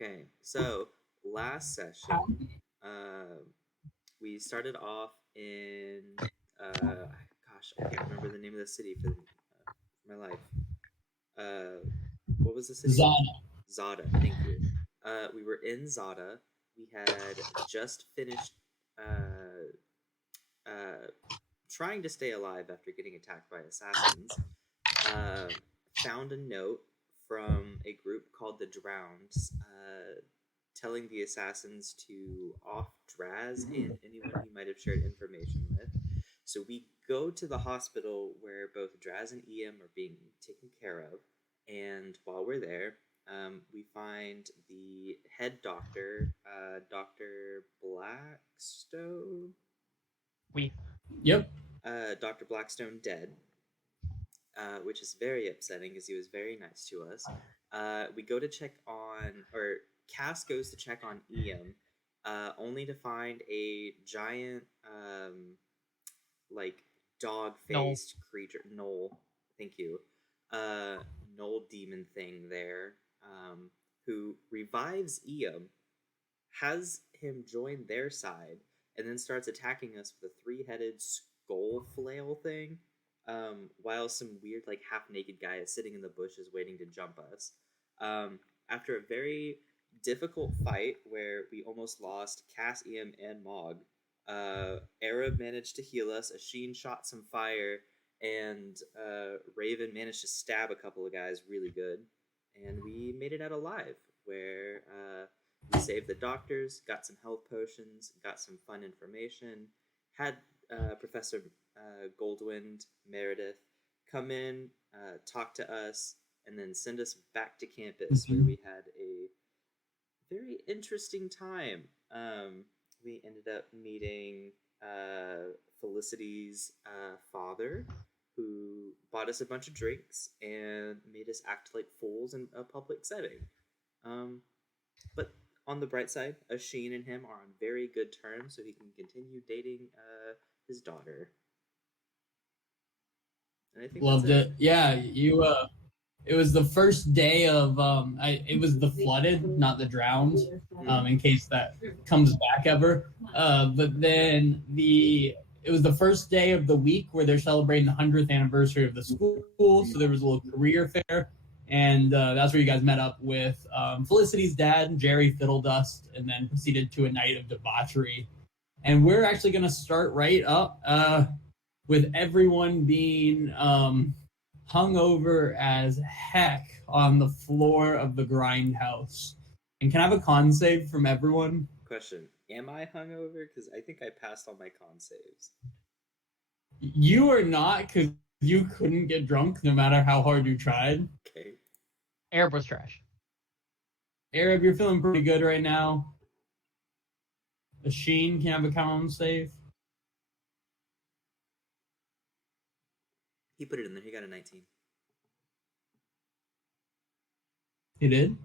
Okay, so last session, we started off in, gosh, I can't remember the name of the city for my life. Uh, what was the city? Zana. Zada, thank you. We were in Zada. We had just finished uh, uh, trying to stay alive after getting attacked by assassins. Uh, Found a note from a group called the Drowned, telling the assassins to off Draz and anyone he might have shared information with. So we go to the hospital where both Draz and Em are being taken care of, and while we're there, we find the head doctor, Dr. Blackstone. We. Yep. Dr. Blackstone dead, which is very upsetting because he was very nice to us. We go to check on, or Cass goes to check on Em, only to find a giant, like dog-faced creature, Knoll. Thank you, Knoll demon thing there, who revives Em, has him join their side, and then starts attacking us with a three-headed skull flail thing, while some weird, like, half-naked guy is sitting in the bushes waiting to jump us. After a very difficult fight where we almost lost Cass, Em, and Mog, Arab managed to heal us, Asheen shot some fire, and Raven managed to stab a couple of guys really good, and we made it out alive, where we saved the doctors, got some health potions, got some fun information, had Professor Goldwind Meredith come in, talk to us, and then send us back to campus where we had a very interesting time. We ended up meeting Felicity's father, who bought us a bunch of drinks and made us act like fools in a public setting. But on the bright side, Asheen and him are on very good terms, so he can continue dating his daughter. And I think Loved it. Yeah, you. It was the first day of. It was the flooded, not the drowned. In case that comes back ever. But then it was the first day of the week where they're celebrating the 100th anniversary of the school. So there was a little career fair, and that's where you guys met up with Felicity's dad, Jerry Fiddledust, and then proceeded to a night of debauchery. And we're actually going to start right up with everyone being hungover as heck on the floor of the grindhouse. And can I have a con save from everyone? Question: am I hungover? Because I think I passed all my con saves. You are not, because you couldn't get drunk no matter how hard you tried. Okay. Arab was trash. Arab, you're feeling pretty good right now. Asheen, can I have a con save? He put it in there. He got a 19. He did?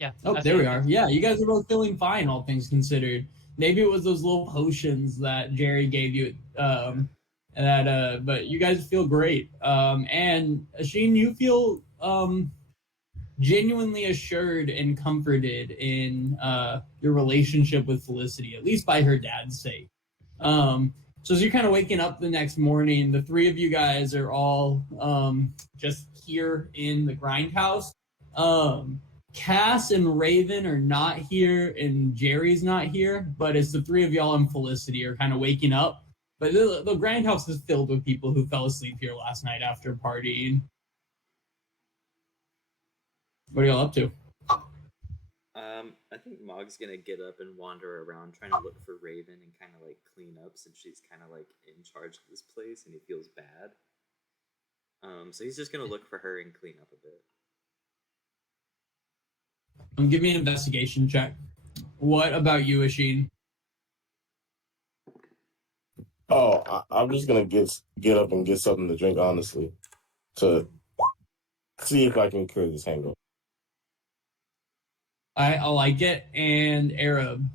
Yeah. Oh, there we are. Yeah, you guys are both feeling fine, all things considered. Maybe it was those little potions that Jerry gave you, but you guys feel great. And Asheen, you feel genuinely assured and comforted in your relationship with Felicity, at least by her dad's sake. So as you're kind of waking up the next morning, the three of you guys are all just here in the grindhouse. Cass and Raven are not here, and Jerry's not here, but it's the three of y'all and Felicity are kind of waking up. But the grindhouse is filled with people who fell asleep here last night after partying. What are y'all up to? I think Mog's gonna get up and wander around trying to look for Raven and kind of like clean up, since she's kind of like in charge of this place and he feels bad. So he's just gonna look for her and clean up a bit. Give me an investigation check. What about you, Asheen? Oh, I'm just gonna get up and get something to drink, honestly, to see if I can cure this hangover. I like it. And Arab?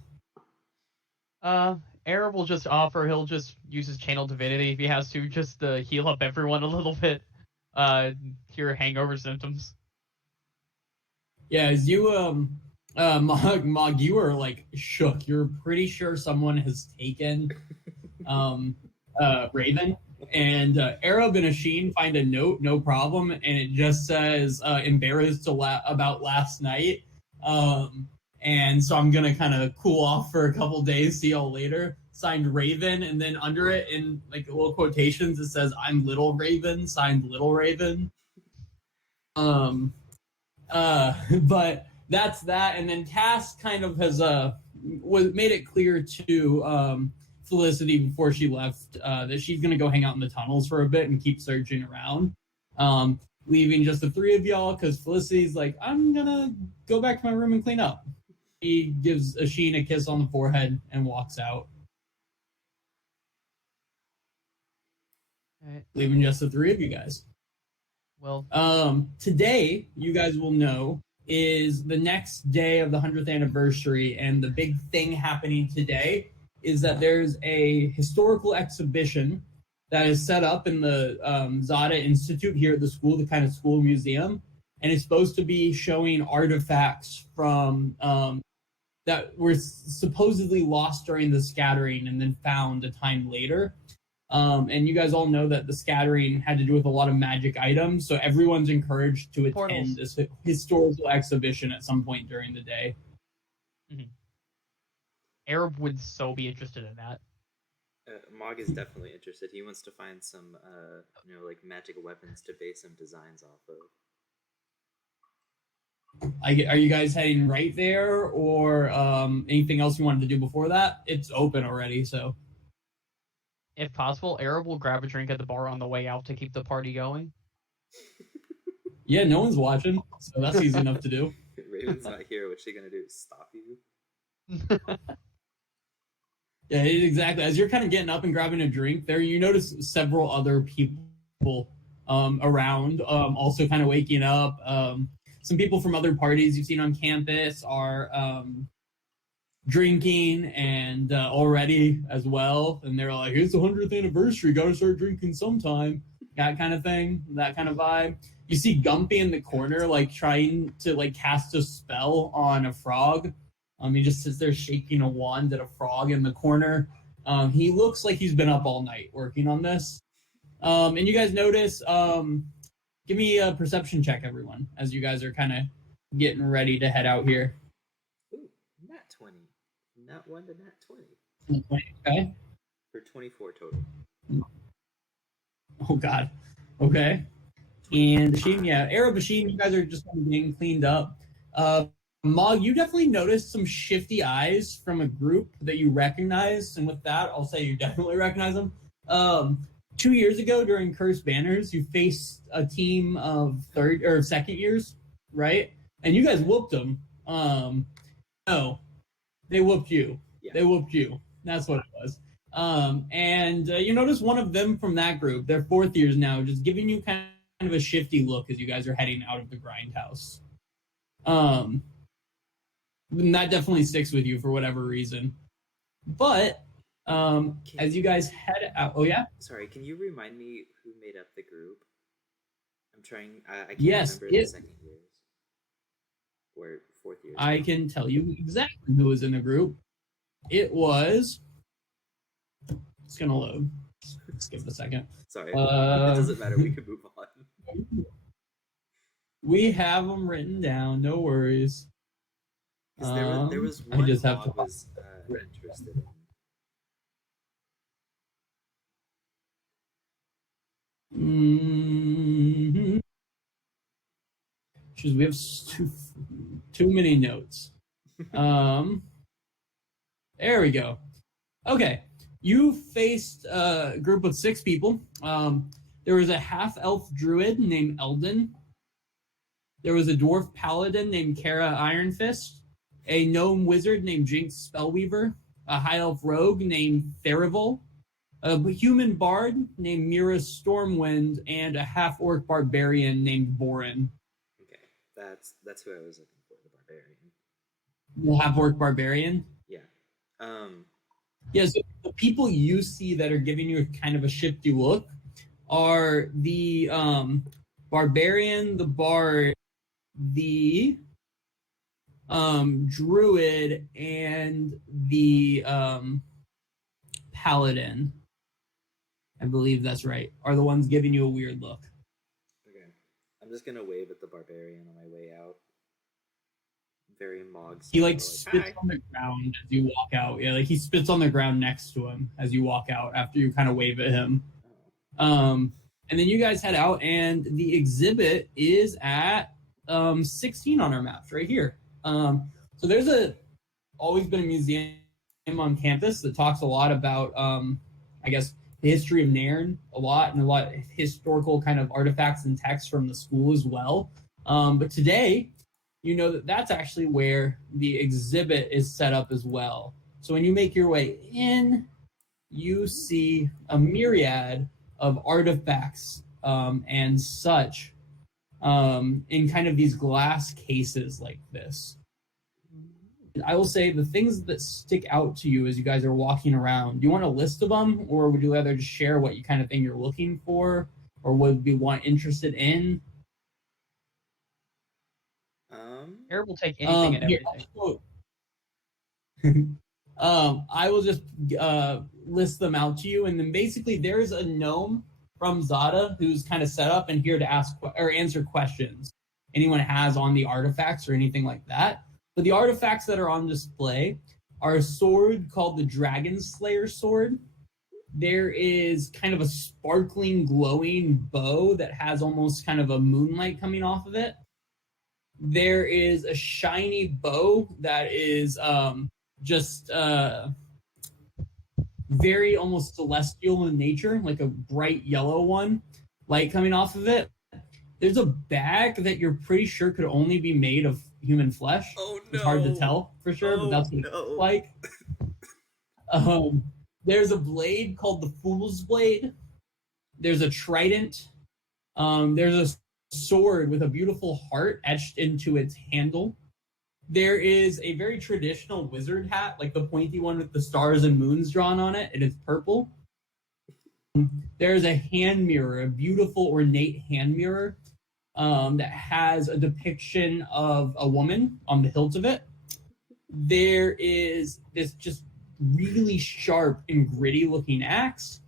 Arab will just offer, he'll just use his channel divinity if he has to, just to heal up everyone a little bit. Cure hangover symptoms. Yeah, as you Mog, you are like shook. You're pretty sure someone has taken Raven. And Arab and Asheen find a note, no problem, and it just says embarrassed about last night. And so I'm gonna kind of cool off for a couple days. See y'all later. Signed Raven, and then under it in like little quotations it says I'm Little Raven. Signed Little Raven. But that's that. And then Cass kind of has made it clear to Felicity before she left that she's gonna go hang out in the tunnels for a bit and keep searching around, leaving just the three of y'all because Felicity's like, I'm gonna go back to my room and clean up. He gives Asheen a kiss on the forehead and walks out, Right. leaving just the three of you guys. Well, today, you guys will know, is the next day of the 100th anniversary, and the big thing happening today is that there's a historical exhibition that is set up in the Zada Institute here at the school, the kind of school museum, and it's supposed to be showing artifacts from that were supposedly lost during the scattering and then found a time later. And you guys all know that the scattering had to do with a lot of magic items, so everyone's encouraged to attend this historical exhibition at some point during the day. Mm-hmm. Arab would so be interested in that. Mog is definitely interested. He wants to find some, like magic weapons to base some designs off of. Are you guys heading right there, or anything else you wanted to do before that? It's open already, so. If possible, Arab will grab a drink at the bar on the way out to keep the party going. Yeah, no one's watching, so that's easy enough to do. Raven's not here. What's she gonna do? Stop you? Yeah, exactly. As you're kind of getting up and grabbing a drink there, you notice several other people around, also kind of waking up. Some people from other parties you've seen on campus are drinking and already as well. And they're like, it's the 100th anniversary, gotta start drinking sometime. That kind of thing, that kind of vibe. You see Gumpy in the corner, like trying to like cast a spell on a frog. He just sits there shaking a wand at a frog in the corner. He looks like he's been up all night working on this. And you guys notice, give me a perception check, everyone, as you guys are kind of getting ready to head out here. Ooh, nat 20. Nat 1 to nat 20. Okay. For 24 total. Oh, God. Okay. And Asheen, yeah, Arab Asheen, you guys are just kind of getting cleaned up. Mog, you definitely noticed some shifty eyes from a group that you recognize, and with that, I'll say you definitely recognize them. 2 years ago, during Cursed Banners, you faced a team of third or second years, right? And you guys whooped them. No, they whooped you. Yeah. They whooped you. That's what it was. And you notice one of them from that group, they're fourth years now, just giving you kind of a shifty look as you guys are heading out of the grindhouse. And that definitely sticks with you for whatever reason. But as you guys head out, oh yeah. Sorry, can you remind me who made up the group? I'm trying. I can't remember the second years or fourth years. I can tell you exactly who was in the group. It was. It's gonna load. Let's give it a second. Sorry, it doesn't matter. We can move on. We have them written down. No worries. There was one I just have to was interested in. We have too many notes. There we go. Okay. You faced a group of 6 people. There was a half-elf druid named Eldon. There was a dwarf paladin named Kara Ironfist. A gnome wizard named Jinx Spellweaver. A high-elf rogue named Therival. A human bard named Mira Stormwind. And a half-orc barbarian named Borin. Okay, that's who I was looking for, the barbarian. The half-orc barbarian? Yeah. Yeah, so the people you see that are giving you kind of a shifty look are the barbarian, the bard, the druid and the paladin, I believe that's right, are the ones giving you a weird look. Okay. I'm just gonna wave at the barbarian on my way out. Very Mog. He like spits on the ground as you walk out. Yeah, like he spits on the ground next to him as you walk out after you kind of wave at him. And then you guys head out, and the exhibit is at 16 on our maps right here. So there's always been a museum on campus that talks a lot about, I guess, the history of Nairn a lot, and a lot of historical kind of artifacts and texts from the school as well. But today, you know that that's actually where the exhibit is set up as well. So when you make your way in, you see a myriad of artifacts and such in kind of these glass cases like this. I will say the things that stick out to you as you guys are walking around, do you want a list of them, or would you rather just share what you kind of thing you're looking for, or would be interested in? Air will take anything and everything. I will just list them out to you, and then basically there's a gnome from Zada who's kind of set up and here to ask or answer questions anyone has on the artifacts or anything like that. But the artifacts that are on display are a sword called the Dragon Slayer sword. There is kind of a sparkling, glowing bow that has almost kind of a moonlight coming off of it. There is a shiny bow that is just very almost celestial in nature, like a bright yellow one, light coming off of it. There's a bag that you're pretty sure could only be made of human flesh. Oh no! It's hard to tell for sure, but that's what it looks like. There's a blade called the Fool's Blade. There's a trident. There's a sword with a beautiful heart etched into its handle. There is a very traditional wizard hat, like the pointy one with the stars and moons drawn on it, and it's purple. There's a hand mirror, a beautiful ornate hand mirror that has a depiction of a woman on the hilt of it. There is this just really sharp and gritty looking axe.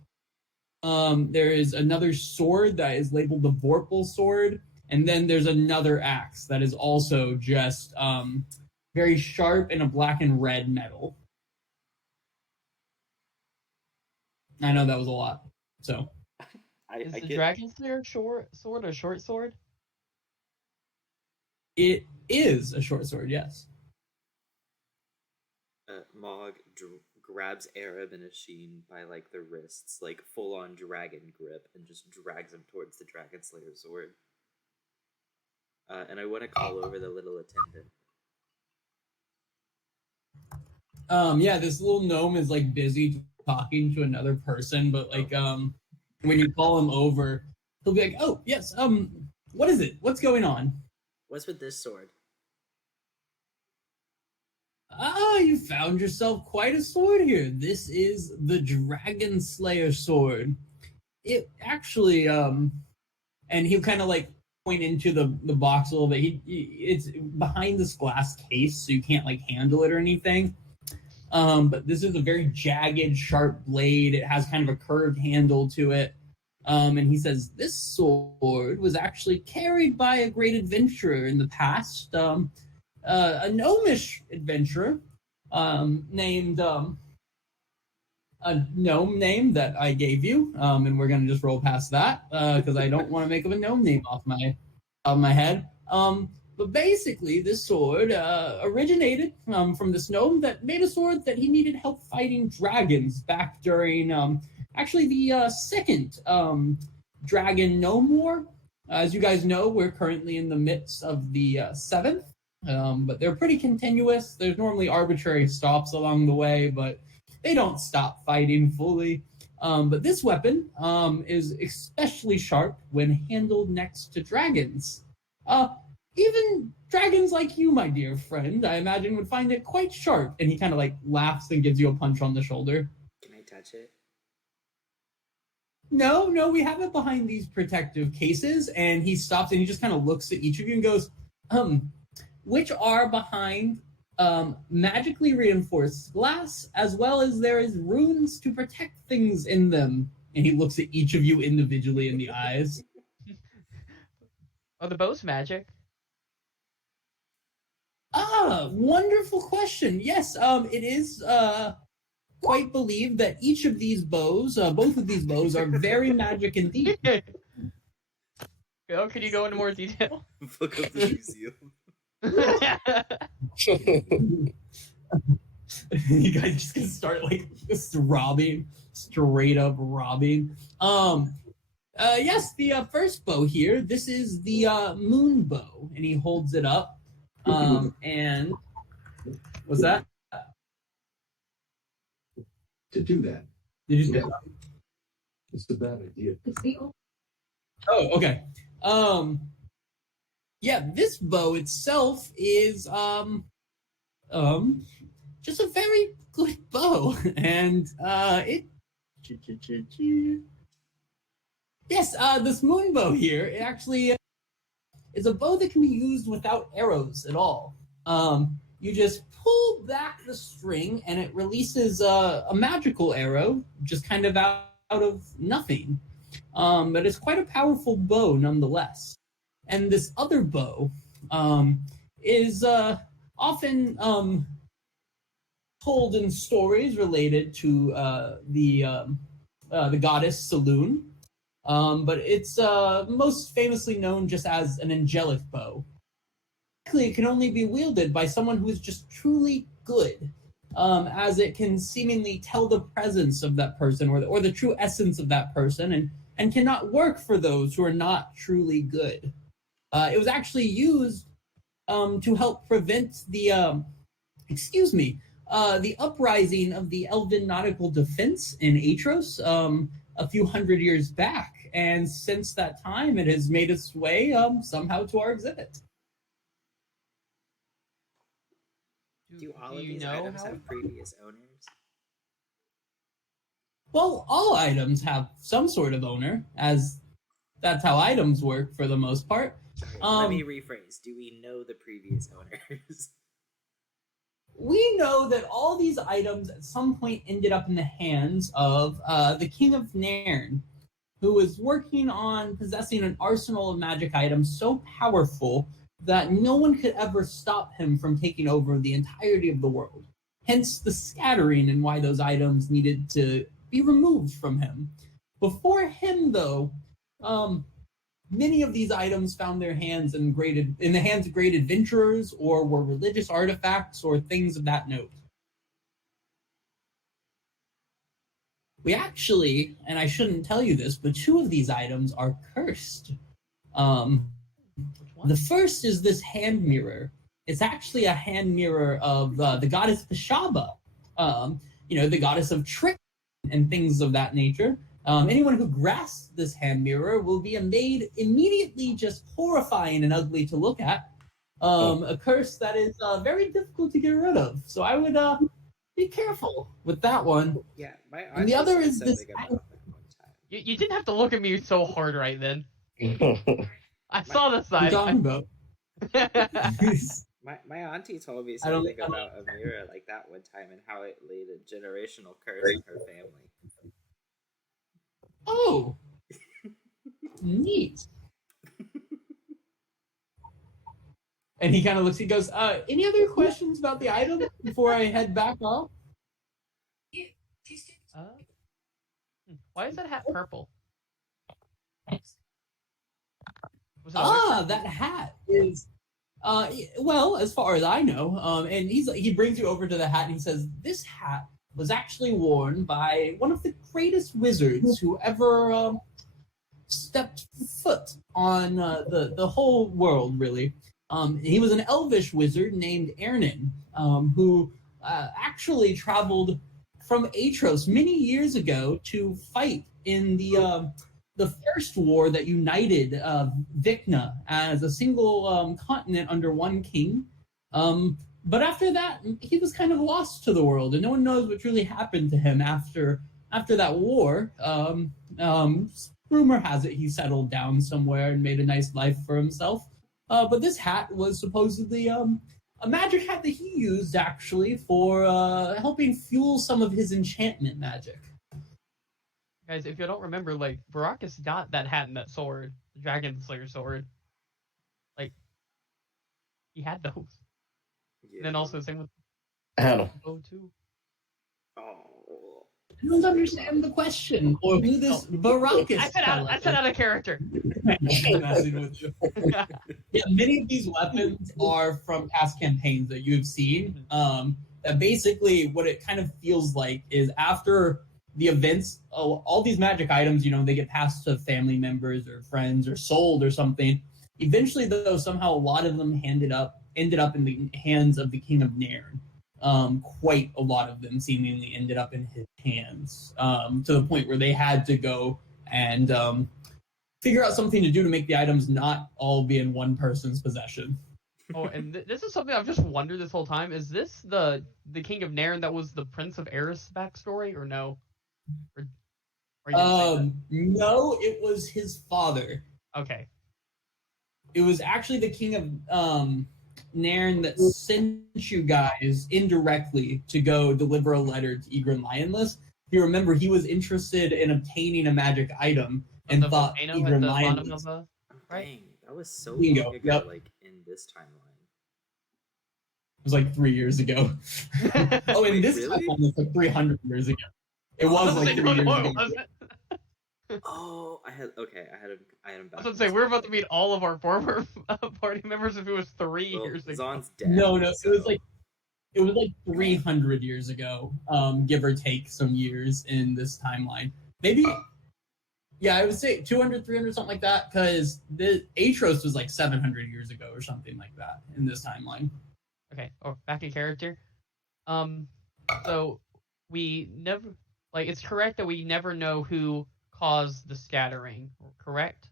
There is another sword that is labeled the Vorpal sword, and then there's another axe that is also just very sharp in a black and red metal. I know that was a lot. So, is the Dragon Slayer short sword or short sword? It is a short sword, yes. Mog grabs Arab and Asheen by like the wrists, like full on dragon grip, and just drags him towards the Dragon Slayer sword. And I want to call over the little attendant. Yeah, this little gnome is like busy talking to another person, but like when you call him over, he'll be like, "Oh, yes, what is it? What's going on?" What's with this sword? You found yourself quite a sword here. This is the Dragon Slayer sword. It actually, and he'll kind of like point into the box a little bit. It's behind this glass case, so you can't like handle it or anything. But this is a very jagged, sharp blade. It has kind of a curved handle to it. And he says, this sword was actually carried by a great adventurer in the past, a gnomish adventurer named a gnome name that I gave you, and we're going to just roll past that because I don't want to make up a gnome name off my head. But basically, this sword originated from this gnome that made a sword that he needed help fighting dragons back during actually the second Dragon Gnome War. As you guys know, we're currently in the midst of the seventh, but they're pretty continuous. There's normally arbitrary stops along the way, but they don't stop fighting fully. But this weapon is especially sharp when handled next to dragons. Even dragons like you, my dear friend, I imagine would find it quite sharp. And he kind of like laughs and gives you a punch on the shoulder. Can I touch it? No, we have it behind these protective cases. And he stops and he just kind of looks at each of you and goes, which are behind magically reinforced glass, as well as there is runes to protect things in them. And he looks at each of you individually in the eyes. Are the bows magic? Wonderful question. Yes, it is quite believed that each of these bows, both of these bows, are very magic indeed. Oh, can you go into more detail? Look up the museum. You guys just gonna start like just robbing, straight up robbing. Yes, the first bow here. This is the moon bow, and he holds it up. And what's that? To do that, Did you say? it's a bad idea. Oh, okay. Yeah, this bow itself is just a very good bow, and it. Yes, this moon bow here, it actually is a bow that can be used without arrows at all. You just pull back the string, and it releases a magical arrow, just kind of out of nothing. But it's quite a powerful bow nonetheless. And this other bow is often told in stories related to the goddess Saloon. But it's most famously known just as an angelic bow. It can only be wielded by someone who is just truly good, as it can seemingly tell the presence of that person or the true essence of that person, and cannot work for those who are not truly good. It was actually used to help prevent the uprising of the Elven Nautical Defense in Aetros a few hundred years back. And since that time, it has made its way somehow to our exhibit. Do all of these items have previous owners? Well, all items have some sort of owner, as that's how items work for the most part. Okay, let me rephrase. Do we know the previous owners? We know that all these items at some point ended up in the hands of the King of Nairn, who was working on possessing an arsenal of magic items so powerful that no one could ever stop him from taking over the entirety of the world. Hence the scattering and why those items needed to be removed from him. Before him, though, many of these items found their hands in the hands of great adventurers, or were religious artifacts or things of that note. We actually, and I shouldn't tell you this, but two of these items are cursed. The first is this hand mirror. It's actually a hand mirror of the goddess Peshaba, the goddess of trick and things of that nature. Anyone who grasps this hand mirror will be made immediately just horrifying and ugly to look at. A curse that is very difficult to get rid of. So I would be careful with that one. Yeah, and the other is this. You didn't have to look at me so hard right then. I saw the side. What are you talking about? My auntie told me something about a mirror like that one time and how it laid a generational curse on her family. Oh, neat. And he kind of looks, he goes, any other questions about the item before I head back off? Why is that hat purple? That hat is, well, as far as I know, and he brings you over to the hat and he says, this hat was actually worn by one of the greatest wizards who ever stepped foot on the whole world, really. He was an elvish wizard named Ernin, who actually traveled from Aetros many years ago to fight in the first war that united Vicna as a single continent under one king. But after that, he was kind of lost to the world, and no one knows what truly happened to him after that war. Rumor has it he settled down somewhere and made a nice life for himself. But this hat was supposedly a magic hat that he used actually for helping fuel some of his enchantment magic. Guys, if you don't remember, like, Baracus got that hat and that sword, the Dragon Slayer sword. Like, he had those. Yeah. And then also, same with Hannah. bow, too. Oh. I don't understand the question or who this Baracus I said out of character. messing with you. Yeah, many of these weapons are from past campaigns that you've seen. That basically what it kind of feels like is after the events, all these magic items, they get passed to family members or friends or sold or something. Eventually, though, somehow a lot of them ended up in the hands of the King of Nairn. Quite a lot of them seemingly ended up in his hands, to the point where they had to go and figure out something to do to make the items not all be in one person's possession. Oh, and this is something I've just wondered this whole time. Is this the King of Nairn that was the Prince of Eris backstory, or no? Or you didn't say that? No, it was his father. Okay. It was actually the King of Nairn that sent you guys indirectly to go deliver a letter to Egrin Lionless. If you remember, he was interested in obtaining a magic item and the thought volcano Egrin at the Lionless. bottom of the right? Dang, that was so Bingo, long ago, yep. like in this timeline. It was like 3 years ago. Oh, and Wait, this really? timeline was like 300 years ago. It was like 3 years ago. Oh, I had him. I was gonna say we're about to meet all of our former party members if it was 3 years ago. Zon's dead. No, it so- was like 300 years ago, give or take some years in this timeline. Maybe, yeah, I would say 200, 300, something like that, because the Atros was like 700 years ago or something like that in this timeline. Okay, back in character. So we never it's correct that we never know who caused the scattering, correct?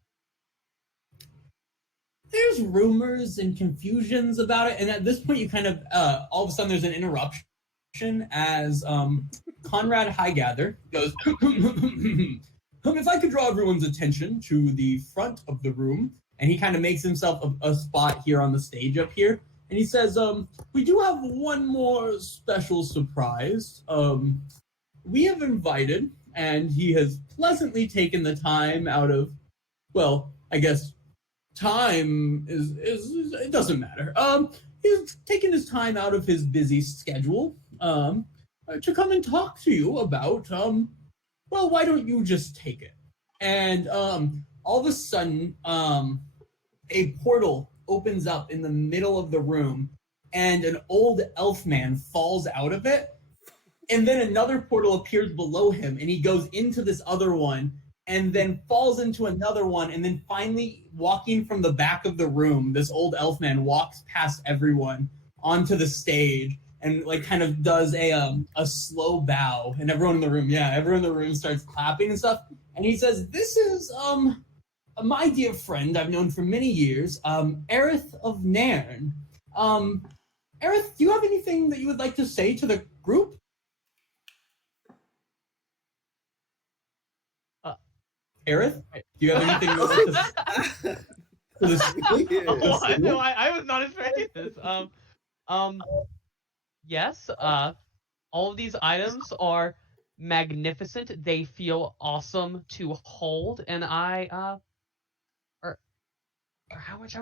There's rumors and confusions about it, and at this point, you kind of all of a sudden there's an interruption as Conrad Highgather goes, "If I could draw everyone's attention to the front of the room," and he kind of makes himself a spot here on the stage up here, and he says, "We do have one more special surprise. We have invited, and he has pleasantly taken the time out of, well, I guess." Time is it doesn't matter. He's taken his time out of his busy schedule to come and talk to you about well, why don't you just take it? And all of a sudden a portal opens up in the middle of the room and an old elf man falls out of it, and then another portal appears below him and he goes into this other one and then falls into another one, and then finally, walking from the back of the room, this old elf man walks past everyone onto the stage and kind of does a slow bow, and everyone in the room starts clapping and stuff. And he says, "This is my dear friend I've known for many years, Aerith of Nairn. Aerith, do you have anything that you would like to say to the group?" Aerith, do you have anything you would like to say? Yeah. No, I was not expecting this. Yes. All of these items are magnificent. They feel awesome to hold, and or how much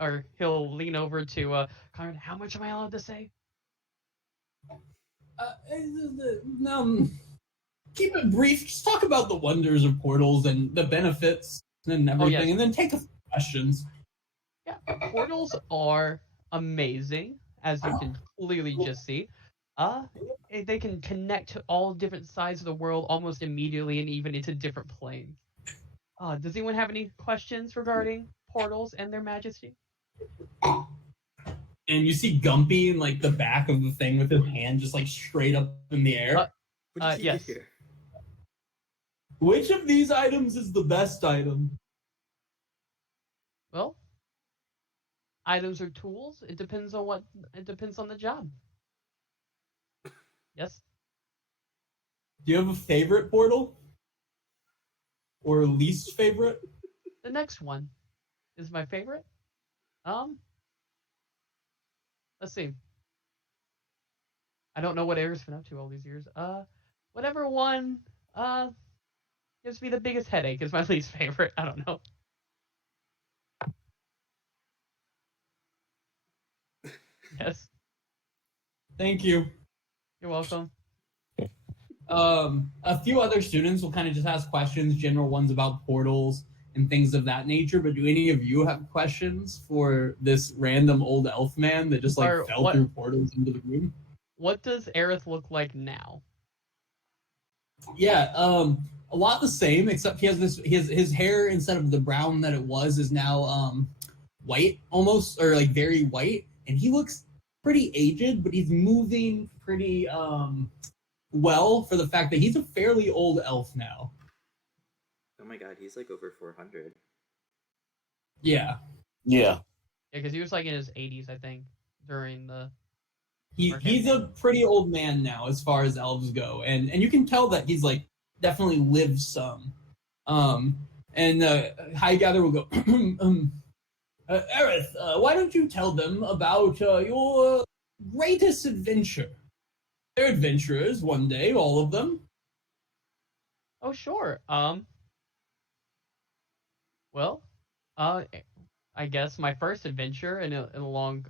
or he'll lean over to Conrad. How much am I allowed to say? Keep it brief. Just talk about the wonders of portals and the benefits and everything, yes. and then take a few questions. Yeah, portals are amazing, as you can clearly just see. They can connect to all different sides of the world almost immediately and even into different planes. Does anyone have any questions regarding portals and their majesty? And you see Gumpy in the back of the thing with his hand just straight up in the air. What did he yes. get here? Which of these items is the best item? Well, items are tools. It depends on the job. Yes. Do you have a favorite portal? Or least favorite? The next one is my favorite. Let's see. I don't know what Aerith's been up to all these years. Whatever one gives me the biggest headache is my least favorite. I don't know. Yes. Thank you. You're welcome. A few other students will kind of just ask questions, general ones about portals and things of that nature. But do any of you have questions for this random old elf man that just like fell through portals into the room? What does Aerith look like now? Yeah, a lot the same, except he has this. His hair, instead of the brown that it was, is now white almost, or like very white, and he looks pretty aged, but he's moving pretty well for the fact that he's a fairly old elf now. Oh my god, he's like over 400. Yeah. Yeah. Yeah, because he was like in his 80s, I think, during the. He's a pretty old man now as far as elves go, and you can tell that he's like definitely lived some. And Highgather will go, Aerith, why don't you tell them about your greatest adventure? They're adventurers one day, all of them. Oh, sure. Well, I guess my first adventure in a long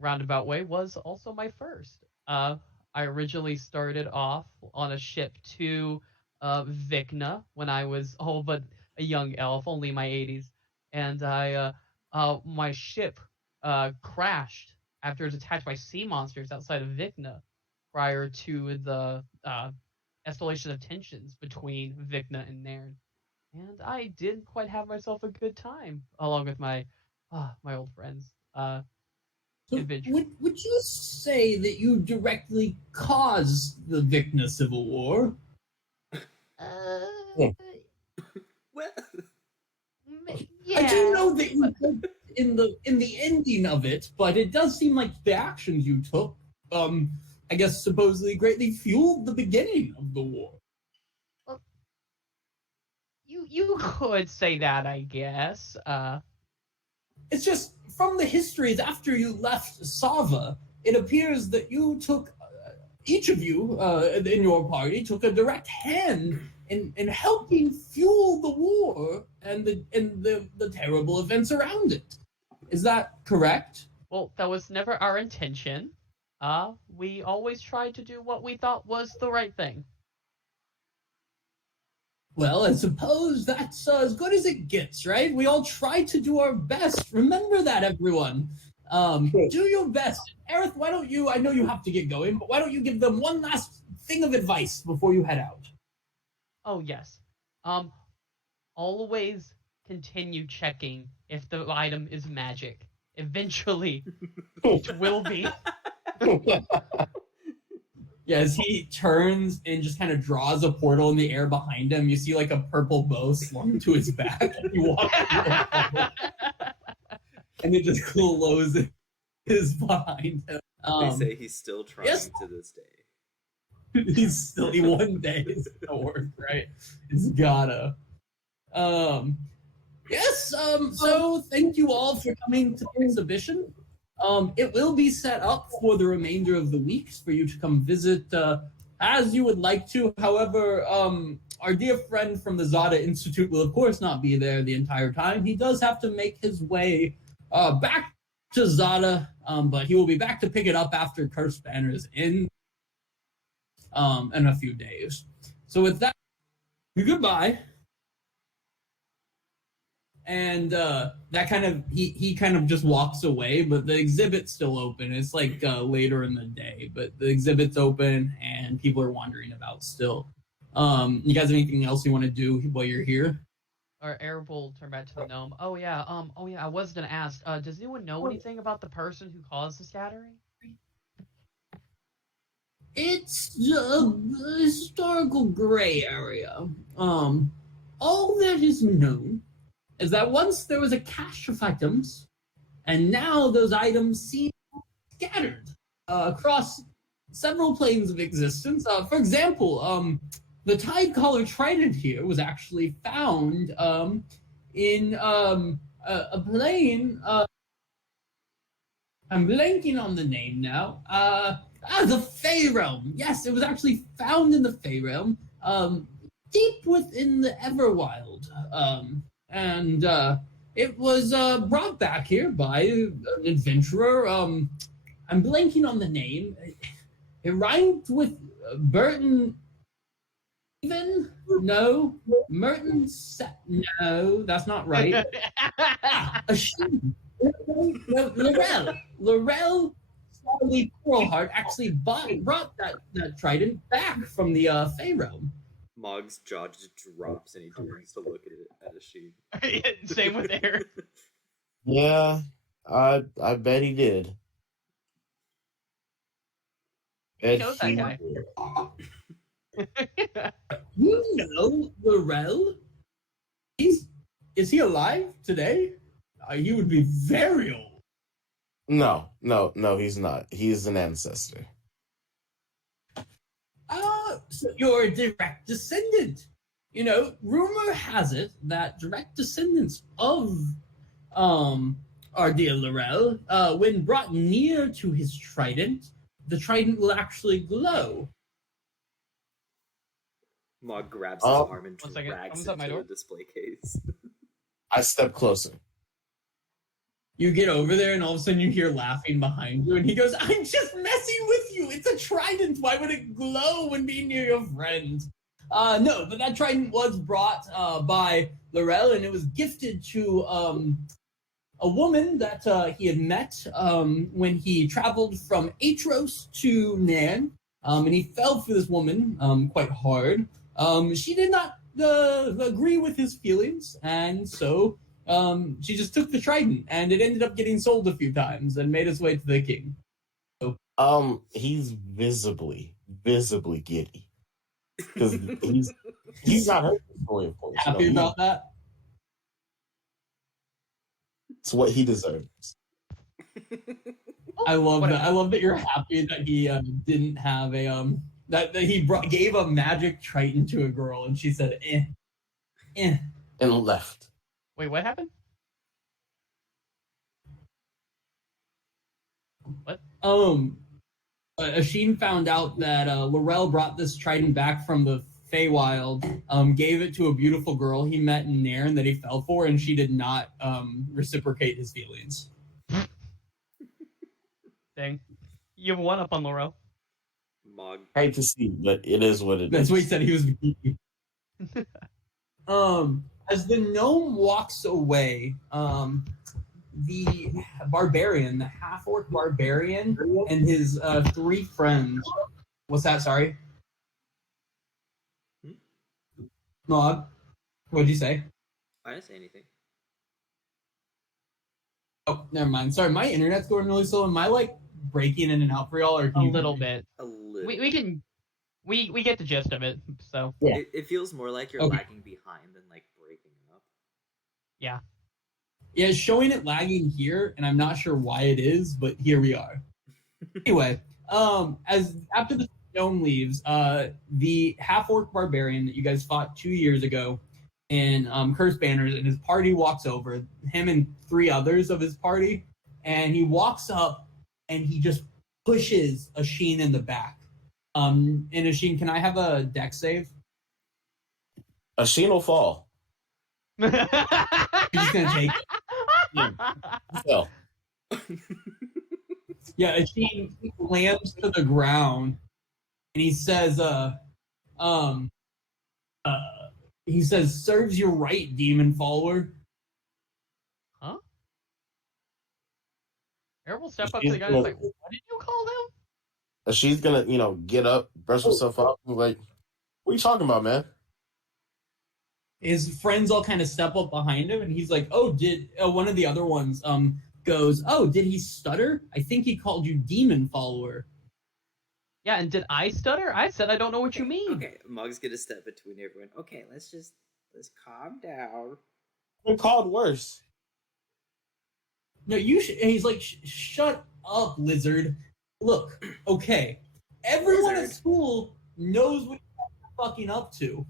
roundabout way was also my first. I originally started off on a ship to Vikna when I was all but a young elf, only in my 80s, and my ship crashed after it was attacked by sea monsters outside of Vikna, prior to the escalation of tensions between Vikna and Nairn. And I did quite have myself a good time, along with my old friends. So would you say that you directly caused the Vikna Civil War? Well, yeah. I do know that you did in the ending of it, but it does seem like the actions you took, I guess supposedly greatly fueled the beginning of the war. Well, you could say that, I guess. It's just from the histories after you left Sava, it appears that you took each of you in your party took a direct hand in helping fuel the war and the terrible events around it. Is that correct? Well, that was never our intention. We always tried to do what we thought was the right thing. Well, I suppose that's as good as it gets, right? We all try to do our best. Remember that, everyone. Do your best. Aerith, why don't you, I know you have to get going, but why don't you give them one last thing of advice before you head out? Oh, yes. Always continue checking if the item is magic. Eventually, it will be. Yeah, as he turns and just kind of draws a portal in the air behind him, you see like a purple bow slung to his back. And he walks and it just closes behind him. They say he's still trying to this day. He's still, one day is gonna work, right? It's gotta. Yes, so thank you all for coming to the exhibition. It will be set up for the remainder of the weeks for you to come visit as you would like to. However, our dear friend from the Zada Institute will, of course, not be there the entire time. He does have to make his way back to Zada, but he will be back to pick it up after Curse Banners in a few days. So with that, goodbye. And that kind of he kind of just walks away, but the exhibit's still open. It's like later in the day, but the exhibit's open and people are wandering about still. You guys have anything else you want to do while you're here? Or Arab will turn back to the gnome. Oh yeah, I was gonna ask. Does anyone know anything about the person who caused the scattering? It's a historical gray area. All that is known is that once there was a cache of items, and now those items seem scattered across several planes of existence. For example, the Tide Collar Trident here was actually found in a plane I'm blanking on the name now. The Fey Realm. Yes, it was actually found in the Fey Realm, deep within the Everwild. And it was brought back here by an adventurer. I'm blanking on the name. It rhymed with Burton. Even no, Merton. No, that's not right. A she. Laurel Slowly Pearlheart actually brought that trident back from the Fey realm. Mog's jaw just drops and he turns to look at a sheep. Same with Air. Yeah, I bet he did. He knows that guy. You know Laurel? Is he alive today? He would be very old. No, he's not. He's an ancestor. So you're a direct descendant. You know, rumor has it that direct descendants of our dear Laurel, when brought near to his trident, the trident will actually glow. Mog grabs his arm and One second. drags Comes it up my to door. the display case. I step closer. You get over there, and all of a sudden you hear laughing behind you, and he goes, "I'm just messing with you. It's a trident. Why would it glow when being near your friend?" No, but that trident was brought by Laurel, and it was gifted to a woman that he had met when he traveled from Atros to Nan, and he fell for this woman quite hard. She did not agree with his feelings, and so she just took the trident, and it ended up getting sold a few times and made its way to the king. So, He's visibly giddy because he's not heard the story, of course. happy about that? It's what he deserves. I love that. I love that you're happy that he didn't have a that he gave a magic trident to a girl, and she said, "eh." And left. Wait, what happened? What? Asheen found out that Laurel brought this trident back from the Feywild, gave it to a beautiful girl he met in Nairn that he fell for, and she did not reciprocate his feelings. Dang. You have one up on Laurel. Mog. I hate to see, but it is what it is. That's what he said. He was geeky. As the gnome walks away, the barbarian, the half-orc barbarian, and his three friends. What's that? Sorry, Mog. What'd you say? I didn't say anything. Oh, never mind. Sorry, my internet's going really slow. Am I like breaking in and out for y'all, or can A you little hear me? bit. A little. We get the gist of it. So Yeah. It feels more like you're Okay. lagging behind than like breaking up. yeah. Yeah, it's showing it lagging here, and I'm not sure why it is, but here we are. Anyway, as after the gnome leaves, the half-orc barbarian that you guys fought 2 years ago in Curse Banners, and his party walks over, him and three others of his party, and he walks up and he just pushes Asheen in the back. And Asheen, can I have a dex save? Asheen will fall. You're just gonna take it. So, Yeah, Asheen slams to the ground, and he says, he says, "Serves you right, demon follower." Huh? Air will step up to the guy and is like, "What did you call him?" Asheen's gonna, get up, brush herself up, and like, what are you talking about, man? His friends all kind of step up behind him, and he's like, "Oh, did one of the other ones goes, oh, did he stutter? I think he called you demon follower." Yeah, and did I stutter? I said I don't know what you mean. Okay, Mog's gonna step between everyone. Okay, let's calm down. Been called worse. No, you. He's like, "Shut up, lizard. Look, okay, everyone at Lizard. school knows what you're fucking up to."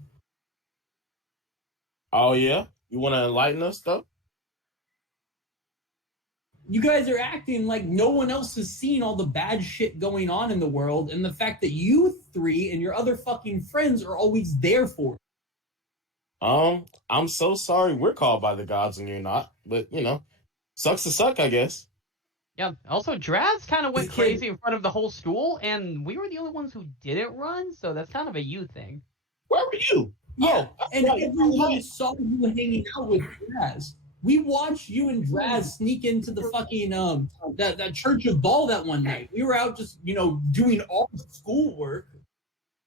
Oh yeah, you want to enlighten us, though? you guys are acting like no one else has seen all the bad shit going on in the world, and the fact that you three and your other fucking friends are always there for it. I'm so sorry we're called by the gods and you're not, but sucks to suck, I guess. Yeah. Also, Draz kind of went This kid- crazy in front of the whole school, and we were the only ones who didn't run, so that's kind of a you thing. Where were you? Yeah, Oh, and right. everyone saw you hanging out with Draz. We watched you and Draz sneak into the fucking that church of Ball that one night. We were out just doing all the schoolwork.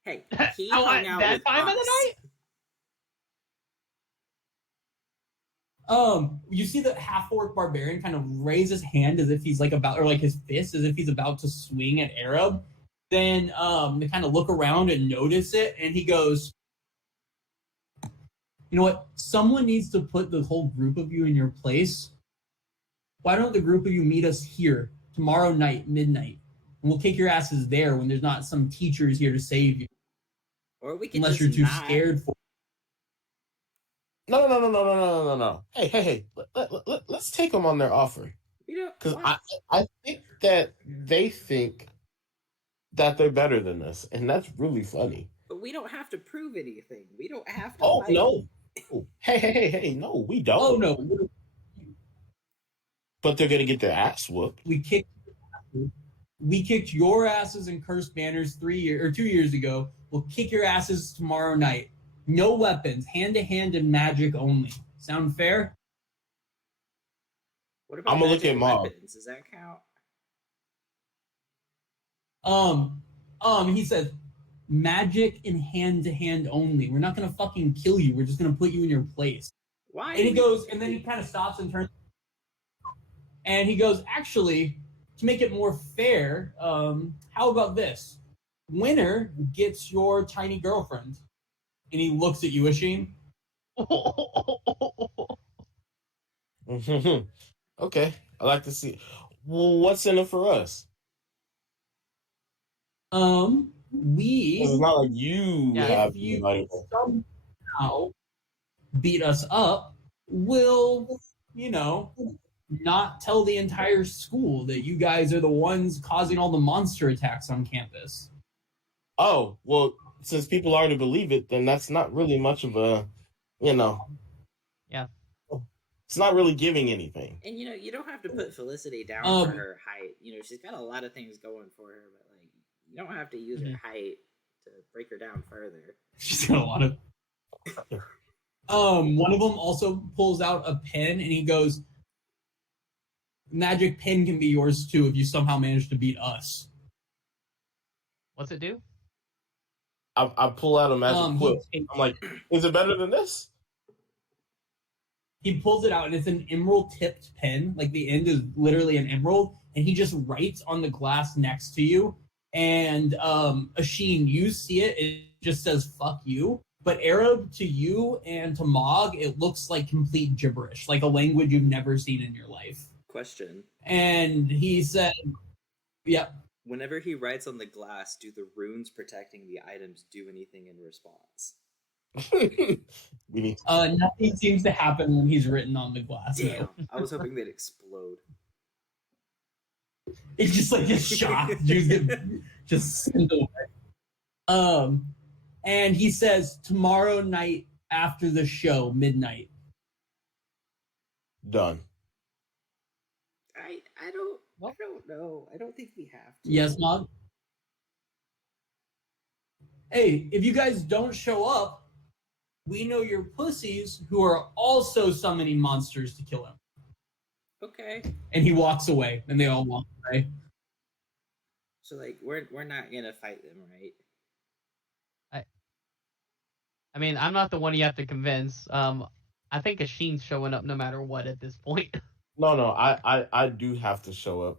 Hey, he Oh, hung out that with time us. of the night? You see the half-orc barbarian kind of raise his hand as if he's like about, or like his fist as if he's about to swing at Arab. Then they kind of look around and notice it, and he goes, "You know what? Someone needs to put the whole group of you in your place. Why don't the group of you meet us here tomorrow night, midnight, and we'll kick your asses there when there's not some teachers here to save you, Or we can unless just you're too not. scared for." No. Hey. Let's take them on their offer. Because I think that they think that they're better than us, and that's really funny. But we don't have to prove anything. We don't have to. Oh fight. no! Hey! No, we don't. Oh no, But they're gonna get their ass whooped. we kicked your asses in Cursed Banners 2 years ago. We'll kick your asses tomorrow night. No weapons, hand to hand and magic only. Sound fair? What about I'm gonna look magic at Mog. weapons? Does that count? He says, magic and hand to hand only. We're not gonna fucking kill you. We're just gonna put you in your place. Why? And he goes, and then he kind of stops and turns. And he goes, actually, to make it more fair, how about this? Winner gets your tiny girlfriend. And he looks at you, Asheen. Okay, I like to see. Well, what's in it for us? It's not like you have if you somehow beat us up, we'll, not tell the entire school that you guys are the ones causing all the monster attacks on campus. Oh, well, since people already believe it, then that's not really much of a, Yeah. It's not really giving anything. And you don't have to put Felicity down for her height. She's got a lot of things going for her, but you don't have to use her height to break her down further. She's got a lot of. One of them also pulls out a pen and he goes, "Magic pen can be yours too if you somehow manage to beat us." What's it do? I pull out a magic quill. I'm like, is it better than this? He pulls it out and it's an emerald tipped pen. Like the end is literally an emerald, and he just writes on the glass next to you. And Asheen, you see it. It just says "fuck you." But Arab, to you and to Mog, it looks like complete gibberish, like a language you've never seen in your life. Question. And he said, "Yep." Whenever he writes on the glass, do the runes protecting the items do anything in response? We need nothing seems to happen when he's written on the glass. Damn, No. I was hoping they'd explode. It's just like a shock. Just sent away. And he says tomorrow night after the show, midnight. Done. I don't know. I don't think we have to. Yes, Mog? Hey, if you guys don't show up, we know you're pussies who are also summoning monsters to kill him. Okay. And he walks away, and they all walk away. So we're not gonna fight them, right? I mean, I'm not the one you have to convince. I think Asheen's showing up no matter what at this point. No, I do have to show up.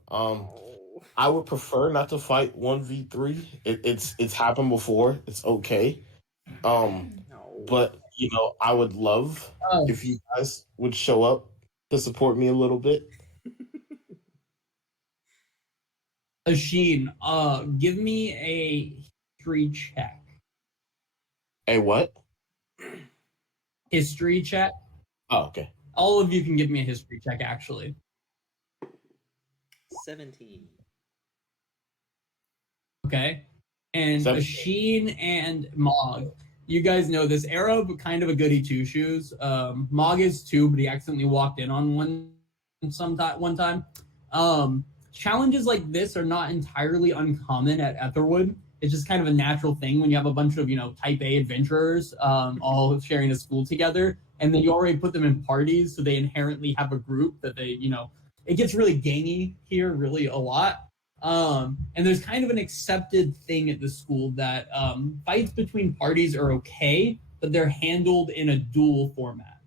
I would prefer not to fight 1v3. It's happened before. It's okay. No. But I would love if you guys would show up to support me a little bit. Asheen, give me a history check. A what? History check. Oh, okay. All of you can give me a history check, actually. 17. Okay. And 17. Sheen and Mog. You guys know this. Arrow, but kind of a goody two shoes. Mog is too, but he accidentally walked in on one time. Challenges like this are not entirely uncommon at Aetherwood. It's just kind of a natural thing when you have a bunch of, type A adventurers all sharing a school together. And then you already put them in parties, so they inherently have a group that they, it gets really gangy here, really a lot. And there's kind of an accepted thing at the school that fights between parties are okay, but they're handled in a duel format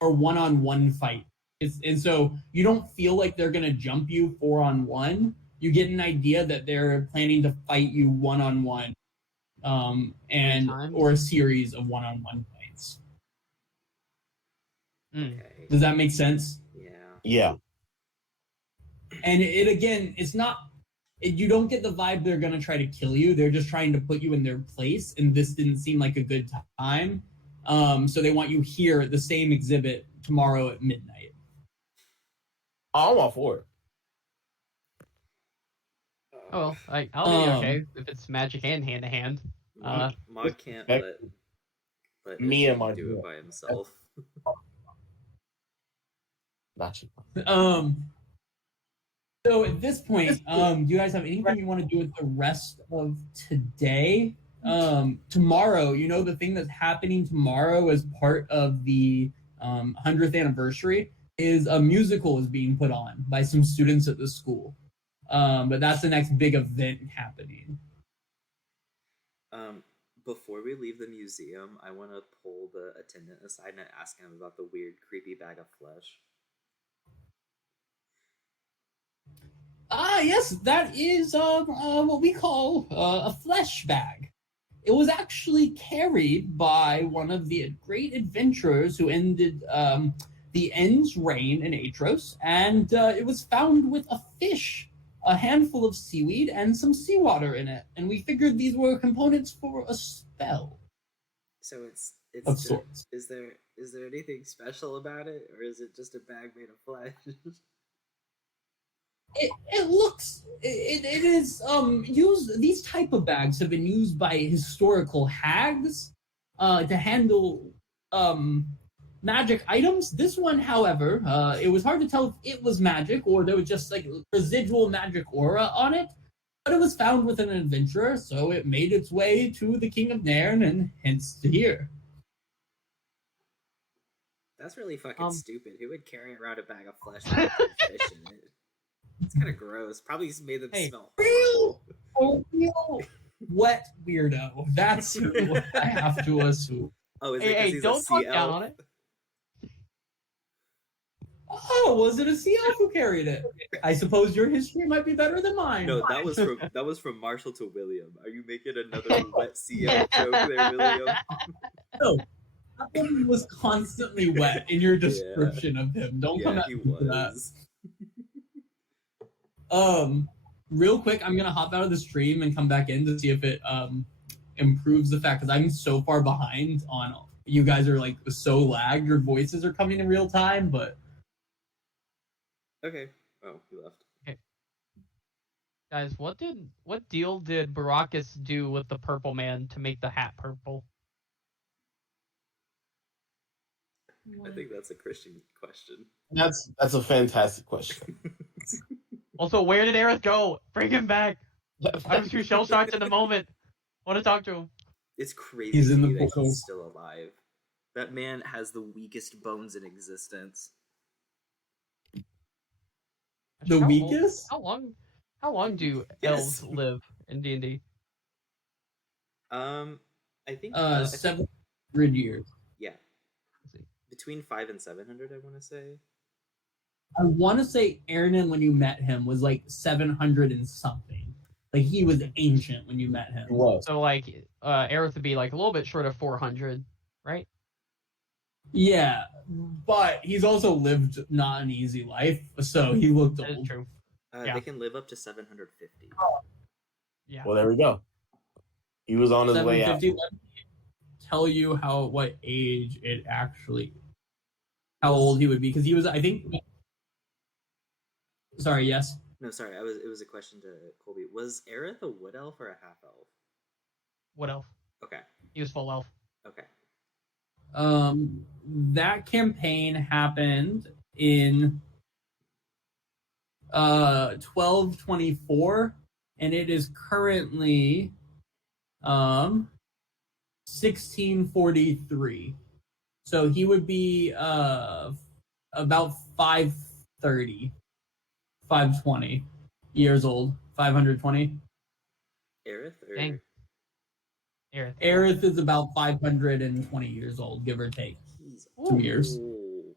or one-on-one fight. And so you don't feel like they're going to jump you 4-on-1. You get an idea that they're planning to fight you one-on-one, or a series of one-on-one fights. Okay. Does that make sense? Yeah. And it's not. You don't get the vibe they're going to try to kill you. They're just trying to put you in their place, and this didn't seem like a good time. So they want you here at the same exhibit tomorrow at midnight. I'm all for it. Oh, well, I'll be okay if it's magic and hand to hand. Mog can't let me and my do it by himself. Gotcha. So at this point, do you guys have anything you want to do with the rest of today? Tomorrow, the thing that's happening tomorrow as part of the 100th anniversary is a musical is being put on by some students at the school. But that's the next big event happening. Before we leave the museum, I want to pull the attendant aside and ask him about the weird, creepy bag of flesh. Yes, that is what we call a flesh bag. It was actually carried by one of the great adventurers who ended the End's reign in Atros, and it was found with a fish, a handful of seaweed, and some seawater in it. And we figured these were components for a spell. So it's of just, sorts. Is there anything special about it, or is it just a bag made of flesh? It is used. These type of bags have been used by historical hags to handle magic items. This one, however, it was hard to tell if it was magic or there was just like residual magic aura on it. But it was found with an adventurer, so it made its way to the King of Nairn and hence to here. That's really fucking stupid. Who would carry around a bag of flesh with fish in it? It's kind of gross. Probably made them smell real wet weirdo. That's who I have to assume. Oh, is it because he's don't a sea talk down elf? on it. Oh, was it a sea elf who carried it? I suppose your history might be better than mine. No, that was from Marshall to William. Are you making another wet sea elf joke there, William? No, that one was constantly wet in your description of him. Don't come at me for that. Real quick, I'm gonna hop out of the stream and come back in to see if it improves the fact because I'm so far behind on. You guys are like so lagged. Your voices are coming in real time, but. Okay. Oh, he left. Okay. Guys, what deal did Baracus do with the purple man to make the hat purple? I think that's a Christian question. That's a fantastic question. Also, where did Aerith go? Bring him back. I was too shell shocked in the moment. Want to talk to him? It's crazy he's in the that portal. he's still alive. That man has the weakest bones in existence. The weakest? How long do elves live in D&D? I think 700 years. Yeah. Between 500 and 700, I want to say. I want to say Ernan, when you met him, was like 700 and something. Like, he was ancient when you met him. He was. So, like, Aerith would be, like, a little bit short of 400, right? Yeah, but he's also lived not an easy life, so he looked That old. is true. They can live up to 750. Yeah. Well, there we go. He was on his way out. 750, let me tell you what age it actually, how old he would be, because he was, I think, sorry, yes? No, sorry. It was a question to Colby. Was Aerith a wood elf or a half elf? Wood elf. Okay. He was full elf. Okay. That campaign happened in 1224, and it is currently 1643. So he would be about 530, 520 years old, 520. Aerith? Or... Dang. Aerith. Aerith is about 520 years old, give or take. He's 2 years. old.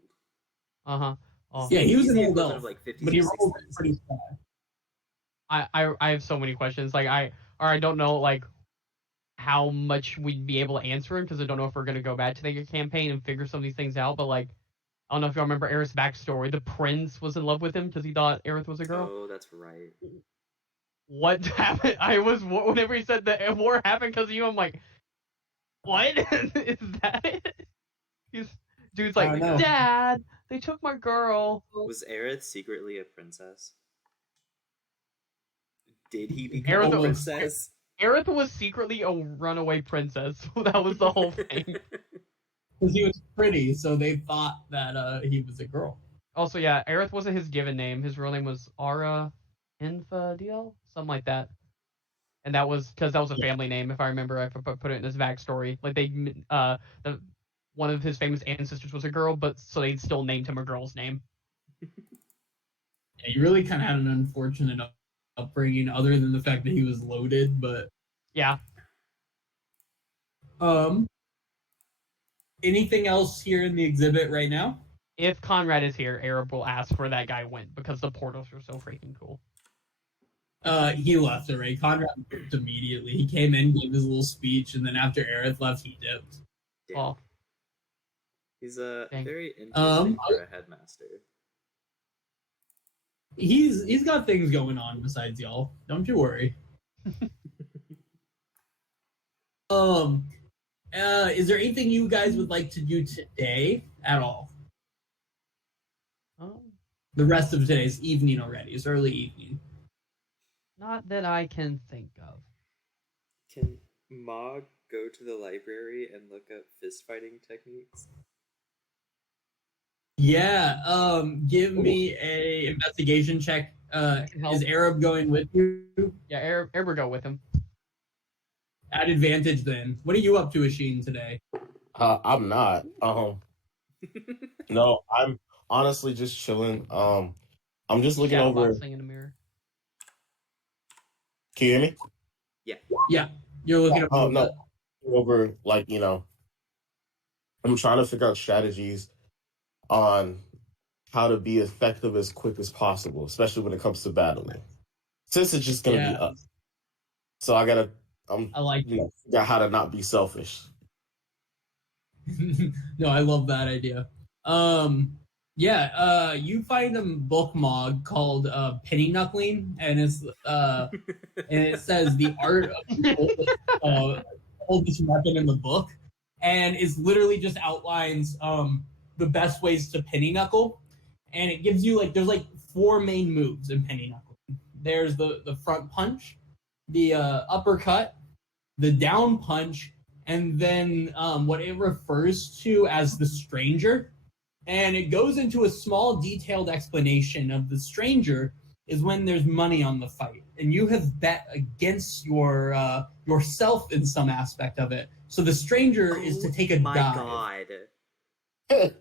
Uh-huh. Oh. Yeah, he was an old elf, elf, like 50s but he or rolled 60s. pretty fast. I have so many questions. Like I don't know like how much we'd be able to answer them because I don't know if we're gonna go back to the campaign and figure some of these things out. But like, I don't know if y'all remember Aerith's backstory. The prince was in love with him because he thought Aerith was a girl. Oh, that's right. What happened? Whenever he said that war happened because of you, I'm like, what? Is that it? Dude's like, Dad, they took my girl. Was Aerith secretly a princess? Did he become a princess? Aerith was secretly a runaway princess. That was the whole thing. Because he was pretty, so they thought that he was a girl. Also, yeah, Aerith wasn't his given name. His real name was Ara Infidel, something like that. And that was because that was a family name, if I remember. I put it in his backstory. Like one of his famous ancestors was a girl, but so they still named him a girl's name. Yeah, you really kind of had an unfortunate upbringing, other than the fact that he was loaded. But yeah. Anything else here in the exhibit right now? If Conrad is here, Arab will ask where that guy went because the portals are so freaking cool. He left already. Conrad left immediately. He came in, gave his little speech, and then after Aerith left, he dipped. Damn. Oh. He's very interesting for a headmaster. He's got things going on besides y'all. Don't you worry. Is there anything you guys would like to do today at all? The rest of today's evening already. It's early evening. Not that I can think of. Can Mog go to the library and look up fist fighting techniques? Yeah, give me a investigation check. Is Arab going with you? Yeah, Arab will go with him. At advantage then. What are you up to, Asheen, today? I'm not. No, I'm honestly just chilling. I'm just looking over. In the mirror. Can you hear me? Yeah. Yeah, you're looking over, like, I'm trying to figure out strategies on how to be effective as quick as possible, especially when it comes to battling. Since it's just gonna be us, so I like figure out how to not be selfish. No, I love that idea. You find a book Mog called Penny Knuckling, and it's and it says the art of the oldest weapon in the book, and it's literally just outlines the best ways to penny knuckle, and it gives you there's 4 main moves in penny knuckle. There's the front punch, the uppercut, the down punch, and then what it refers to as the stranger. And it goes into a small detailed explanation of the stranger is when there's money on the fight, and you have bet against yourself in some aspect of it. So the stranger is to take a dive. My God.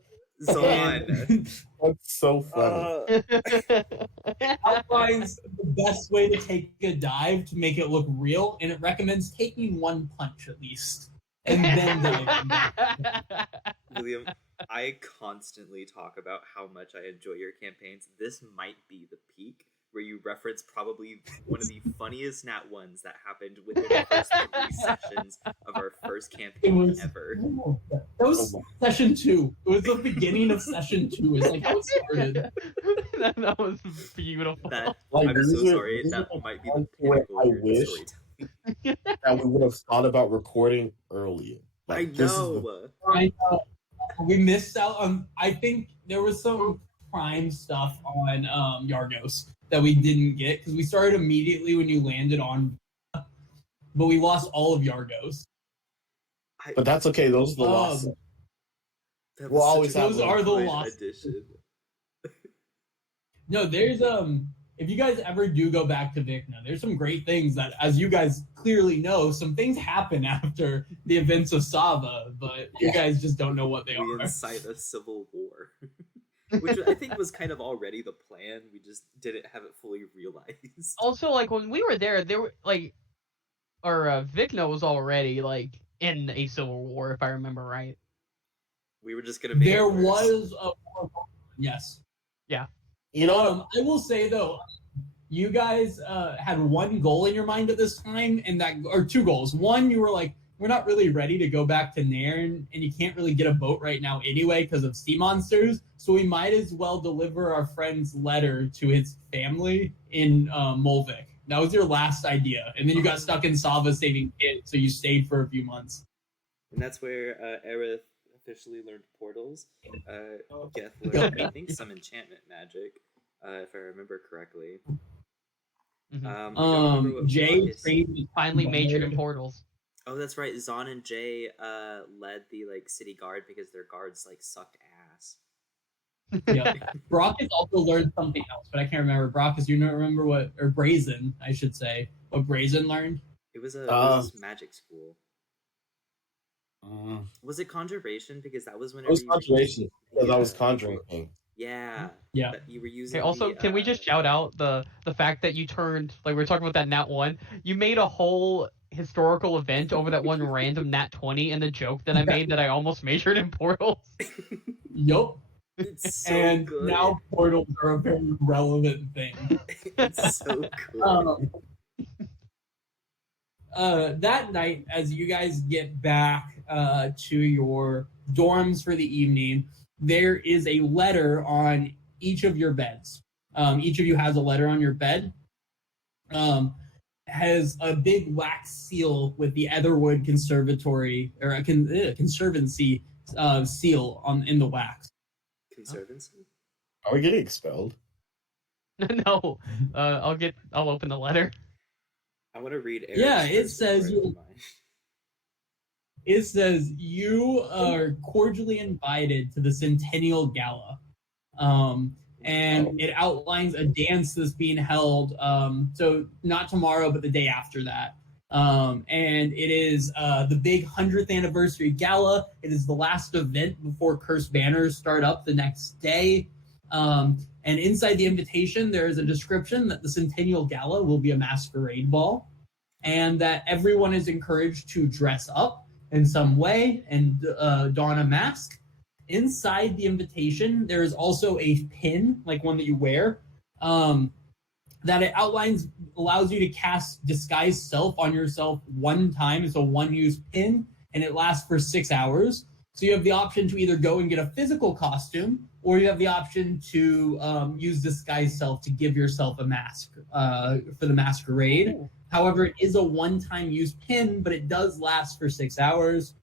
Zon. That's so funny. It outlines the best way to take a dive to make it look real, and it recommends taking 1 punch at least, and then diving. William, I constantly talk about how much I enjoy your campaigns. This might be the peak where you reference probably one of the funniest nat ones that happened within the first 3 sessions of our first campaign ever. That was session 2. It was the beginning of session 2. It's how it started. That was beautiful. I'm so sorry. That might be the pinnacle of your storytelling. That we would have thought about recording earlier. I know. I know. We missed out on. I think there was some crime stuff on Yargos. that we didn't get because we started immediately when you landed on, but we lost all of Yargos. But that's okay. Those are the losses. That We'll was always such a have Those are the good losses. addition. No, there's if you guys ever do go back to Vicna, there's some great things that, as you guys clearly know, some things happen after the events of Sava, but you guys just don't know what they We are. incite a civil war. Which I think was kind of already the plan. We just didn't have it fully realized. Also, like when we were there were like, or Vicna was already like in a civil war, if I remember right. We were just gonna make There it worse. was a yes. Yeah. You know what? I will say though, you guys had one goal in your mind at this time, and that, or two goals. One, you were like, we're not really ready to go back to Nairn, and you can't really get a boat right now anyway because of sea monsters. So we might as well deliver our friend's letter to his family in Molvik. That was your last idea, and then you got stuck in Sava saving kids, so you stayed for a few months. And that's where Aerith officially learned portals. Geth learned, I think, some enchantment magic, if I remember correctly. Mhm. I don't remember what Jay Marcus- trained Finally majored in portals. Oh, that's right. Zahn and Jay led the like city guard because their guards like sucked ass. Yeah. Brockus also learned something else, but I can't remember. Brockus, you don't remember what, or Brazen, I should say, what Brazen learned? It was a magic school. Mm, Was it conjuration? Because that was when it was conjuration because I was conjuring things. Yeah. Yeah. But you were using. Okay, also, can we just shout out the fact that you turned, like we were talking about that Nat 1, you made a whole historical event over that one random Nat 20 and the joke that I made that I almost majored in portals. Yup. It's so And good. now portals are a very relevant thing. It's so good. That night, as you guys get back to your dorms for the evening, there is a letter on each of your beds. Each of you has a letter on your bed. Has a big wax seal with the Aetherwood Conservatory or a Conservancy seal in the wax. Conservancy? Are we getting expelled? No, I'll open the letter. I want to read Eric's Yeah, it first says before I you- open mine. It says you are cordially invited to the Centennial Gala. And it outlines a dance that's being held, so not tomorrow, but the day after that. And it is the big 100th anniversary gala. It is the last event before Cursed Banners start up the next day. And inside the invitation, there is a description that the Centennial Gala will be a masquerade ball, and that everyone is encouraged to dress up in some way and don a mask. Inside the invitation, there is also a pin, like one that you wear, that it allows you to cast Disguise Self on yourself one time. It's a one-use pin, and it lasts for 6 hours. So you have the option to either go and get a physical costume, or you have the option to use Disguise Self to give yourself a mask for the masquerade. Ooh. However, it is a one-time use pin, but it does last for 6 hours.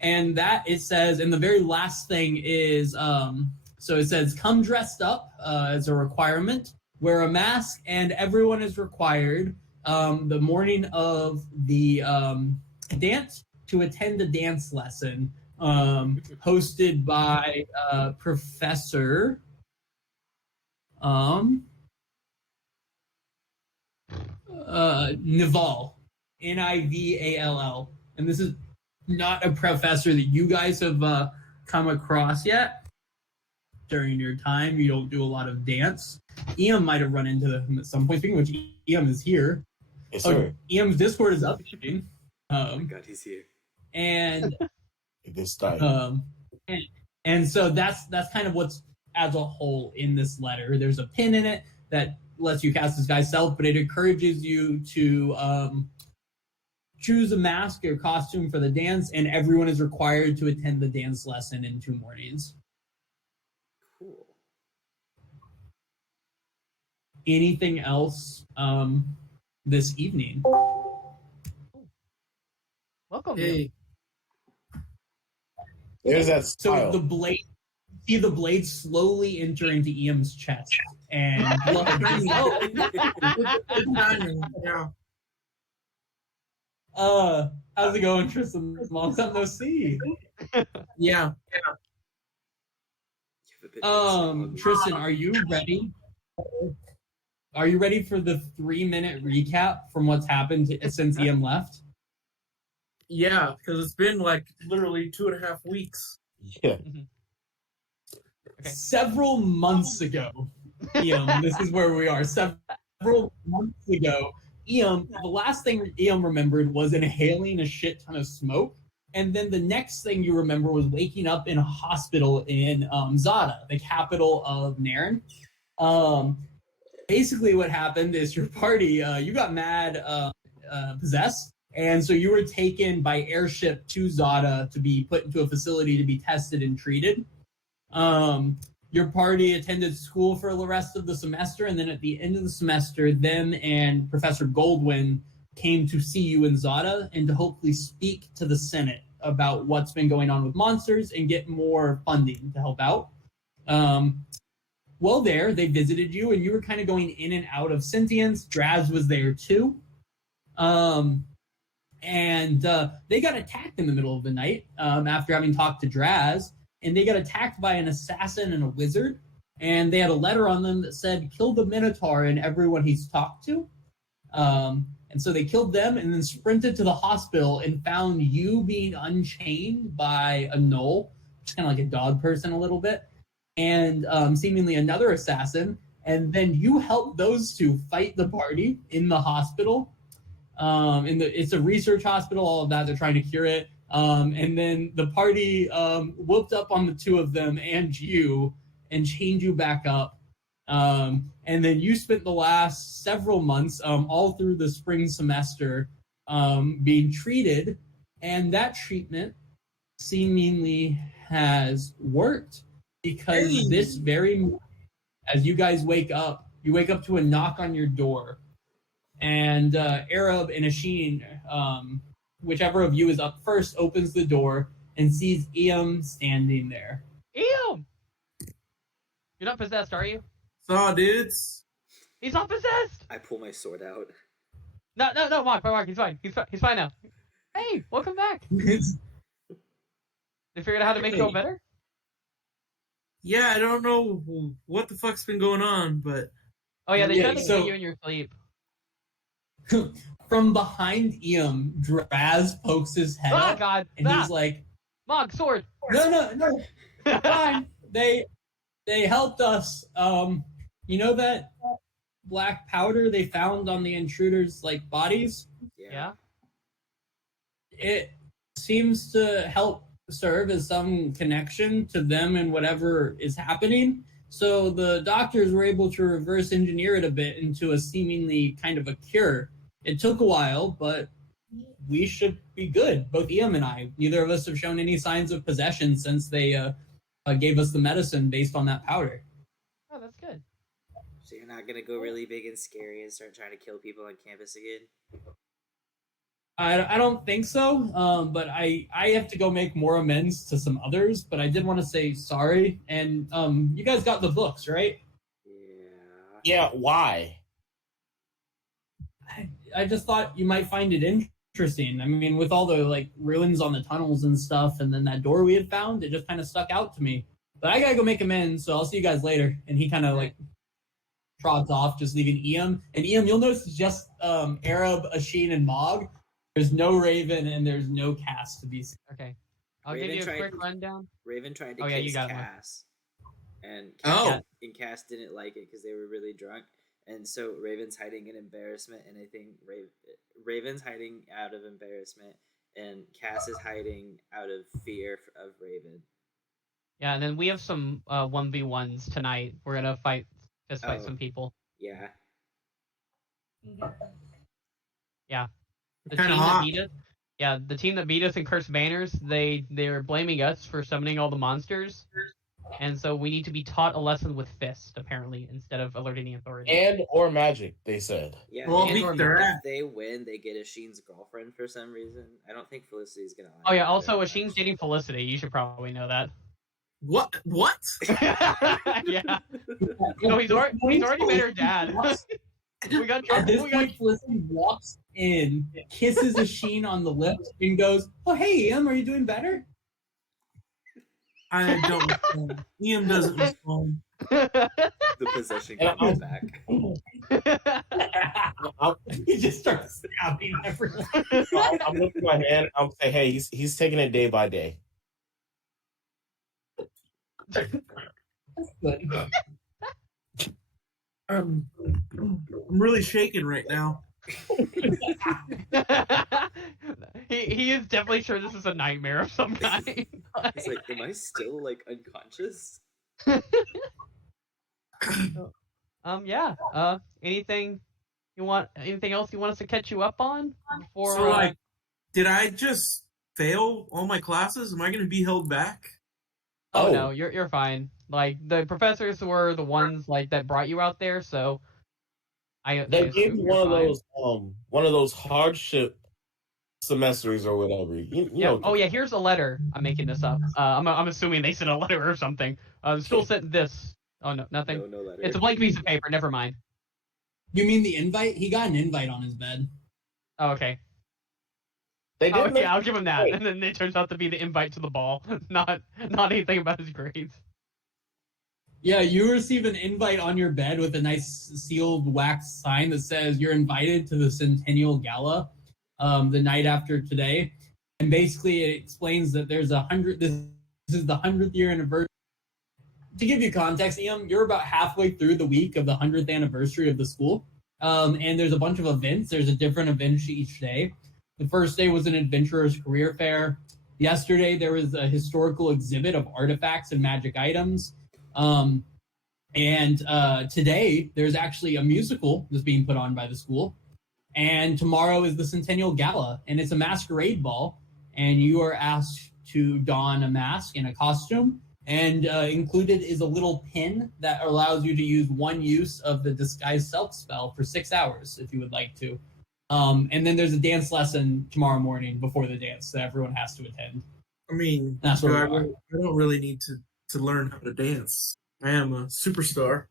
And that it says, and the very last thing is, so it says, come dressed up as a requirement, wear a mask, and everyone is required the morning of the dance to attend a dance lesson hosted by Professor Nival, Nivall. And this is not a professor that you guys have come across yet during your time. You don't do a lot of dance. Ian might have run into him at some point. Speaking of which, Ian is here. Yes, sir. Ian's Discord is updating. Oh my god, he's here. And This time. and so that's kind of what's as a whole in this letter. There's a pin in it that lets you cast Disguise Self, but it encourages you to choose a mask or costume for the dance, and everyone is required to attend the dance lesson in 2 mornings. Cool. Anything else this evening? Welcome. Hey, There's that So style. the blade slowly enter into Iam's chest, and Well, good timing. Yeah. how's it going, Tristan? Long time no see. Yeah. Tristan, are you ready? Are you ready for the 3-minute recap from what's happened since EM left? Yeah, because it's been like literally 2.5 weeks. Yeah. Okay. Several months ago, EM, this is where we are. Several months ago, EM, the last thing EM remembered was inhaling a shit ton of smoke. And then the next thing you remember was waking up in a hospital in Zada, the capital of Naren. Basically, what happened is your party, you got mad possessed. And so you were taken by airship to Zada to be put into a facility to be tested and treated. Your party attended school for the rest of the semester, and then at the end of the semester, them and Professor Goldwyn came to see you in Zada and to hopefully speak to the Senate about what's been going on with monsters and get more funding to help out. Well, there, they visited you, and you were kind of going in and out of sentience. Draz was there too. And they got attacked in the middle of the night after having talked to Draz, and they got attacked by an assassin and a wizard, and they had a letter on them that said, kill the Minotaur and everyone he's talked to. And so they killed them and then sprinted to the hospital and found you being unchained by a gnoll, which is kind of like a dog person a little bit, and seemingly another assassin. And then you helped those two fight the party in the hospital. It's a research hospital, all of that. They're trying to cure it. And then the party whooped up on the two of them and you and chained you back up. And then you spent the last several months, all through the spring semester, being treated. And that treatment seemingly has worked because this very, as you guys wake up, you wake up to a knock on your door. And Arab and Ashin, whichever of you is up first, opens the door and sees Eam standing there. Eam! You're not possessed, are you? Saw dudes. He's not possessed! I pull my sword out. No, Mark, he's fine. He's fine now. Hey, welcome back. They figured out how to make you feel better? Yeah, I don't know what the fuck's been going on, but... Oh yeah, they tried to so- kill you in your sleep. From behind Eam, Draz pokes his head Oh up, god. and he's like, Mog, sword. no, fine. They helped us. You know that black powder they found on the intruders' like bodies? Yeah. It seems to help serve as some connection to them and whatever is happening. So the doctors were able to reverse engineer it a bit into a seemingly kind of a cure. It took a while, but we should be good. Both Eam and I. Neither of us have shown any signs of possession since they gave us the medicine based on that powder. Oh, that's good. So you're not gonna go really big and scary and start trying to kill people on campus again? I don't think so, but I have to go make more amends to some others, but I did want to say sorry. And you guys got the books, right? Yeah. Yeah, why? I just thought you might find it interesting. I mean, with all the like ruins on the tunnels and stuff, and then that door we had found, it just kind of stuck out to me. But I gotta go make amends, so I'll see you guys later. And he kind of like trots off, just leaving Eam. And Eam, you'll notice it's just Arab, Ashin, and Mog. There's no Raven and there's no Cass to be seen. Okay. I'll Raven give you a tried- quick rundown. Raven tried to Oh, yeah, kiss you got one. Cass, and Oh. Cass didn't like it because they were really drunk, and so Raven's hiding in embarrassment, and I think Raven's hiding out of embarrassment, and Cass is hiding out of fear of Raven. Yeah, and then we have some 1v1s tonight. We're gonna fight Oh. some people. Yeah. Yeah. The Kinda team that hot. beat us. Yeah, the team that beat us in Cursed Banners, they're blaming us for summoning all the monsters. And so we need to be taught a lesson with fist, apparently, instead of alerting the authorities. And or magic, they said. Yeah. Well, and beat or their If ass. they win, they get Ashin's girlfriend for some reason. I don't think Felicity's gonna. Oh yeah, like also her. Ashin's dating Felicity. You should probably know that. What? What? Yeah. No, he's already made her dad. we got At this we got point, Felicity walks in, kisses Asheen on the lips, and goes, "Oh, hey, Ian, are you doing better?" I don't respond. Ian doesn't respond. The possession comes back. He just starts stabbing everyone. I'm looking at my hand. I'm saying, hey, he's taking it day by day. That's good. I'm really shaking right now. he is definitely sure this is a nightmare of some kind. He's like, am I still like unconscious? Yeah. Anything else you want us to catch you up on before? So, like, did I just fail all my classes? Am I going to be held back? Oh Oh. no, you're fine. Like the professors were the ones like that brought you out there, so I They assume gave me you're fine. one of those hardship semesters or whatever. You Yeah. know. Oh yeah. Here's a letter. I'm making this up. I'm assuming they sent a letter or something. The school sent this. Oh no, nothing. No letter. It's a blank piece of paper. Never mind. You mean the invite? He got an invite on his bed. Oh, okay. They did Oh, make okay. I'll give him that. Wait. And then it turns out to be the invite to the ball, not anything about his grades. Yeah, you receive an invite on your bed with a nice sealed wax sign that says you're invited to the Centennial Gala the night after today. And basically it explains that there's this is the 100th year anniversary. To give you context, Ian, you're about halfway through the week of the 100th anniversary of the school. And there's a bunch of events. There's a different event each day. The first day was an adventurer's career fair. Yesterday, there was a historical exhibit of artifacts and magic items. And today, there's actually a musical that's being put on by the school. And tomorrow is the Centennial Gala, and it's a masquerade ball. And you are asked to don a mask and a costume. And included is a little pin that allows you to use one use of the disguise self spell for 6 hours if you would like to. And then there's a dance lesson tomorrow morning before the dance that everyone has to attend. I mean, That's where I we are. don't really need to learn how to dance. I am a superstar.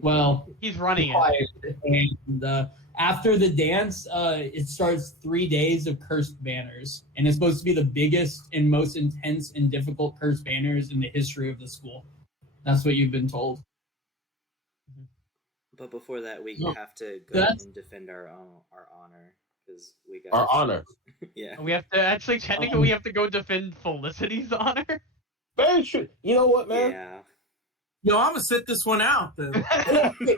Well, He's running it. and after the dance, it starts 3 days of cursed banners, and it's supposed to be the biggest and most intense and difficult cursed banners in the history of the school. That's what you've been told. But before that, we No. have to go That's- and defend our honor because we got our honor. Yeah. We have to technically we have to go defend Felicity's honor. Very true. You know what, man? Yeah. Yo, I'm gonna sit this one out then.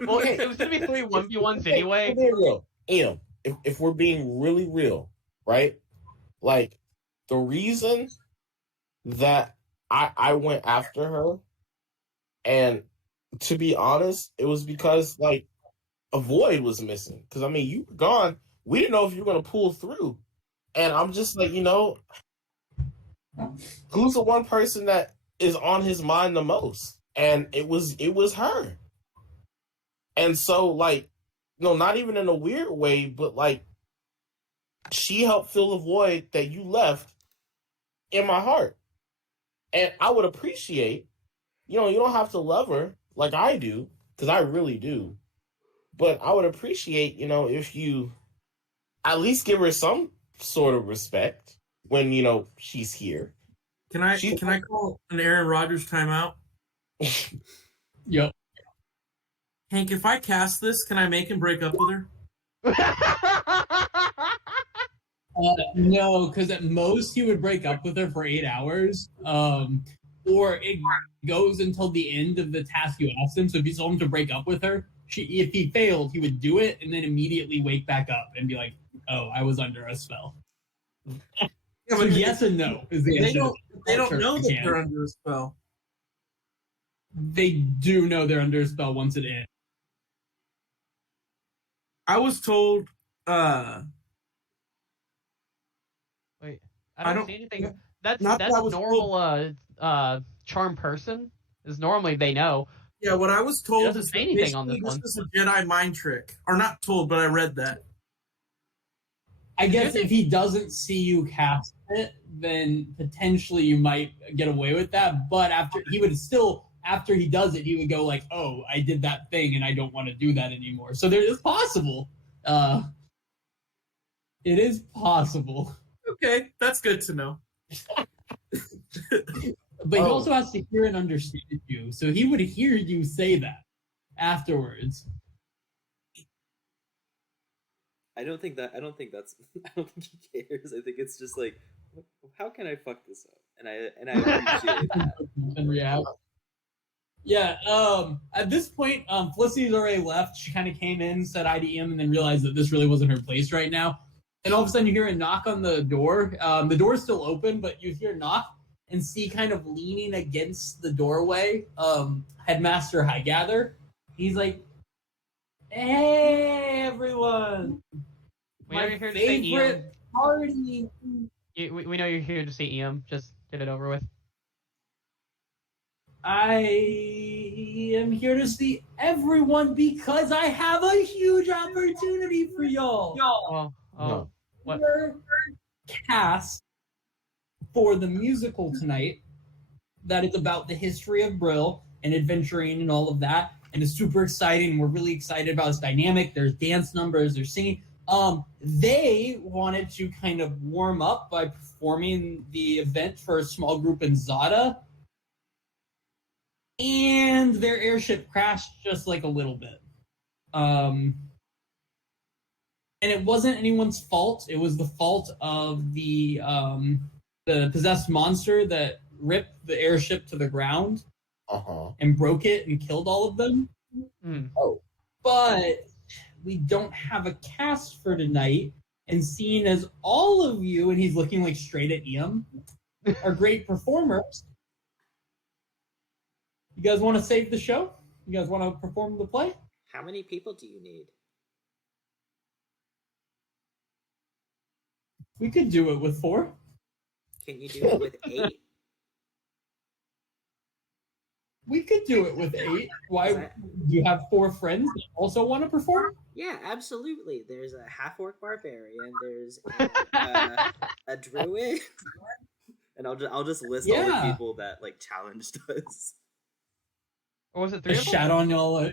Well, it was gonna be 3 1v1s anyway. Be real. Ian, if we're being really real, right? Like, the reason that I went after her, and to be honest, it was because, like, a void was missing. Because, I mean, you were gone. We didn't know if you were going to pull through. And I'm just like, who's the one person that is on his mind the most? And it was her. And so, like, not even in a weird way, but, like, she helped fill the void that you left in my heart. And I would appreciate, you don't have to love her like I do, because I really do. But I would appreciate, if you at least give her some sort of respect when, she's here. Can I call an Aaron Rodgers timeout? Yep. Hank, if I cast this, can I make him break up with her? No, because at most he would break up with her for 8 hours. Or it goes until the end of the task you asked him. So if you told him to break up with her, if he failed, he would do it and then immediately wake back up and be like, "Oh, I was under a spell." Yeah, So but yes and no is the they answer. don't know that You they're can. under a spell. They do know they're under a spell once it ends. I was told Wait, I don't see anything. That's Not that I was normal. Charm person is normally they know. yeah, what I was told doesn't is say that anything on this basically one. this is a Jedi mind trick. Or not told, but I read that. I guess if he doesn't see you cast it, then potentially you might get away with that. But after he does it, he would go like, "Oh, I did that thing, and I don't want to do that anymore." So it's possible. It is possible. Okay, that's good to know. But he also has to hear and understand you, so he would hear you say that afterwards. I don't think that's. I don't think he cares. I think it's just like, how can I fuck this up? And I appreciate that. And react. Yeah. At this point, Felicity's already left. She kind of came in, said hi to Ian, and then realized that this really wasn't her place right now. And all of a sudden, you hear a knock on the door. The door's still open, but you hear a knock and see kind of leaning against the doorway, Headmaster Highgather. He's like, "Hey, everyone! We know My you're here to say Ian. favorite party!" We know you're here to see Ian. Just get it over with. I am here to see everyone because I have a huge opportunity for y'all. Oh, what? We're cast for the musical tonight that is about the history of Brill and adventuring and all of that. And it's super exciting. We're really excited about this dynamic. There's dance numbers, there's singing. They wanted to kind of warm up by performing the event for a small group in Zada. And their airship crashed just like a little bit. And it wasn't anyone's fault. It was the fault of the possessed monster that ripped the airship to the ground and broke it and killed all of them. But we don't have a cast for tonight. And seeing as all of you, and he's looking like straight at Ian, are great performers, you guys want to save the show? You guys want to perform the play? How many people do you need? We could do it with 4. Can you do it with 8? We could do it with 8. Why? Do you have 4 friends that also want to perform? Yeah, absolutely. There's a half-orc barbarian. There's a druid, and I'll just list all the people that like challenged us. Or was it 3 I of them? shat on y'all.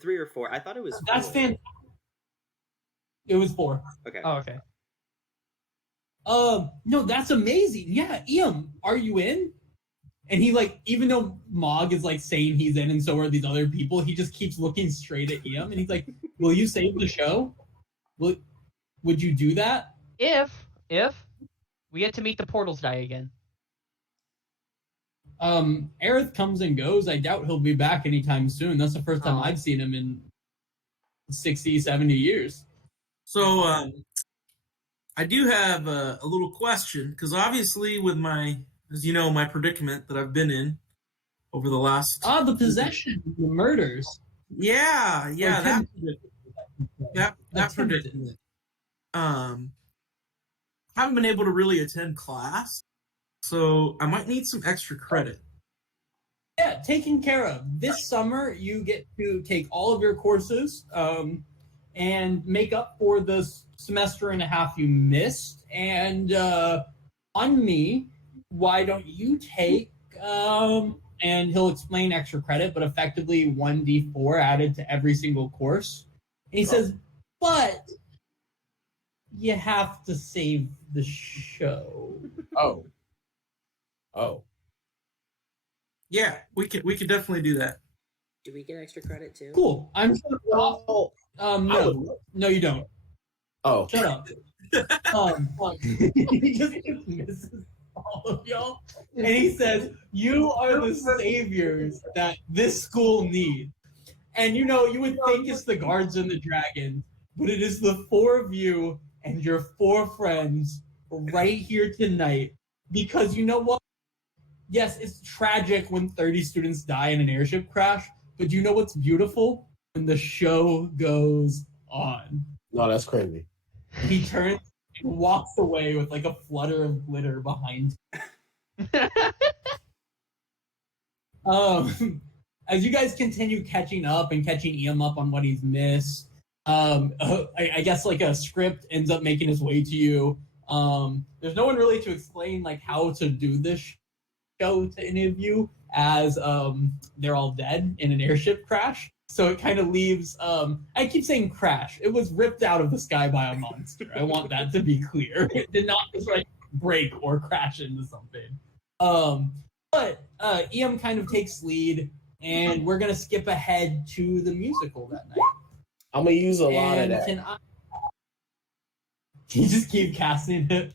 3 or 4. I thought it was 4. That's fantastic. It was 4. Okay. Oh, okay. No, that's amazing. Yeah, Ian, are you in? And he like, even though Mog is like saying he's in, and so are these other people, he just keeps looking straight at Ian, and he's like, "Will you save the show? Would you do that?" If we get to meet the portals die again. Aerith comes and goes. I doubt he'll be back anytime soon. That's the first time I've seen him in 60, 70 years. So, I do have a little question, because obviously with as you know, my predicament that I've been in over the last... the possession, the murders. Yeah, that predicament. Haven't been able to really attend class, so I might need some extra credit. Yeah, taken care of. This summer, you get to take all of your courses and make up for the semester and a half you missed. And on me, why don't you take, and he'll explain extra credit, but effectively 1d4 added to every single course. And he says, but you have to save the show. Oh. Yeah, we could definitely do that. Do we get extra credit too? Cool. I'm sure. No, you don't. Oh. Shut up. He just misses all of y'all, and he says, "You are the saviors that this school needs." And you would think it's the guards and the dragon, but it is the 4 of you and your 4 friends right here tonight. Because you know what? Yes, it's tragic when 30 students die in an airship crash, but you know what's beautiful? When the show goes on. No, that's crazy. He turns and walks away with like a flutter of glitter behind him. As you guys continue catching up and catching Ian up on what he's missed, I guess like a script ends up making its way to you. There's no one really to explain like how to do this show to any of you, as they're all dead in an airship crash. So it kind of leaves. I keep saying crash. It was ripped out of the sky by a monster. I want that to be clear. It did not just like break or crash into something. But EM kind of takes lead, and we're gonna skip ahead to the musical that night. I'm gonna use a lot of that. You just keep casting it.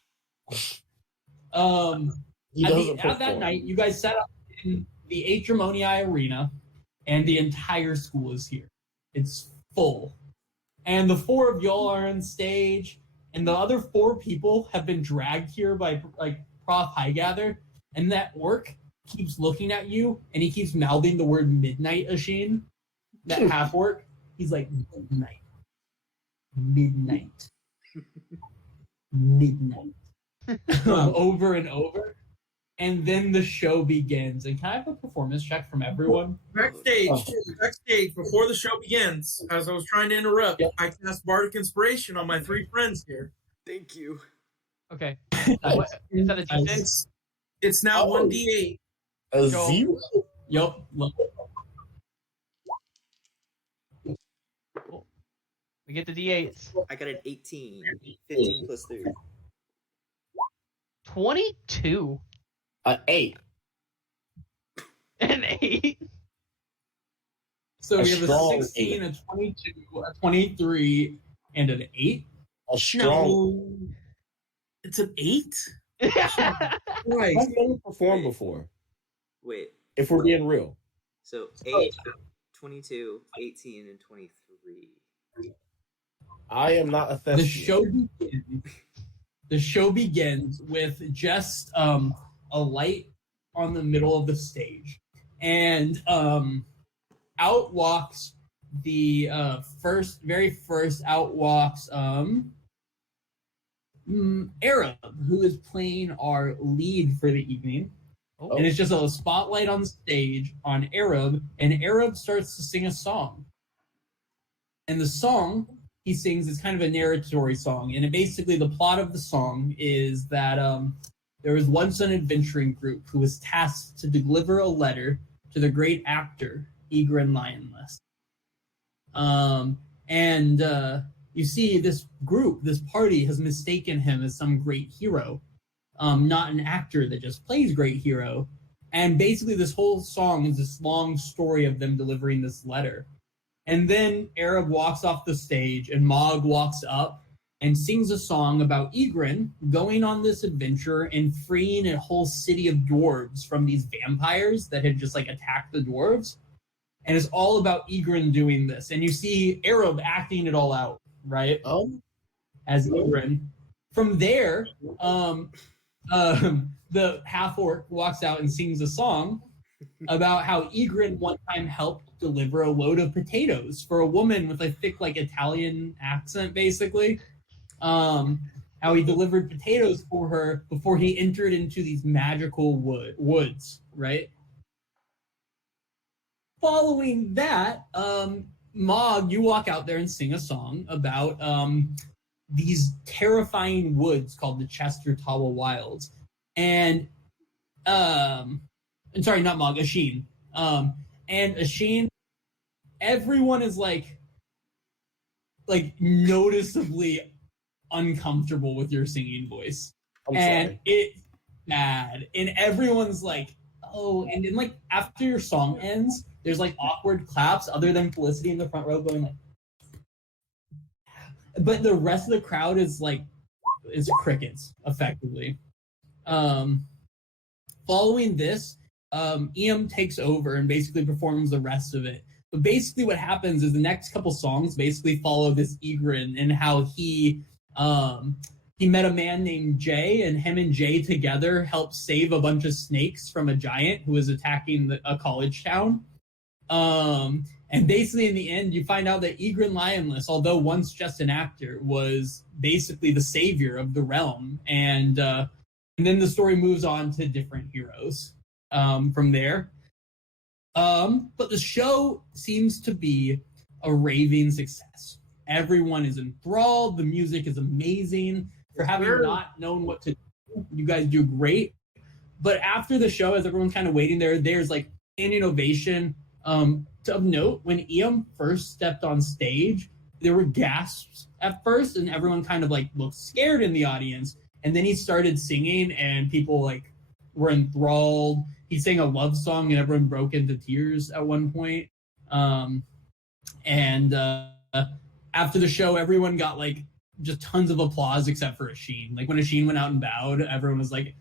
At that night, you guys set up in the Aetherwood Arena, and the entire school is here. It's full. And the four of y'all are on stage, and the other four people have been dragged here by like Prof. Highgather, and that orc keeps looking at you, and he keeps mouthing the word midnight, Ashin. That half orc. He's like, midnight. Midnight. Midnight. Over and over. And then the show begins. And can I have a performance check from everyone? Backstage, before the show begins, as I was trying to interrupt, I cast Bardic Inspiration on my three friends here. Thank you. Okay. Is that a D6? It's now 1d8. A 0? Yup. Cool. We get the D8s. I got an 18. 15 plus 3. 22. 8. An 8. So A we have a strong 16, 8. a 22, a 23, and an 8. A strong. It's an 8? Right. I've never performed before. Wait. If we're being real. So 8, 22, 18, and 23. I am not a thespian. The show begins with just a light on the middle of the stage, and out walks the very first out walks Arab, who is playing our lead for the evening. Oh. And it's just a spotlight on stage on Arab, and Arab starts to sing a song. And the song he sings is kind of a narratory song, and basically the plot of the song is that there was once an adventuring group who was tasked to deliver a letter to the great actor Egrin Lionless. You see, this group, this party, has mistaken him as some great hero, not an actor that just plays great hero. And basically, this whole song is this long story of them delivering this letter. And then Arab walks off the stage, and Mog walks up and sings a song about Egrin going on this adventure and freeing a whole city of dwarves from these vampires that had just like attacked the dwarves. And it's all about Egrin doing this. And you see Arab acting it all out, right? As Egrin. From there, the half-orc walks out and sings a song about how Egrin one time helped deliver a load of potatoes for a woman with a thick, like, Italian accent, basically. How he delivered potatoes for her before he entered into these magical woods, right? Following that, Mog, you walk out there and sing a song about these terrifying woods called the Chester Tawa Wilds. And sorry, not Mog, Ashin. And Ashin, everyone is like noticeably uncomfortable with your singing voice. And it's bad. And everyone's like, oh, and then like after your song ends, there's like awkward claps other than Felicity in the front row going like, but the rest of the crowd is crickets, effectively. Following this, EM takes over and basically performs the rest of it. But basically what happens is the next couple songs basically follow this Egrin and how he met a man named Jay, and him and Jay together helped save a bunch of snakes from a giant who was attacking a college town. And basically in the end, you find out that Egrin Lionless, although once just an actor, was basically the savior of the realm. And then the story moves on to different heroes from there. But the show seems to be a raving success. Everyone is enthralled. The music is amazing. For having not known what to do, you guys do great. But after the show, as everyone's kind of waiting there, there's like standing ovation. Of note, when Ian first stepped on stage, there were gasps at first, and everyone kind of like looked scared in the audience. And then he started singing, and people like were enthralled. He sang a love song, and everyone broke into tears at one point. After the show, everyone got like just tons of applause except for Asheen. Like when Asheen went out and bowed, everyone was like,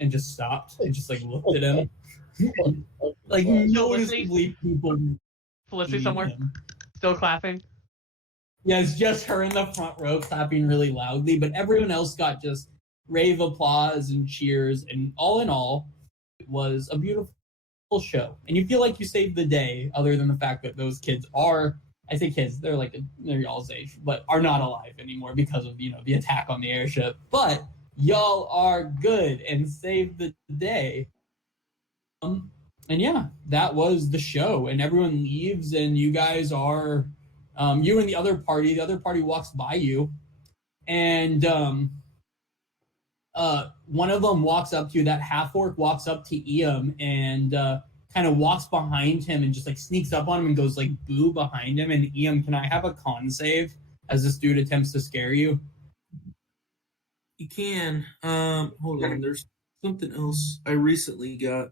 and just stopped and just like looked at him. Like noticeably people. Felicity somewhere him. still clapping. Yeah, it's just her in the front row clapping really loudly, but everyone else got just rave applause and cheers. And all in all, it was a beautiful show. And you feel like you saved the day, other than the fact that those kids are, I say kids, they're y'all's age, but are not alive anymore because of, the attack on the airship. But y'all are good and saved the day. And yeah, that was the show. And everyone leaves, and you guys are, you and the other party walks by you, and one of them walks up to you. That half-orc walks up to Iam and kind of walks behind him and just like sneaks up on him and goes like boo behind him. And Iam, can I have a con save as this dude attempts to scare you? You can. Hold on. There's something else I recently got.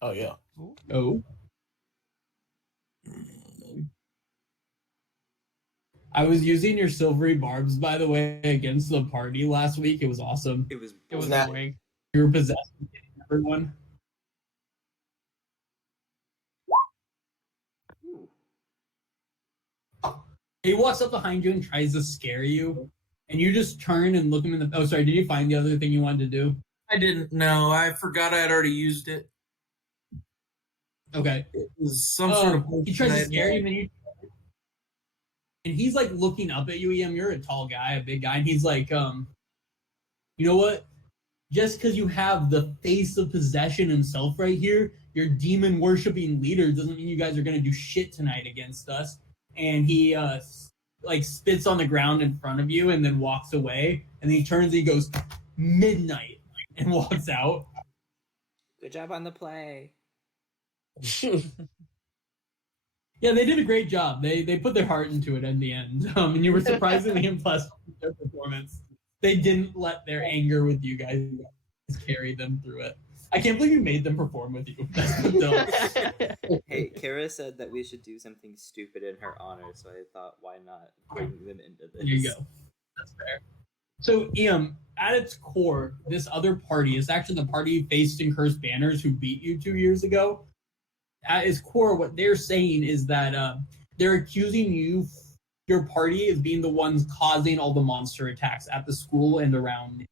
Oh yeah. Oh. I was using your silvery barbs, by the way, against the party last week. It was awesome. It was Annoying. You were possessing everyone. He walks up behind you and tries to scare you, and you just turn and look him in the... Oh, sorry, did you find the other thing you wanted to do? I didn't know. I forgot I had already used it. Okay. It was some sort of... He tries to scare you, and he's like looking up at you, Ian. You're a tall guy, a big guy, and he's like, you know what? Just because you have the face of possession himself right here, your demon worshipping leader, doesn't mean you guys are gonna do shit tonight against us. And he like spits on the ground in front of you and then walks away. And then he turns and he goes, midnight, and walks out. Good job on the play. Yeah, they did a great job. They put their heart into it in the end. And you were surprisingly impressed with their performance. They didn't let their anger with you guys carry them through it. I can't believe you made them perform with you. Hey, Kara said that we should do something stupid in her honor, so I thought, why not bring them into this? There you go. That's fair. So, Ian, at its core, this other party is actually the party faced in cursed banners who beat you 2 years ago. At its core, what they're saying is that they're accusing your party, of being the ones causing all the monster attacks at the school and around.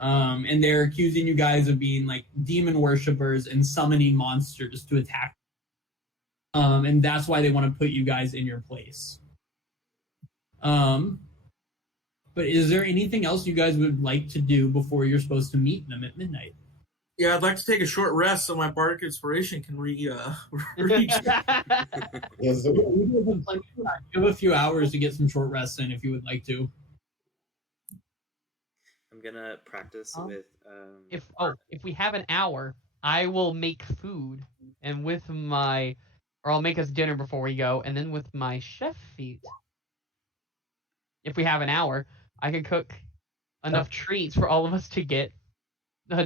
And they're accusing you guys of being like demon worshippers and summoning monsters to attack. And that's why they want to put you guys in your place. But is there anything else you guys would like to do before you're supposed to meet them at midnight? Yeah, I'd like to take a short rest so my bardic inspiration can reach. Yes, sir. You have a few hours to get some short rest in if you would like to. I'm gonna practice with. If we have an hour, I will make food, and I'll make us dinner before we go, and then with my chef feat, if we have an hour, I can cook enough treats for all of us to get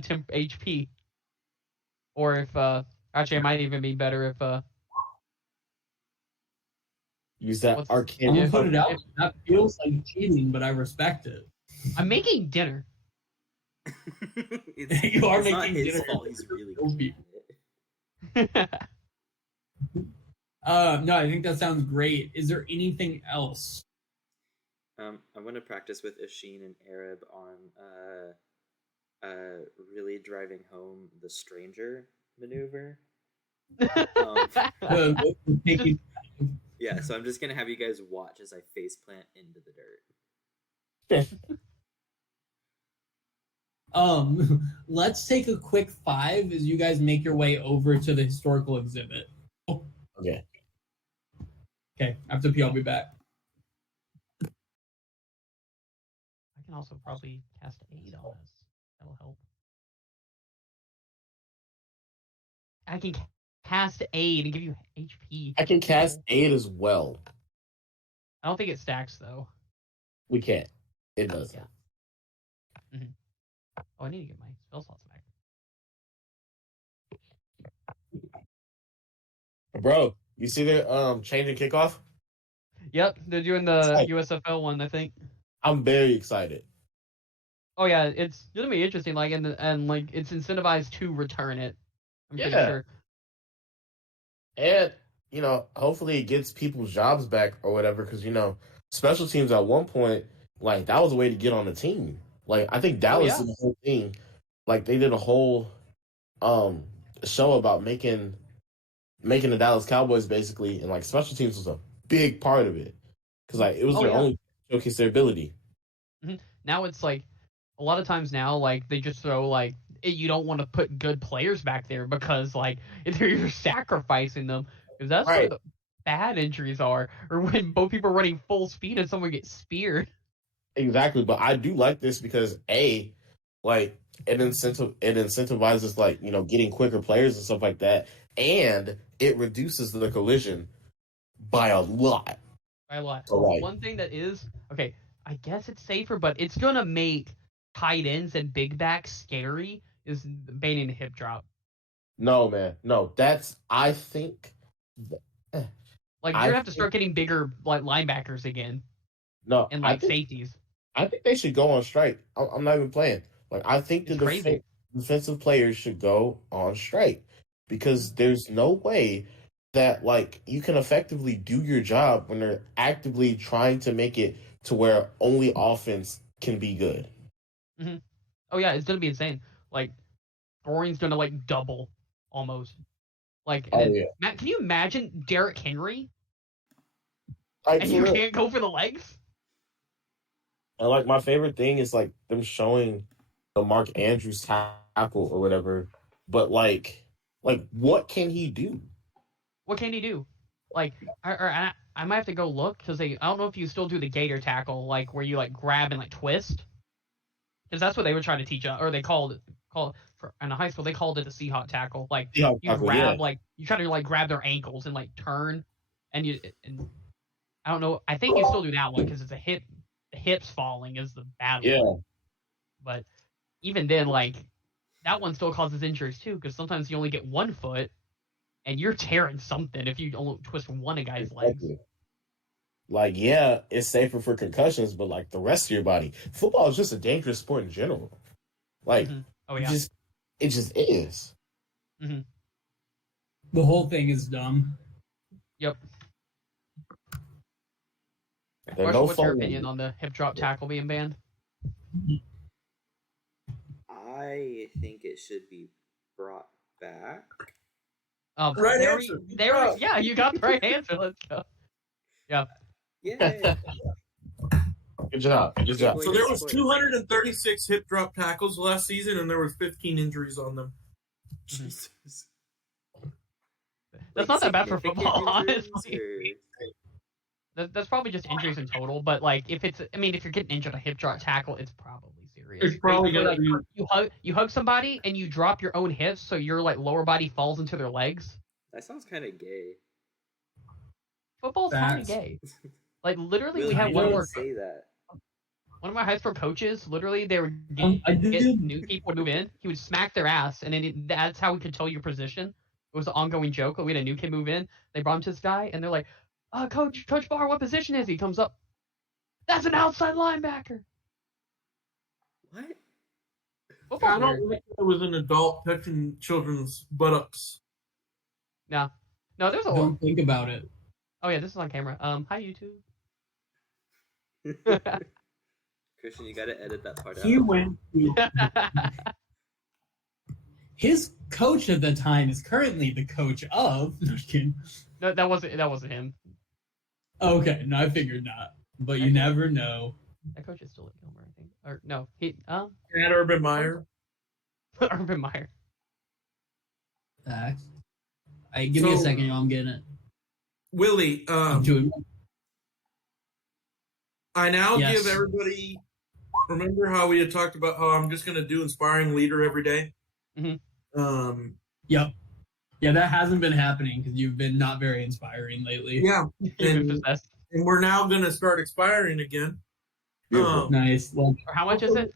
temp HP. Or if actually, it might even be better if use that What's- arcane. I'm gonna put it out. That feels like cheating, but I respect it. I'm making dinner. You are it's not making his dinner. fault. He's really Those good people. at it. No, I think that sounds great. Is there anything else? I'm gonna practice with Asheen and Arab on really driving home the stranger maneuver. Taking- Yeah, so I'm just gonna have you guys watch as I faceplant into the dirt. Let's take a quick 5 as you guys make your way over to the historical exhibit. Okay. Okay, after P, I'll be back. I can also probably cast aid on us. That'll help. I can cast aid and give you HP. I can cast aid as well. I don't think it stacks though. We can't. It doesn't. Yeah. Oh, I need to get my spell slots back. Bro, you see the changing kickoff? Yep, they're doing the USFL one, I think. I'm very excited. Oh yeah, it's gonna be interesting. Like and like it's incentivized to return it. I'm pretty Yeah. sure. And, you know, hopefully it gets people's jobs back or whatever, because, you know, special teams at one point, like, that was a way to get on the team. Like, I think Dallas did the whole thing. Like, they did a whole show about making the Dallas Cowboys, basically, and, like, special teams was a big part of it. Because, like, it was their only showcase their ability. Now it's, like, a lot of times now, like, they just throw, like, you don't want to put good players back there because, like, you're sacrificing them. Because that's where the bad injuries are. Or when both people are running full speed and someone gets speared. Exactly. But I do like this because, A, like, it incentivizes, like, you know, getting quicker players and stuff like that. And it reduces the collision by a lot. By a lot. So, like, one thing that is, okay, I guess it's safer, but it's going to make tight ends and big backs scary is banning the hip drop. No, man. No, I think. Like, you're going to have to start getting bigger, like, linebackers again. No. And, like, safeties. I think they should go on strike. I'm not even playing. Like, I think the defensive players should go on strike because there's no way that, like, you can effectively do your job when they're actively trying to make it to where only offense can be good. Mm-hmm. Oh, yeah, it's going to be insane. Like, scoring's going to, like, double almost. Like, Matt, can you imagine Derrick Henry? Like, and you can't go for the legs? And, like, my favorite thing is, like, them showing the Mark Andrews tackle or whatever. But, like what can he do? What can he do? Like, I might have to go look because I don't know if you still do the gator tackle, like, where you, like, grab and, like, twist. Because that's what they were trying to teach us, or they called it in high school, they called it a Seahawk tackle. Like, you grab, like, you try to, like, grab their ankles and, like, turn. And I don't know, I think you still do that one because it's the hips falling is the bad one. Yeah. But even then, like, that one still causes injuries too, because sometimes you only get 1 foot, and you're tearing something if you only twist one of guy's legs. Like, yeah, it's safer for concussions, but, like, the rest of your body. Football is just a dangerous sport in general. Like, it just is. Mm-hmm. The whole thing is dumb. Yep. Marshall, what's your opinion on the hip drop tackle being banned? I think it should be brought back. Right answer. Yeah, you got the right answer. Let's go. Yeah. Yeah. Good job. Good job. So there was 236 hip drop tackles last season, and there were 15 injuries on them. Jesus. That's not that bad for football, honestly. That's probably just injuries in total, but, like, if you're getting injured on a hip drop tackle, it's probably serious. It's probably gonna be. You hug somebody and you drop your own hips, so your, like, lower body falls into their legs. That sounds kind of gay. Football's kind of gay. Like, literally, we had one more. Say that. One of my high school coaches, literally, they were new people would move in. He would smack their ass, and then that's how we could tell your position. It was an ongoing joke. We had a new kid move in. They brought him to this guy, and they're like, Coach Barr, what position is he? He comes up. That's an outside linebacker. What? I don't think it was an adult touching children's buttocks. No, there's a. Don't think about it. Oh yeah, this is on camera. Hi YouTube. Christian, you gotta edit that part out. He went. His coach at the time is currently the coach of. No, just kidding. No, that wasn't him. Okay, no, I figured not. But you never know. That coach is still at Gilmer, I think. Or no, he at Urban Meyer. Urban Meyer. Give me a second, y'all. I'm getting it. Willie, to I now Yes. give everybody. Remember how we had talked about how I'm just going to do inspiring leader every day? Mhm. Yep. Yeah, that hasn't been happening because you've been not very inspiring lately. Yeah, You've been and, possessed. and we're now going to start expiring again. Beautiful. Nice. Well, Or how much is it?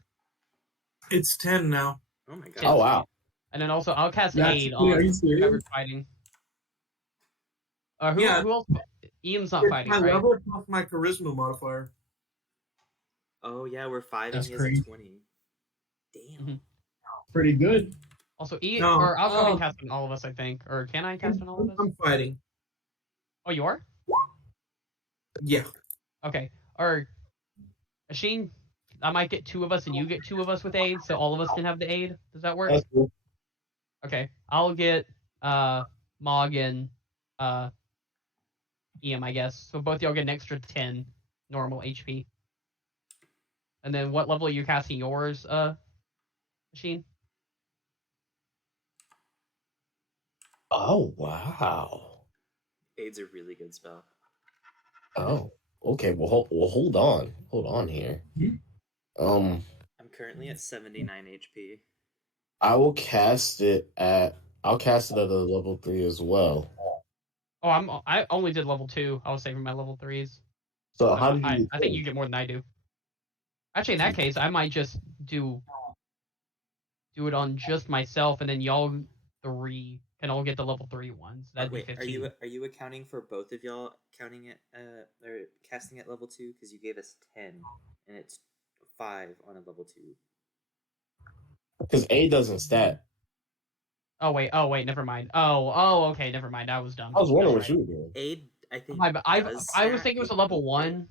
It's 10 now. Oh my god. Oh wow. And then also, I'll cast That's- aid are on you serious? whoever's fighting. Who Yeah. else? Ian's not It's fighting, my right? level plus my charisma modifier. Oh yeah, we're 5 That's and he has crazy. a 20. Damn. Mhm. pretty good. Also, Ian, No. or I'll go ahead and cast on all of us, I think. Or can I cast on all of us? I'm fighting. Oh, you are? Yeah. Okay. Or, Asheen, I might get 2 of us and you get 2 of us with aid, so all of us can have the aid. Does that work? That's cool. Okay. I'll get Mog and EM, I guess. So both y'all get an extra 10 normal HP. And then what level are you casting yours, Machine? Oh wow. Aid's a really good spell. Oh. Okay. Well, hold on. Hold on here. Mhm. I'm currently at 79 HP. I will cast it at. I'll cast it at a level 3 as well. Oh, I only did level 2. I was saving my level 3s. So how do you? I think you get more than I do. Actually, in that case, I might just do it on just myself, and then y'all 3 can all get the level 3 ones. That'd Wait, be 15. are you accounting for both of y'all counting it or casting at level 2 because you gave us 10 and it's 5 on a level 2. Because A doesn't stat. Oh wait, never mind. Oh, okay, never mind. I was dumb. I was wondering That's what you were doing. Aid, I think. I does was stack. thinking it was a level 1.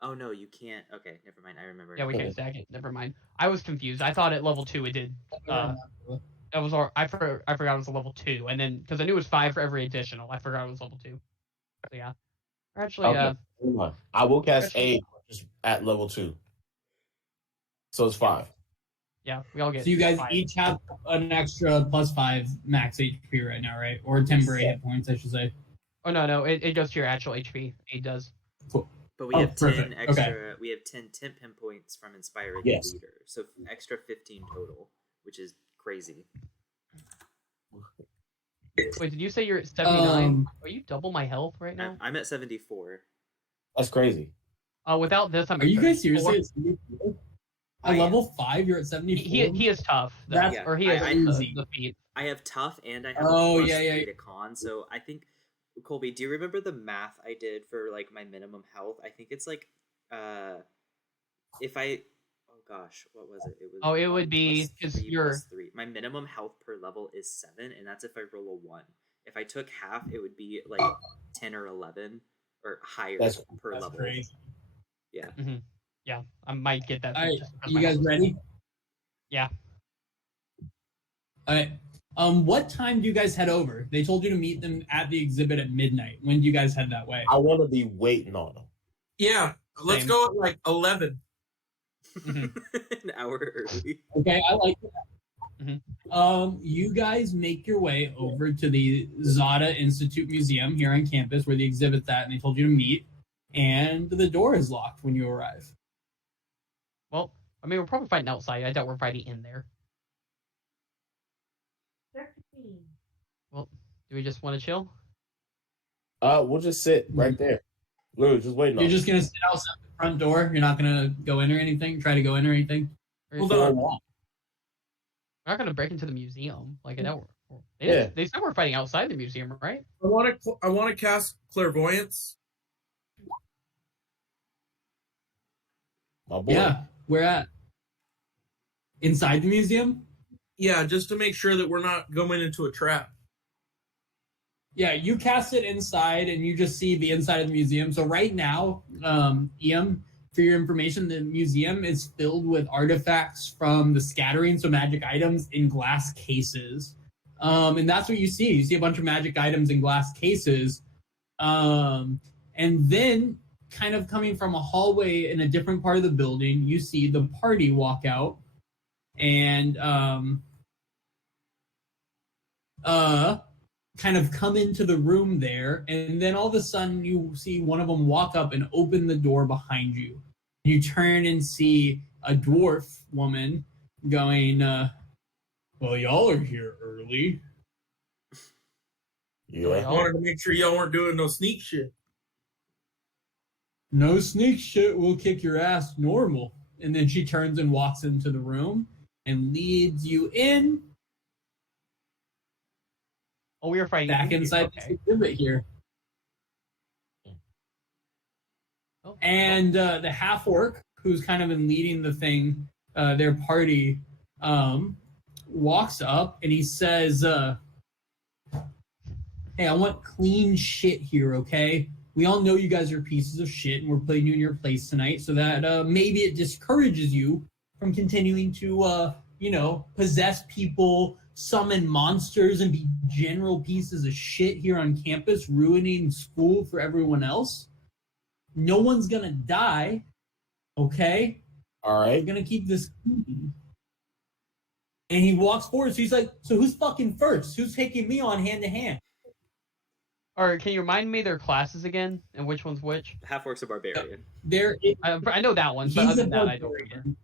Oh no, you can't. Okay, never mind. I remember. Yeah, we can stack it. Never mind. I was confused. I thought at level 2 it did. It was I forgot it was a level 2, and then because I knew it was 5 for every additional, I forgot it was level 2. So yeah. Or actually, Okay. Hold on. I will cast Actually- A just at level 2. So it's 5. yeah, we all get. So you guys 5. each have an extra +5 max HP right now, right? Or temporary hit points, I should say. Oh no, it goes to your actual HP. It does. But we Oh, have 10 perfect. extra. Okay. We have 10 temp hit points from inspiring Yes. leader, so extra 15 total, which is crazy. Wait, did you say you're at 79? Um, Are you double my health right now? I'm at 74. That's crazy. Without this, I'm. Are you guys 34. seriously at 74? I At am. level 5, you're at 74? He is tough. Though. That's Yeah, or he is crazy. the feat. I have tough and I have Oh, plus yeah, 3 yeah. to con. So I think, Colby, do you remember the math I did for like my minimum health? I think it's like, if I, oh gosh, what was it? It was. Oh, it would 1 be- plus 'cause 3 you're- plus 3. My minimum health per level is 7, and that's if I roll a 1. If I took half, it would be like 10 or 11 or higher per That's level. crazy. Yeah. Yeah, I might get that. All right, just because you my guys health is- ready? Yeah. All right. What time do you guys head over? They told you to meet them at the exhibit at midnight. When do you guys head that way? I want to be waiting on them. Yeah. Let's Same. go at like 11. Mhm. An hour early. Okay, I like that. Mhm. You guys make your way over to the Zada Institute Museum here on campus where the exhibit's at, and they told you to meet. And the door is locked when you arrive. Well, I mean, we're probably fighting outside. I doubt we're fighting in there. Well, do we just want to chill? We'll just sit right there. Literally, just waiting on You're them. just gonna sit outside the front door. You're not gonna go in or anything. Try to go in or anything. Or Hold is- on. We're not gonna break into the museum. Like, I know Yeah. they said we're fighting outside the museum, right? I want to cast clairvoyance. My boy. Yeah, we're at inside the museum. Yeah, just to make sure that we're not going into a trap. Yeah, you cast it inside, and you just see the inside of the museum. So right now, EM, for your information, the museum is filled with artifacts from the scattering, so magic items in glass cases. And that's what you see. You see a bunch of magic items in glass cases. And then, kind of coming from a hallway in a different part of the building, you see the party walk out. And kind of come into the room there, and then all of a sudden you see one of them walk up and open the door behind you. You turn and see a dwarf woman going, well, y'all are here early. Yeah. I wanted to make sure y'all weren't doing no sneak shit. No sneak shit, we'll kick your ass normal. And then she turns and walks into the room and leads you in Oh, we were fighting back Indians. inside Okay. the exhibit here. Oh, And the half orc, who's kind of been leading the thing, their party, walks up and he says, hey, I want clean shit here, okay? We all know you guys are pieces of shit and we're putting you in your place tonight so that maybe it discourages you from continuing to, possess people, summon monsters, and be general pieces of shit here on campus, ruining school for everyone else. No one's gonna die, okay? All We're right. gonna keep this clean. And he walks forward, so he's like, so who's fucking first? Who's taking me on hand to hand? Or can you remind me their classes again and which one's which? Half-orc's a barbarian. There, I know that one, but he's other a than that, I don't remember. barbarian.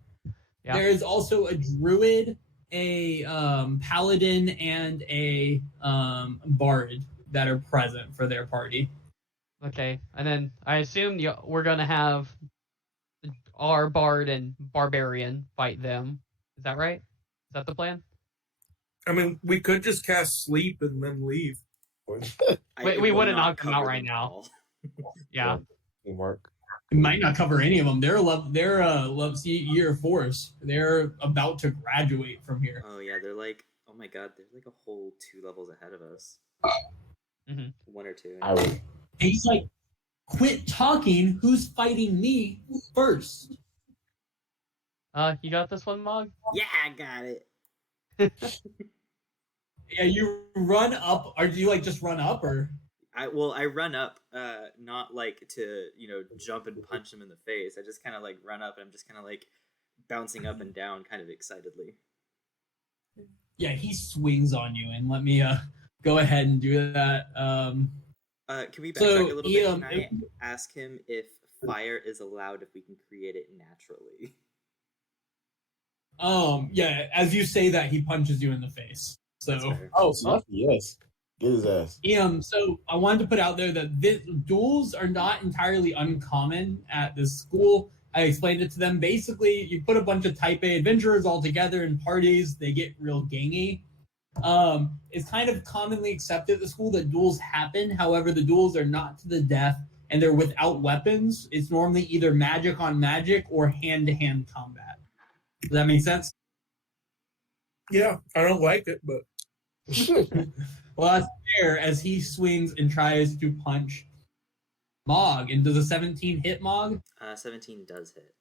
Yeah. There is also a druid, a paladin, and a bard that are present for their party. Okay, and then I assume we're gonna have our bard and barbarian fight them. Is that right? Is that the plan? I mean, we could just cast sleep and then leave. We wouldn't knock them out right now. Yeah. Mark. It might not cover any of them. They're year fours. They're about to graduate from here. Oh yeah, they're like, oh my god, they're like a whole 2 levels ahead of us. Mhm. 1 or 2. I would. And he's like, quit talking. Who's fighting me first? You got this one, Mog? Yeah, I got it. Yeah, you run up. Or do you like just run up, or? I run up, not like to jump and punch him in the face. I just kind of like run up and I'm just kind of like bouncing up and down, kind of excitedly. Yeah, he swings on you, and let me go ahead and do that. Can we backtrack So, a little bit? Can I ask him if fire is allowed if we can create it naturally? Yeah, as you say that, he punches you in the face. That's So, fair. Oh, so yes. Get his ass. so I wanted to put out there that duels are not entirely uncommon at this school. I explained it to them. Basically, you put a bunch of Type A adventurers all together in parties, they get real gangy. It's kind of commonly accepted at the school that duels happen. However, the duels are not to the death, and they're without weapons. It's normally either magic on magic or hand-to-hand combat. Does that make sense? Yeah, I don't like it, but Well, that's fair as he swings and tries to punch Mog. And does a 17 hit Mog? 17 does hit.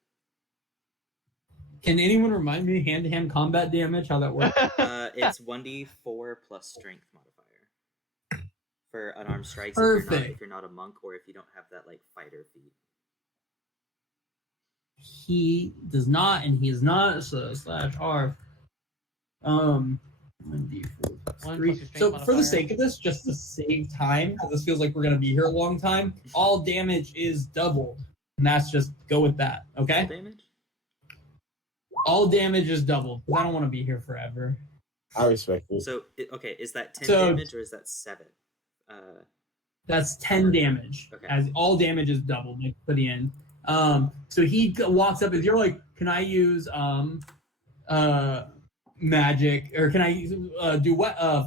Can anyone remind me hand-to-hand combat damage, how that works? It's 1d4 plus strength modifier for unarmed strikes. Perfect. If you're not a monk or if you don't have that like fighter feat. He does not, and he is not, so /R. 1d4 plus 1 3. plus your strength So for the modifier. sake of this, just to save time, because this feels like we're going to be here a long time, all damage is doubled. And that's just, go with that, okay? Damage? All damage is doubled, because I don't want to be here forever. I respect it. So, okay, is that 10 So- damage or is that 7? That's 10 damage. Okay. As all damage is doubled, like put in. So he walks up, if you're like, can I use magic, or can I do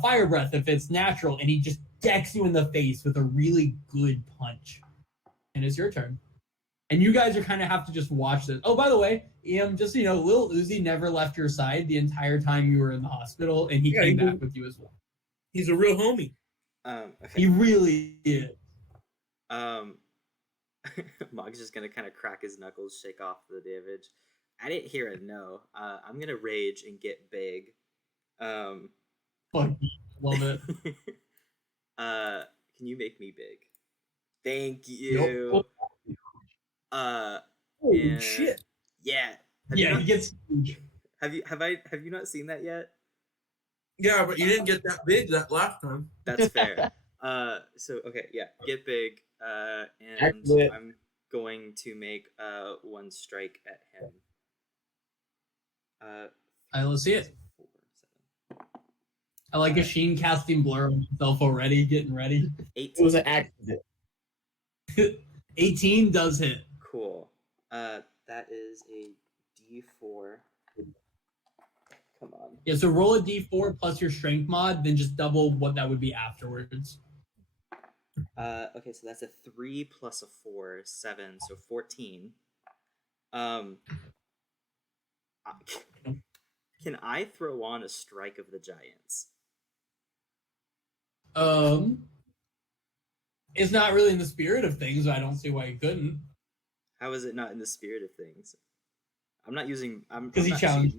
fire breath if it's natural? And he just decks you in the face with a really good punch. And it's your turn. And you guys are kind of have to just watch this. Oh, by the way, just Lil Uzi never left your side the entire time you were in the hospital, and he came back with you as well. he's a real homie. Okay. He really is. Mog's just gonna kind of crack his knuckles, shake off the damage. I didn't hear a no. I'm gonna rage and get big. Fuck, love it. Can you make me big? Thank you. Holy and- shit! Yeah. Yeah, he gets huge. Have you not seen that yet? Yeah, but you didn't get that big that last time. That's fair. So okay, yeah, get big. And Excellent. I'm going to make one strike at him. All right, let's see it. 4, 7. I like a sheen casting blur on himself already, getting ready. 18. It was an accident. 18 does hit. Cool. That is a D4. Come on. Yeah, so roll a d4 plus your strength mod, then just double what that would be afterwards. Okay, so that's a 3 plus a 4, 7, so 14. Can I throw on a Strike of the Giants? It's not really in the spirit of things, so I don't see why you couldn't. How is it not in the spirit of things? I'm not using. Because he challenged.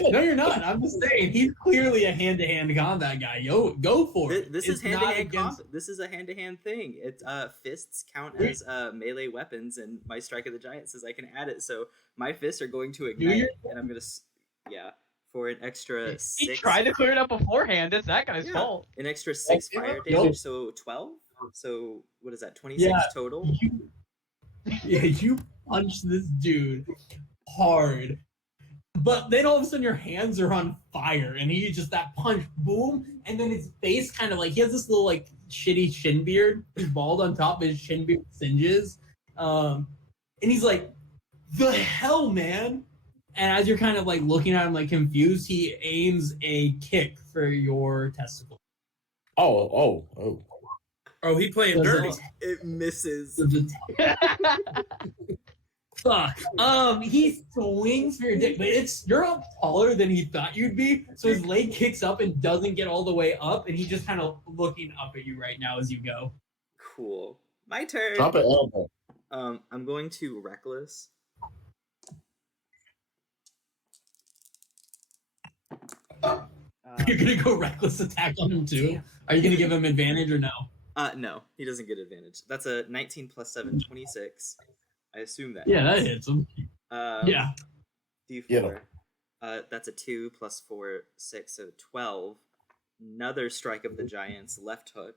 No, you're not. I'm just saying he's clearly a hand-to-hand combat guy. Yo, go for it. This is hand-to-hand combat. This is a hand-to-hand thing. It's fists count as melee weapons, and my Strike of the Giant says I can add it. So my fists are going to ignite, and I'm gonna for an extra 6. He tried to clear it up beforehand. It's that guy's fault. An extra 6 fire damage, so 12. So what is that? 26 total. You punch this dude hard. But then all of a sudden your hands are on fire, and he just that punch, boom, and then his face kind of like he has this little like shitty shin beard. He's bald on top, but his shin beard singes, and he's like, "The hell, man!" And as you're kind of like looking at him like confused, he aims a kick for your testicle. Oh! He playing dirty. It misses. Fuck. He swings for your dick, but you're up taller than he thought you'd be, so his leg kicks up and doesn't get all the way up, and he's just kind of looking up at you right now as you go. Cool. My turn. Drop an elbow. I'm going to Reckless. You're gonna go Reckless attack on him too? Are you gonna give him advantage or no? No, he doesn't get advantage. That's a 19 plus 7, 26. I assume that. Yeah, that hits him. Yeah. D4. That's a 2 plus 4, 6, so 12. Another Strike of the Giants, left hook.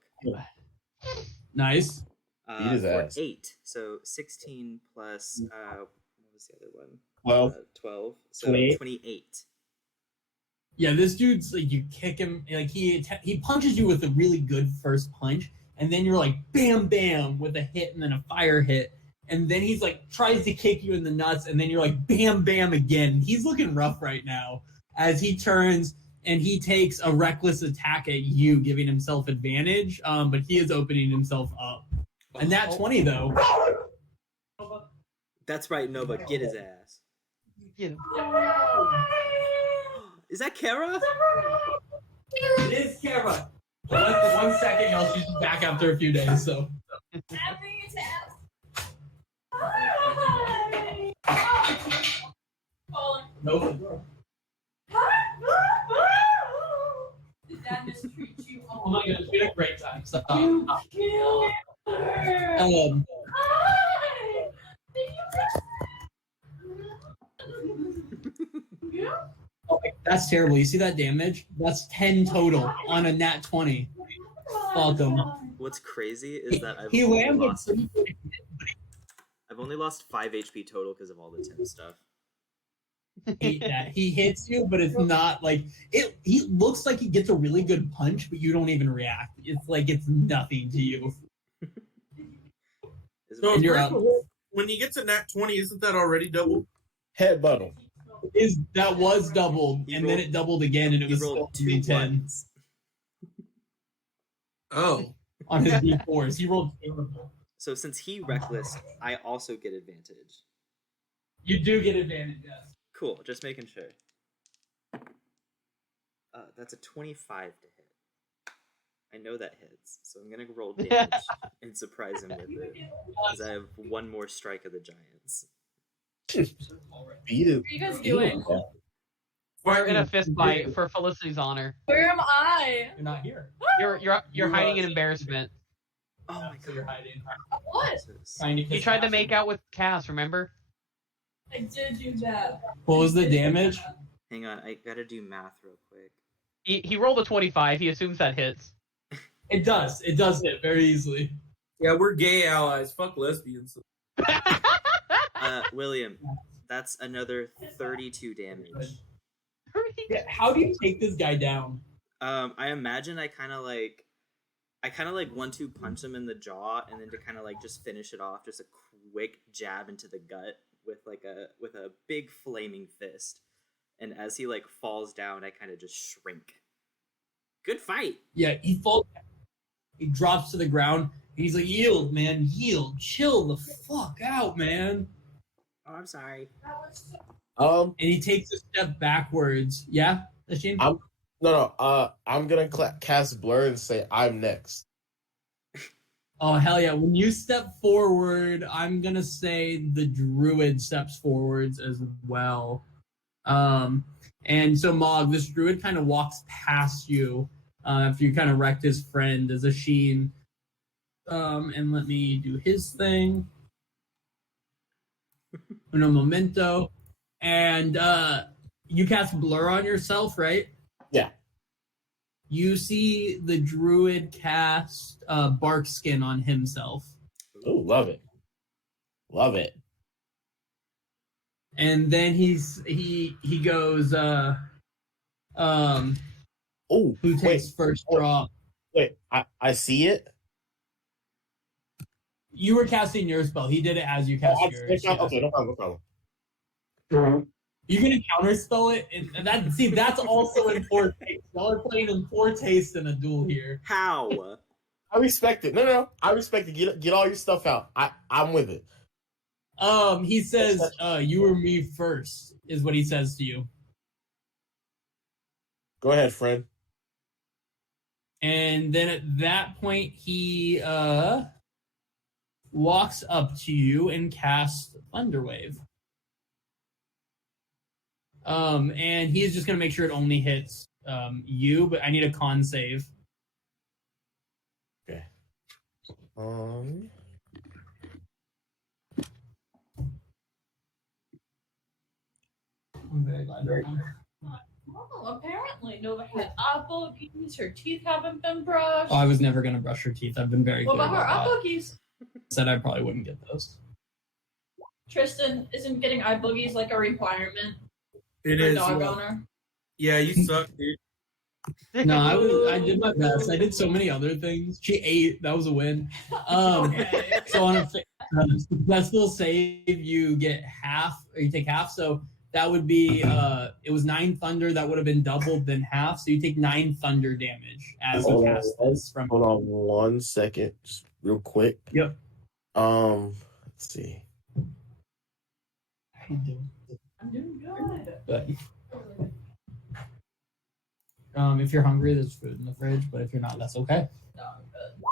Nice. Beat his ass. 8. So 16 plus, what was the other one? 12. 12. So 28. 28. Yeah, this dude's like, you kick him, like he punches you with a really good first punch, and then you're like bam bam with a hit and then a fire hit, and then he's like tries to kick you in the nuts, and then you're like bam bam again. He's looking rough right now as he turns and he takes a reckless attack at you, giving himself advantage, but he is opening himself up. And that 20 though. That's right, Nova, get his ass. Get him. Is that Kara? It is Kara. 1 second, y'all. She's back after a few days, so. Nope. Did that mistreat you? Oh my goodness, we had a great time. So, You killed her. That's terrible. You see that damage? That's 10 total on a nat 20. Fuck him. What's crazy is that He landed. I've only lost 5 HP total because of all the Tim stuff. Hate that. He hits you, but it's not like it. He looks like he gets a really good punch, but you don't even react. It's like it's nothing to you. So And you're up. when he gets a nat 20, isn't that already double? Headbutt him. That was doubled, and then it doubled again, and it He was rolled still 2 D10 ones. Oh. on his D4s. He rolled terrible. So since he reckless, I also get advantage. You do get advantage, yes. Cool, just making sure. That's a 25 to hit. I know that hits, so I'm gonna roll damage and surprise him with it. Because I have one more Strike of the Giants. Beat it. What are you guys doing? We're in a fist fight for Felicity's honor. Where am I? You're not here. You're hiding in embarrassment. Oh my So you're god. hiding. What? Trying to You kiss tried to ass. make out with Cass, remember? I did do that. What was the damage? Hang on, I gotta do math real quick. He rolled a 25. He assumes that hits. It does. It does hit very easily. Yeah, we're gay allies. Fuck lesbians. William, that's another 32 damage. Yeah, how do you take this guy down? I imagine I kind of like 1-2 punch him in the jaw, and then to kind of like just finish it off, just a quick jab into the gut with a big flaming fist. And as he like falls down, I kind of just shrink. Good fight. Yeah, he falls. He drops to the ground. And he's like, "Yield, man, yield. Chill the fuck out, man." Oh, I'm sorry. And he takes a step backwards. Yeah, Asheen? I'm gonna cast Blur and say I'm next. Oh hell yeah! When you step forward, I'm gonna say the druid steps forwards as well. And so Mog, this druid kind of walks past you after you kind of wrecked his friend as a sheen. And let me do his thing. Uno momento. And you cast Blur on yourself, right? Yeah. You see the druid cast Bark Skin on himself. Ooh, love it. Love it. And then he goes Oh, who takes first drop? Wait, I see it. You were casting your spell. He did it as you cast yours. Yeah. Okay, no problem. You're gonna counterspell it, and that's also in poor taste. Y'all are playing in poor taste in a duel here. How? I respect it. No, I respect it. Get all your stuff out. I'm with it. He says, "You or me first," is what he says to you. Go ahead, friend. And then at that point, he walks up to you and casts Thunderwave. And he's just gonna make sure it only hits you, but I need a con save. Okay. I'm very glad right now. Oh, apparently Nova had apple keys. Her teeth haven't been brushed. Oh, I was never gonna brush her teeth. I've been very What clear about her about eye that. boogies? Said I probably wouldn't get those. Tristan, isn't getting eye boogies like a requirement It for a is. dog Yeah. owner? Yeah, you suck, dude. No, I did my best. I did so many other things. She ate. That was a win. So on a successful save, you get half, or you take half. So that would be it was 9 thunder. That would have been doubled then half. So you take 9 thunder damage as you cast this from. Hold on 1 second, just real quick. Yep. Let's see. How you doing? I'm doing good. Good. If you're hungry, there's food in the fridge. But if you're not, that's okay. No, I'm good.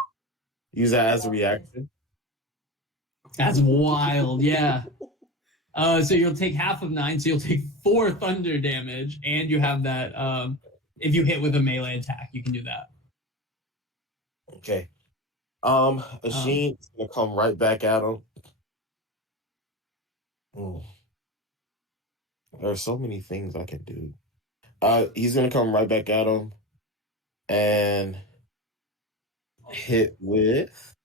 Use that as a reaction. That's wild. Yeah. So you'll take half of 9, so you'll take 4 thunder damage, and you have that. If you hit with a melee attack, you can do that. Okay. Ashene's gonna come right back at him. Ooh. There are so many things I can do. He's gonna come right back at him and hit with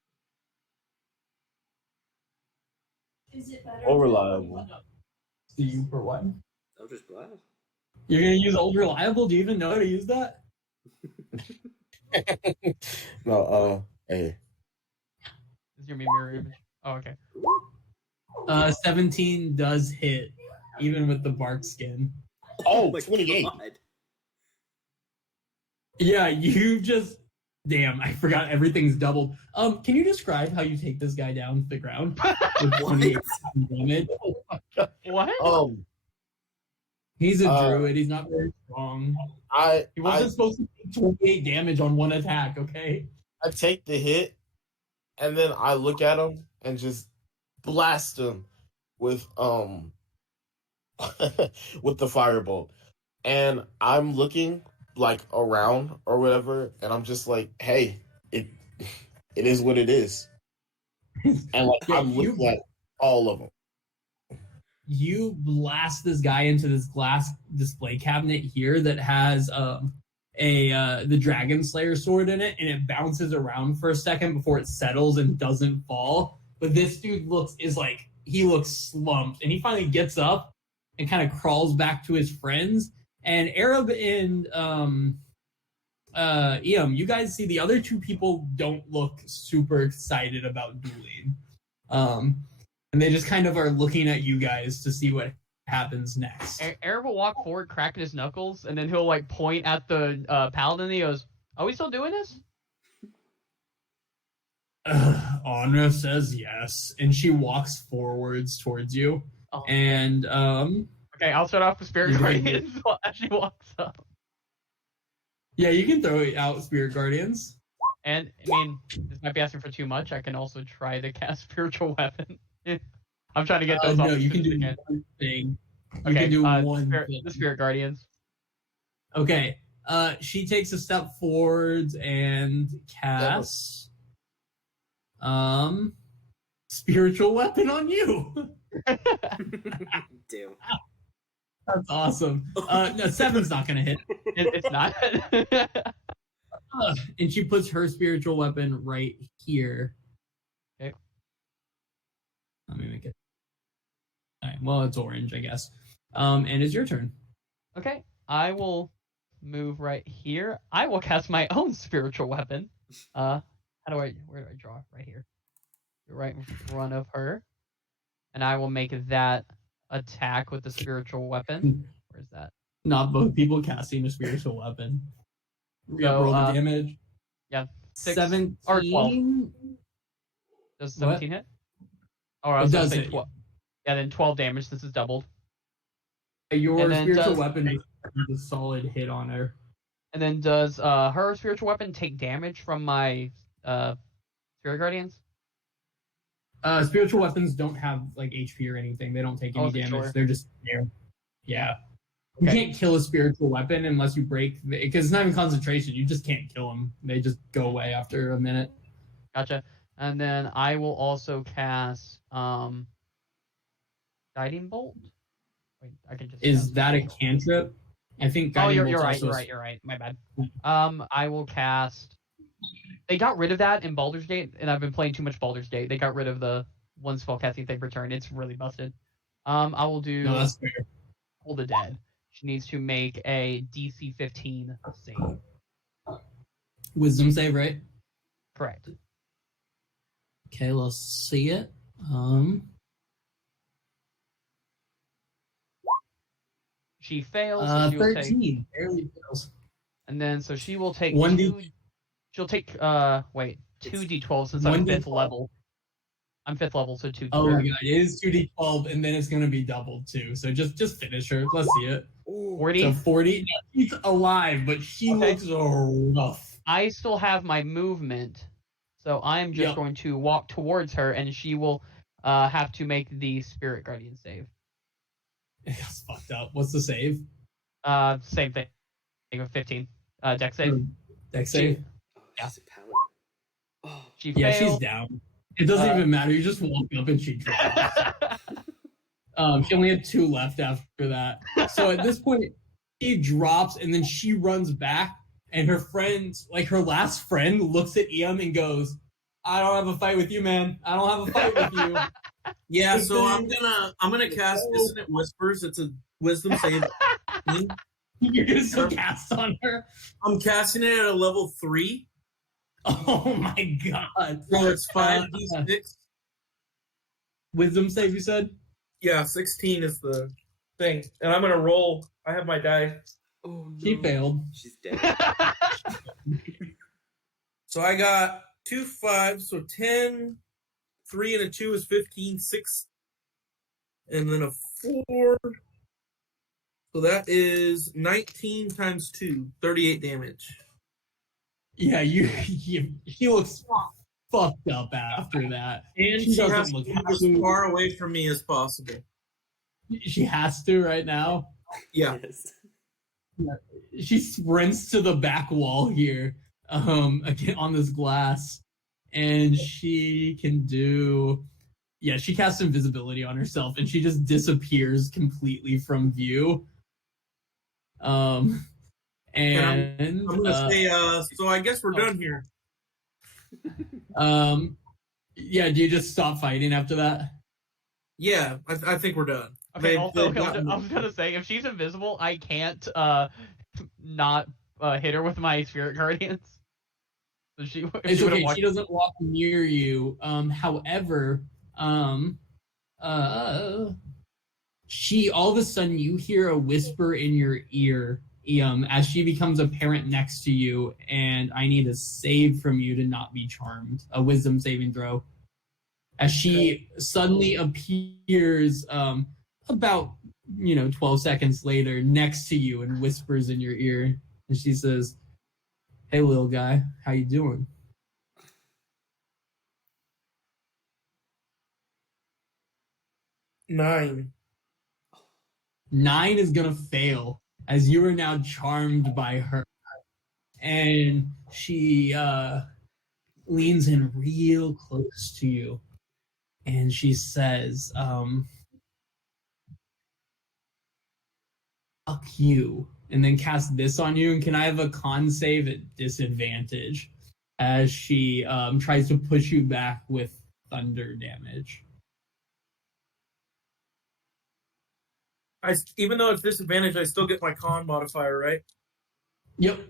Is it better? Or reliable. See you for what? Eldritch Blast. You're gonna use old reliable? Do you even know how to use that? No, hey. Is your mirror image? Oh, okay. 17 does hit, even with the bark skin. Oh, my 28. God. Yeah, you just damn. I forgot everything's doubled. Can you describe how you take this guy down to the ground with 28 damage? What? He's a druid. He's not very strong. He wasn't supposed to take 28 damage on one attack. Okay. I take the hit, and then I look at him and just blast him with with the firebolt. And I'm looking like around or whatever, and I'm just like, hey, it is what it is. And like Yeah, I'm looking at all of them. you blast this guy into this glass display cabinet here that has the Dragon Slayer sword in it, and it bounces around for a second before it settles and doesn't fall. But this dude looks slumped, and he finally gets up and kind of crawls back to his friends. And Arab and you guys see the other two people don't look super excited about dueling. And they just kind of are looking at you guys to see what happens next. Arab will walk forward, cracking his knuckles, and then he'll like point at the paladin. And he goes, "Are we still doing this?" Anna says yes, and she walks forwards towards you. Oh. And okay, I'll start off with Spirit Guardians as she walks up. Yeah, you can throw out Spirit Guardians. And I mean, this might be asking for too much. I can also try to cast Spiritual Weapon. I'm trying to get those off. No, you can do one thing. You Okay, can do one thing. The Spirit Guardians. Okay. She takes a step forwards and casts Spiritual Weapon on you. Damn. That's awesome. No, 7's not gonna hit. It's not. And she puts her spiritual weapon right here. Okay. Let me make it. All right. Well, it's orange, I guess. And it's your turn. Okay, I will move right here. I will cast my own spiritual weapon. Where do I draw? Right here. Right in front of her. And I will make that attack with the spiritual weapon. Where's that? Not both people casting a spiritual weapon. So, roll the damage. Yeah. 17 or 12. Does 17 hit? Or I was going to say 12. Yeah, then 12 damage. This is doubled. Your spiritual weapon is a solid hit on her. And then does her spiritual weapon take damage from my Spirit Guardians? Spiritual weapons don't have like HP or anything. They don't take any damage. Sure. They're just there. Yeah. You can't kill a spiritual weapon unless you break, because it's not even concentration. You just can't kill them. They just go away after a minute. Gotcha. And then I will also cast Guiding Bolt. Wait, I can just. Is that a cantrip? I think. Guiding Bolt's you're right. My bad. I will cast. They got rid of that in Baldur's Gate, and I've been playing too much Baldur's Gate. They got rid of the one spellcasting thing per turn. It's really busted. I will do. No, that's fair. Hold the Dead. She needs to make a DC 15 save. Wisdom save, right? Correct. Okay, let's see it. She fails. So she will 13. Take, barely fails. And then so she will take 1d. She'll take 2d12 since I'm 5th level. I'm 5th level, so 2d12. Oh my god, it is 2d12, and then it's gonna be doubled too. So just finish her. Let's see it. 40. So 40. She's alive, but she looks rough. I still have my movement, so I'm just going to walk towards her, and she will have to make the Spirit Guardian save. It's fucked up. What's the save? Same thing. 15. Dex save. Dex save. Yeah. She yeah, failed. She's down. It doesn't even matter. You just walk up and she drops. She only had 2 left after that. So at this point, she drops and then she runs back, and her friends, like her last friend, looks at Ian and goes, "I don't have a fight with you, man. I don't have a fight with you." Yeah, so I'm gonna cast Dissonant Whispers. It's a wisdom save. You're gonna still cast on her? I'm casting it at a level 3. Oh my god. So it's 5d6. Wisdom save, you said? Yeah, 16 is the thing. And I'm gonna roll. I have my die. Oh no. She failed. She's dead. So I got 2 5s, so 10, 3 and a 2 is 15, 6, and then a 4. So that is 19 times 2, 38 damage. Yeah, he looks fucked up after that. And she has doesn't to look be as far away from me as possible. She has to right now. Yeah. Yes. She sprints to the back wall here, again on this glass, and she can do. yeah, she casts invisibility on herself, and she just disappears completely from view. And I'm gonna say, so I guess we're done here. yeah, do you just stop fighting after that? Yeah, I think we're done. Okay, also, I was gonna say, if she's invisible, I can't not hit her with my spirit guardians. So It's okay. She doesn't walk near you. However, she all of a sudden you hear a whisper in your ear, as she becomes apparent next to you, and I need a save from you to not be charmed. A wisdom saving throw. As she suddenly appears, about 12 seconds later, next to you and whispers in your ear, and she says, "Hey, little guy, how you doing?" 9. 9 is gonna fail, as you are now charmed by her, and she leans in real close to you, and she says, "Fuck you," and then cast this on you. And can I have a con save at disadvantage as she tries to push you back with thunder damage? Even though it's disadvantage, I still get my con modifier, right? Yep.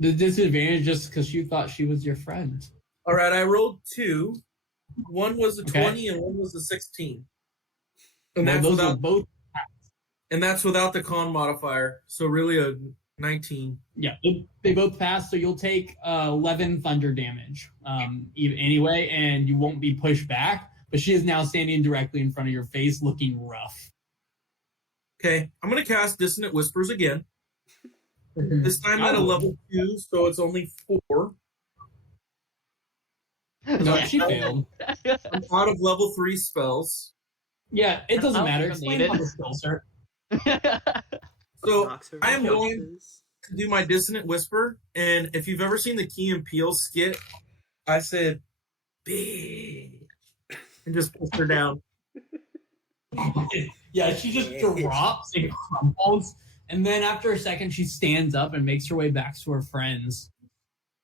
The disadvantage just because you thought she was your friend. All right, I rolled 2. One was a 20 and one was a 16. And Well, that's those without, are both. and that's without the con modifier. So really a 19. Yeah, they both pass, so you'll take 11 thunder damage anyway, and you won't be pushed back. But she is now standing directly in front of your face, looking rough. Okay, I'm going to cast Dissonant Whispers again. This time at a level 2, so it's only 4. No, she failed. I'm out of level 3 spells. Yeah, it doesn't I matter. don't Explain need how it. the spells are. So I am going to do my Dissonant Whisper, and if you've ever seen the Key and Peele skit, I said, "Bitch," and just push her down. Yeah, she just drops and crumbles. And then after a second, she stands up and makes her way back to her friends.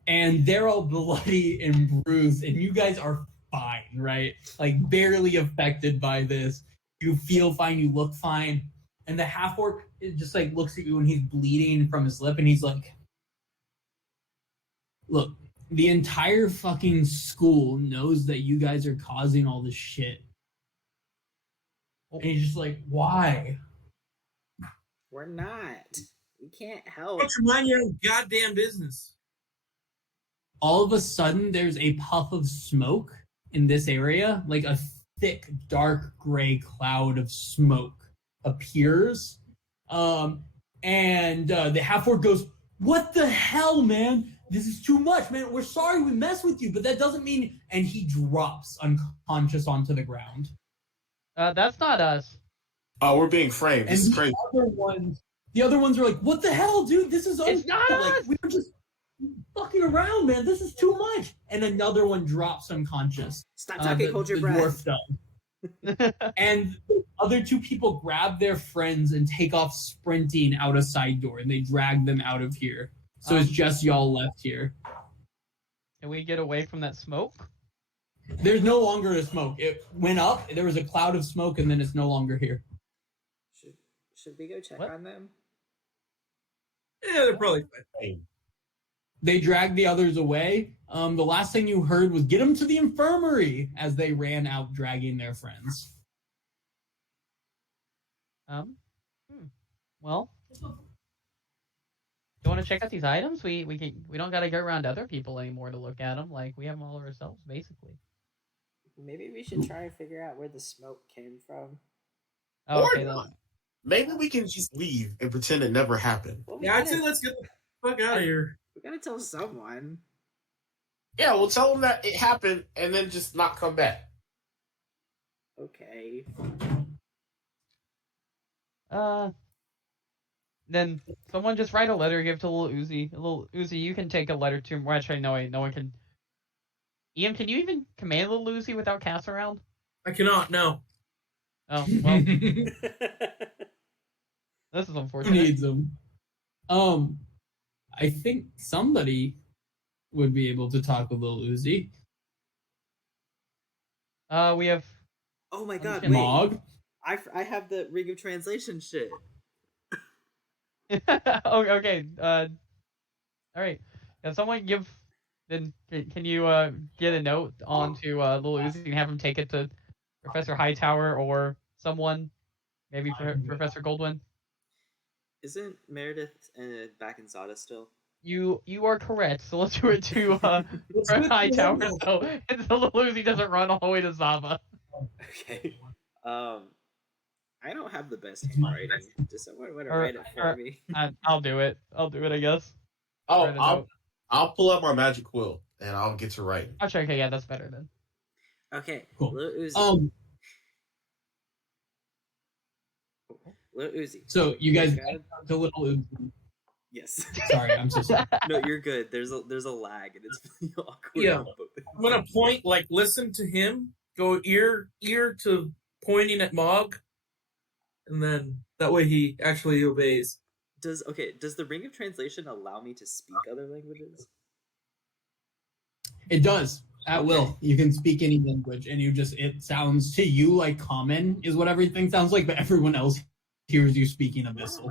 And they're all bloody and bruised. And you guys are fine, right? Like, barely affected by this. You feel fine. You look fine. And the half-orc just, like, looks at you and he's bleeding from his lip. And he's like, "Look, the entire fucking school knows that you guys are causing all this shit." And he's just like, "Why?" We're not. We can't help. Don't you mind your own goddamn business? All of a sudden, there's a puff of smoke in this area, like a thick, dark gray cloud of smoke appears. And the half-orc goes, "What the hell, man? This is too much, man. We're sorry we messed with you, but that doesn't mean..." And he drops unconscious onto the ground. That's not us. Oh, we're being framed. This is crazy. The other ones are like, "What the hell, dude? This is It's not us! like, we were just fucking around, man. This is too much." And another one drops unconscious. Stop talking, hold your breath. Dwarf does. And the other two people grab their friends and take off sprinting out a side door, and they drag them out of here. So it's just y'all left here. Can we get away from that smoke? There's no longer a smoke. It went up, there was a cloud of smoke, and then it's no longer here. Should we go check What? on them? Yeah, they're probably fine. They dragged the others away. The last thing you heard was, "Get them to the infirmary," as they ran out dragging their friends. Well, you want to check out these items? We don't gotta go around to other people anymore to look at them. Like, we have them all ourselves, basically. Maybe we should try and figure out where the smoke came from. Oh, Or okay, not. Maybe we can just leave and pretend it never happened. Well, Yeah, I'd say let's get the fuck out of here. We gotta tell someone. Yeah, we'll tell them that it happened and then just not come back. Okay. Then someone just write a letter, give it to little Uzi. Little Uzi, you can take a letter to him. Well, actually, no one can. Ian, can you even command Little Uzi without Cass around? I cannot. No. Oh, well, Who this is unfortunate. needs them? I think somebody would be able to talk with Lil Uzi. We have. Oh my god, wait. Mog. I have the Ring of Translation shit. Oh, okay. All right. Can someone give? Then can you get a note onto Lil Uzi and have him take it to Professor Hightower or someone, maybe Professor Goldwyn? Isn't Meredith back in Sada still? You are correct. So let's do it to Professor Hightower, so Lil Uzi doesn't run all the way to Zava. Okay. I don't have the best handwriting. Does someone want to write it for me? I'll do it. I guess. Oh, Write a note. I'll pull out my magic quill and I'll get to writing. Okay, yeah, that's better then. Okay. Cool. Lil Uzi. Lil Uzi. So you guys got it? talk to Lil Uzi. Yes. Sorry, I'm so sorry. No, you're good. There's a lag and it's really awkward. Yeah. I'm gonna point, like, listen to him, go ear to pointing at Mog, and then that way he actually obeys. Does the Ring of Translation allow me to speak other languages? It does. At will. You can speak any language and it sounds to you like common is what everything sounds like, but everyone else hears you speaking abyssal.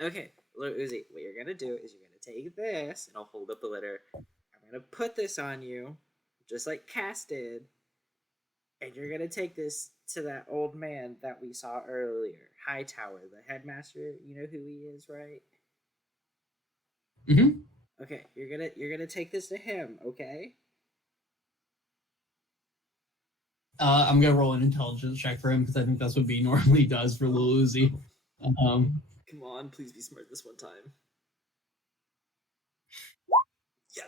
Okay, Lil Uzi, what you're gonna do is you're gonna take this, and I'll hold up the letter. I'm gonna put this on you, just like Cass did, and you're gonna take this to that old man that we saw earlier, Hightower, the headmaster. You know who he is, right? Mm-hmm. Okay, you're gonna take this to him, okay? I'm gonna roll an intelligence check for him because I think that's what B normally does for Lil Uzi. Come on, please be smart this one time. Yeah,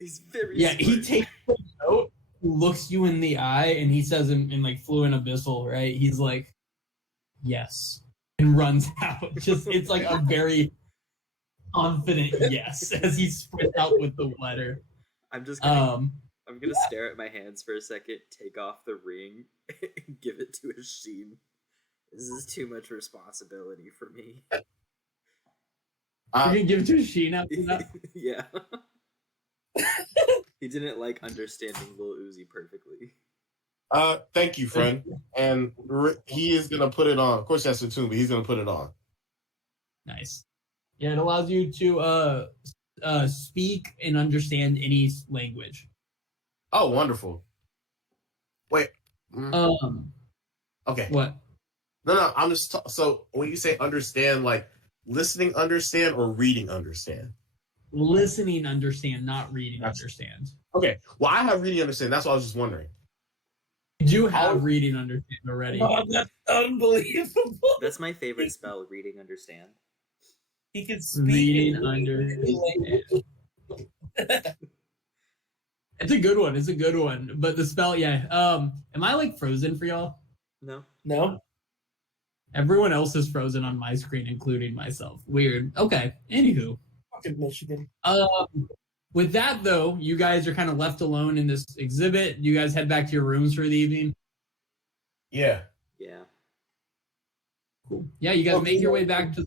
he's very smart. He takes the note, looks you in the eye, and he says in like fluent abyssal, right? He's like, "Yes," and runs out. It's like a very confident yes as he sprints out with the letter. I'm gonna stare at my hands for a second, take off the ring, and give it to Asheen. This is too much responsibility for me. You can give it to Sheen after that? Yeah. He didn't like understanding Lil Uzi perfectly. Thank you, friend. And he is gonna put it on. Of course, that's the tune, but he's gonna put it on. Nice. Yeah, it allows you to speak and understand any language. Oh, wonderful. Wait. Okay. What? No. I'm just so when you say understand, like listening, understand, or reading, understand. Listening, understand, not reading, understand. Okay. Well, I have reading, understand. That's what I was just wondering. You do have reading, understand already. Oh, that's unbelievable. That's my favorite spell, reading, understand. He can speak. Reading, understand. It's a good one. It's a good one. But the spell, yeah. Am I like frozen for y'all? No. Everyone else is frozen on my screen, including myself. Weird. Okay. Anywho. Fucking Michigan. With that though, you guys are kind of left alone in this exhibit. You guys head back to your rooms for the evening. Yeah. Yeah. Cool. Yeah, you guys make your way back to,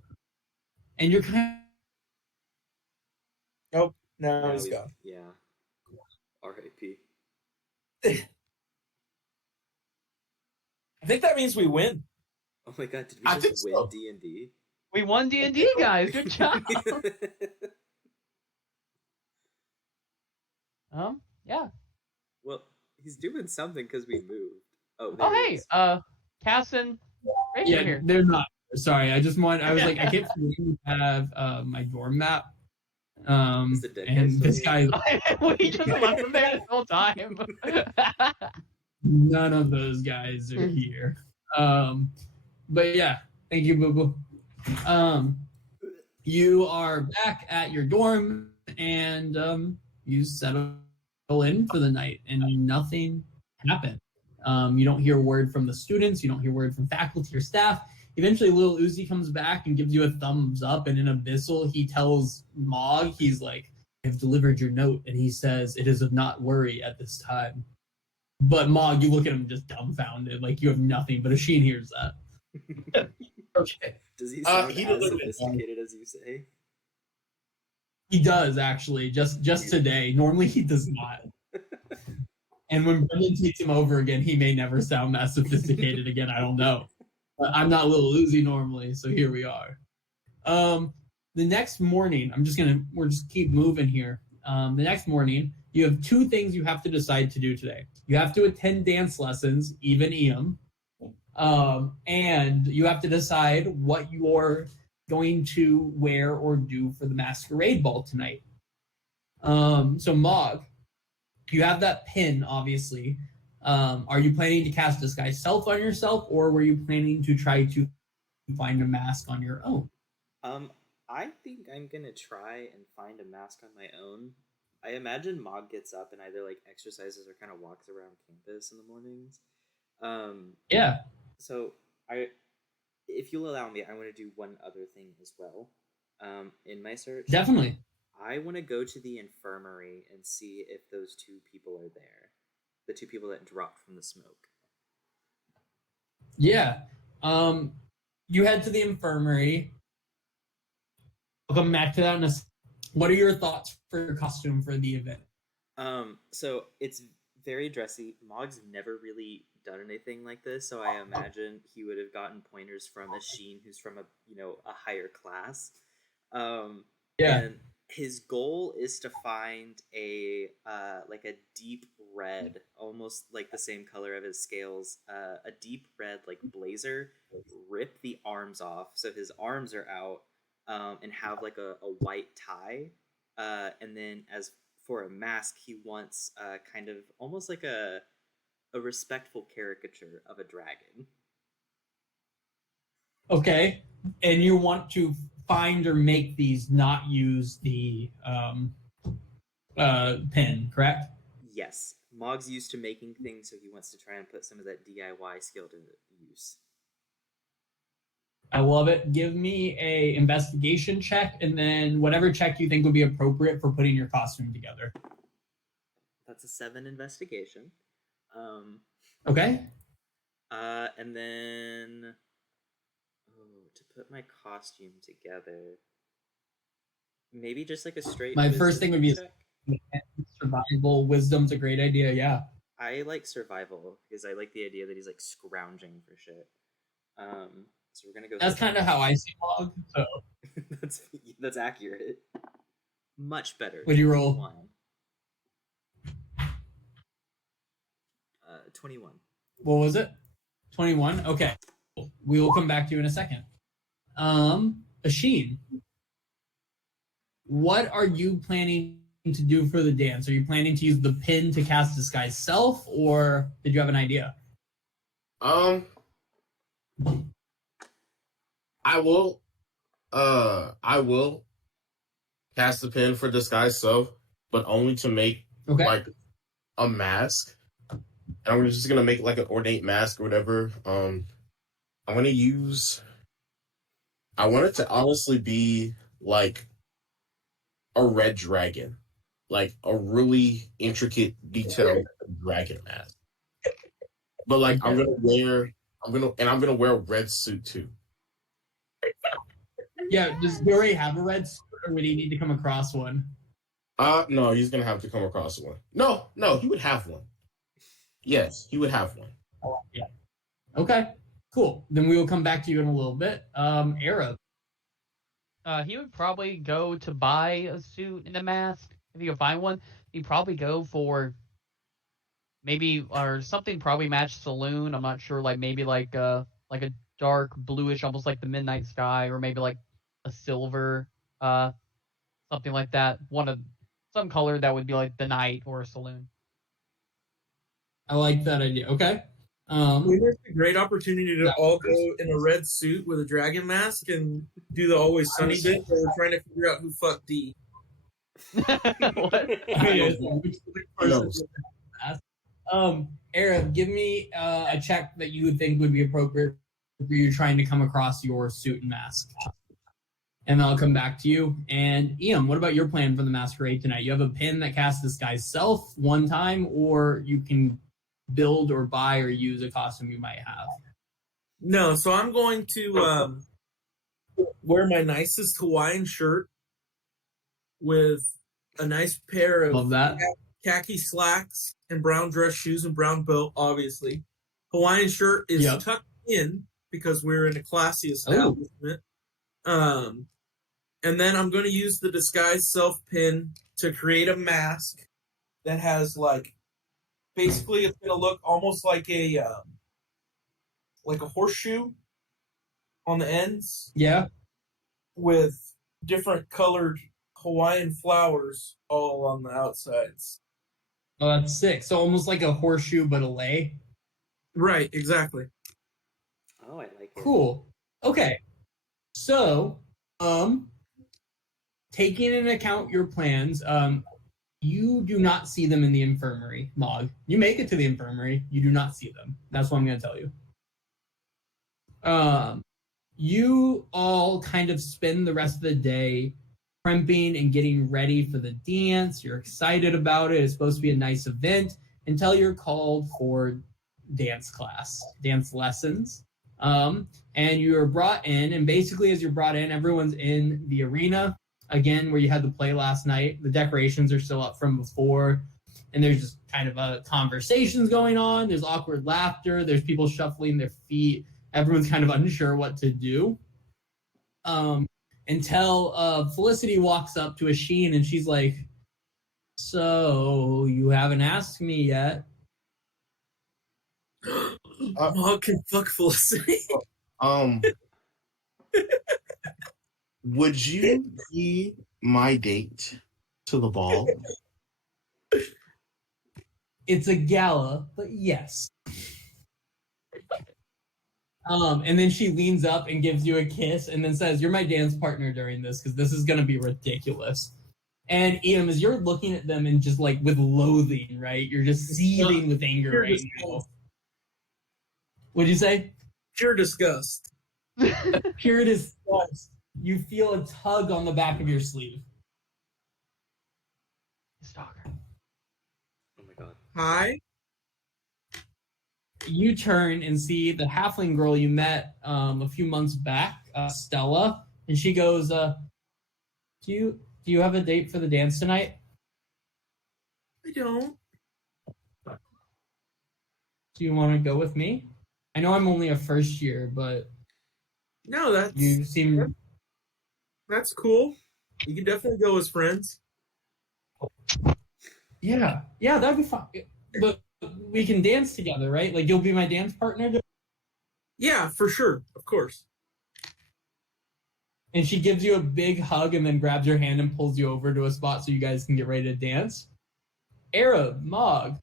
and you're kind of. Oh, no, he's gone. Yeah. R.I.P. I think that means we win. Oh my god, did I we think just win so. D&D? We won D&D, guys. Good job. Yeah. Well, he's doing something because we moved. Oh, Oh, he hey, is. Cass and Rachel Yeah, here. they're not. Sorry, I was like, I can't have my dorm map. Is the dead guy And still this here? guy, We just left him there the whole time. none of those guys are here. But yeah, thank you, Boo Boo. You are back at your dorm, and you settle in for the night, and nothing happened. You don't hear word from the students. You don't hear word from faculty or staff. Eventually, Lil Uzi comes back and gives you a thumbs up, and in Abyssal, he tells Mog, he's like, have delivered your note, and he says it is of not worry at this time. But Mog, you look at him just dumbfounded, like you have nothing. But Asheen hears that. Okay. Does he sound he as delivered it. sophisticated as you say? He does actually, just today. Normally he does not. And when Brendan takes him over again, he may never sound that sophisticated again. I don't know. But I'm not Lil Uzi normally, so here we are. The next morning, we're just keep moving here. The next morning, you have two things you have to decide to do today. You have to attend dance lessons, even Iam, and you have to decide what you're going to wear or do for the masquerade ball tonight. So Mog, you have that pin, obviously. Are you planning to cast Disguise Self on yourself, or were you planning to try to find a mask on your own? I think I'm gonna try and find a mask on my own. I imagine Mog gets up and either like exercises or kind of walks around campus in the mornings. Yeah. So if you'll allow me, I want to do one other thing as well. In my search, Definitely. I want to go to the infirmary and see if those two people are there. The two people that dropped from the smoke. Yeah. You head to the infirmary. I'll come back to that in a second. What are your thoughts for your costume for the event? So it's very dressy. Mog's never really done anything like this, so I imagine he would have gotten pointers from Asheen, who's from a higher class. And his goal is to find a deep red, almost like the same color of his scales, a deep red like blazer, rip the arms off so his arms are out, and have like a white tie, and then as for a mask, he wants kind of almost like a respectful caricature of a dragon. Okay, and you want to find or make these, not use the pin, correct? Yes, Mog's used to making things, so he wants to try and put some of that DIY skill to use. I love it. Give me a investigation check, and then whatever check you think would be appropriate for putting your costume together. That's a 7 investigation. Okay. And then to put my costume together, maybe just like a straight. My first thing would be check. Survival. Wisdom's a great idea. Yeah. I like survival because I like the idea that he's like scrounging for shit. So we're gonna go. That's kind of how I see Mog. So that's accurate. Much better. What'd you roll? 21. What was it? 21. Okay. We will come back to you in a second. Asheen, what are you planning to do for the dance? Are you planning to use the pin to cast Disguise Self, or did you have an idea? I will cast the pin for Disguise Self, but only to make like a mask. And I'm just gonna make like an ornate mask or whatever. I want it to honestly be like a red dragon, like a really intricate, detailed dragon mask. But like I'm gonna wear a red suit too. Yeah, does he already have a red suit, or would he need to come across one? No, he's gonna have to come across one. No, he would have one. Yes, he would have one. Oh, yeah. Okay, cool. Then we will come back to you in a little bit. Arab. He would probably go to buy a suit and a mask. If he could find one, he'd probably go for maybe or something probably match saloon. I'm not sure, like maybe like a dark bluish, almost like the midnight sky, or maybe like a silver, something like that. Some color that would be like the night or a saloon. I like that idea. Okay. There's a great opportunity to all go in a red suit with a dragon mask and do the Always Sunny bit where we're trying to figure out who fucked D. What? Arab, give me a check that you would think would be appropriate for you trying to come across your suit and mask. and then I'll come back to you. And Ian, what about your plan for the masquerade tonight? You have a pin that casts disguise self one time, or you can build or buy or use a costume you might have. No, so I'm going to wear my nicest Hawaiian shirt with a nice pair Love of that. khaki slacks and brown dress shoes and brown belt, obviously. Hawaiian shirt is Yep. tucked in because we're in a classy establishment. And then I'm going to use the disguise self pin to create a mask that has like, basically it's going to look almost like a horseshoe on the ends. Yeah. With different colored Hawaiian flowers all on the outsides. Oh, that's sick. So almost like a horseshoe, but a lei. Right, exactly. Oh, I like it. Cool. Okay. So, taking into account your plans, you do not see them in the infirmary, Mog. You make it to the infirmary, you do not see them. That's what I'm going to tell you. You all kind of spend the rest of the day primping and getting ready for the dance. You're excited about it. It's supposed to be a nice event until you're called for dance class, dance lessons. And you're brought in, and basically as you're brought in, everyone's in the arena, again, where you had the play last night. The decorations are still up from before, and there's just kind of conversations going on. There's awkward laughter. There's people shuffling their feet. Everyone's kind of unsure what to do. Until Felicity walks up to Asheen and she's like, "So, you haven't asked me yet." Mog can fuck Felicity. Would you be my date to the ball? It's a gala, but yes. And then she leans up and gives you a kiss and then says, "You're my dance partner during this because this is going to be ridiculous." And Ian, as you're looking at them and just like with loathing, right? You're just seething with anger right now. What'd you say? Pure disgust. Pure disgust. You feel a tug on the back of your sleeve. Stalker. Oh my god. Hi. You turn and see the halfling girl you met a few months back, Stella, and she goes, "Do you have a date for the dance tonight?" I don't. "Do you want to go with me? I know I'm only a first year, but No, you seem..." that's cool. You can definitely go as friends. Yeah, that'd be fun. But we can dance together, right? Like, you'll be my dance partner? Yeah, for sure. Of course. And she gives you a big hug and then grabs your hand and pulls you over to a spot so you guys can get ready to dance. Arab, Mog,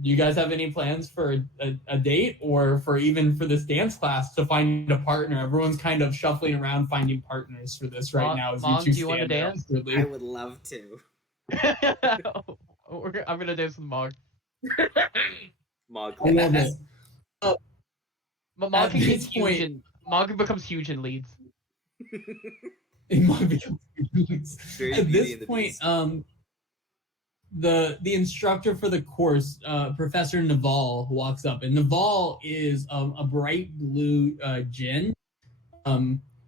do you guys have any plans for a date or for this dance class to find a partner? Everyone's kind of shuffling around finding partners for this right now. As Mog, you two do you want to stand dance? awkwardly. I would love to. I'm gonna dance with Mog. Mog. I love it. But Mog At can get this huge point- and Mog becomes huge and leads. It might be Very At Beauty this and the point, Beast. the instructor for the course, Professor Naval, walks up, and Naval is a bright blue djinn.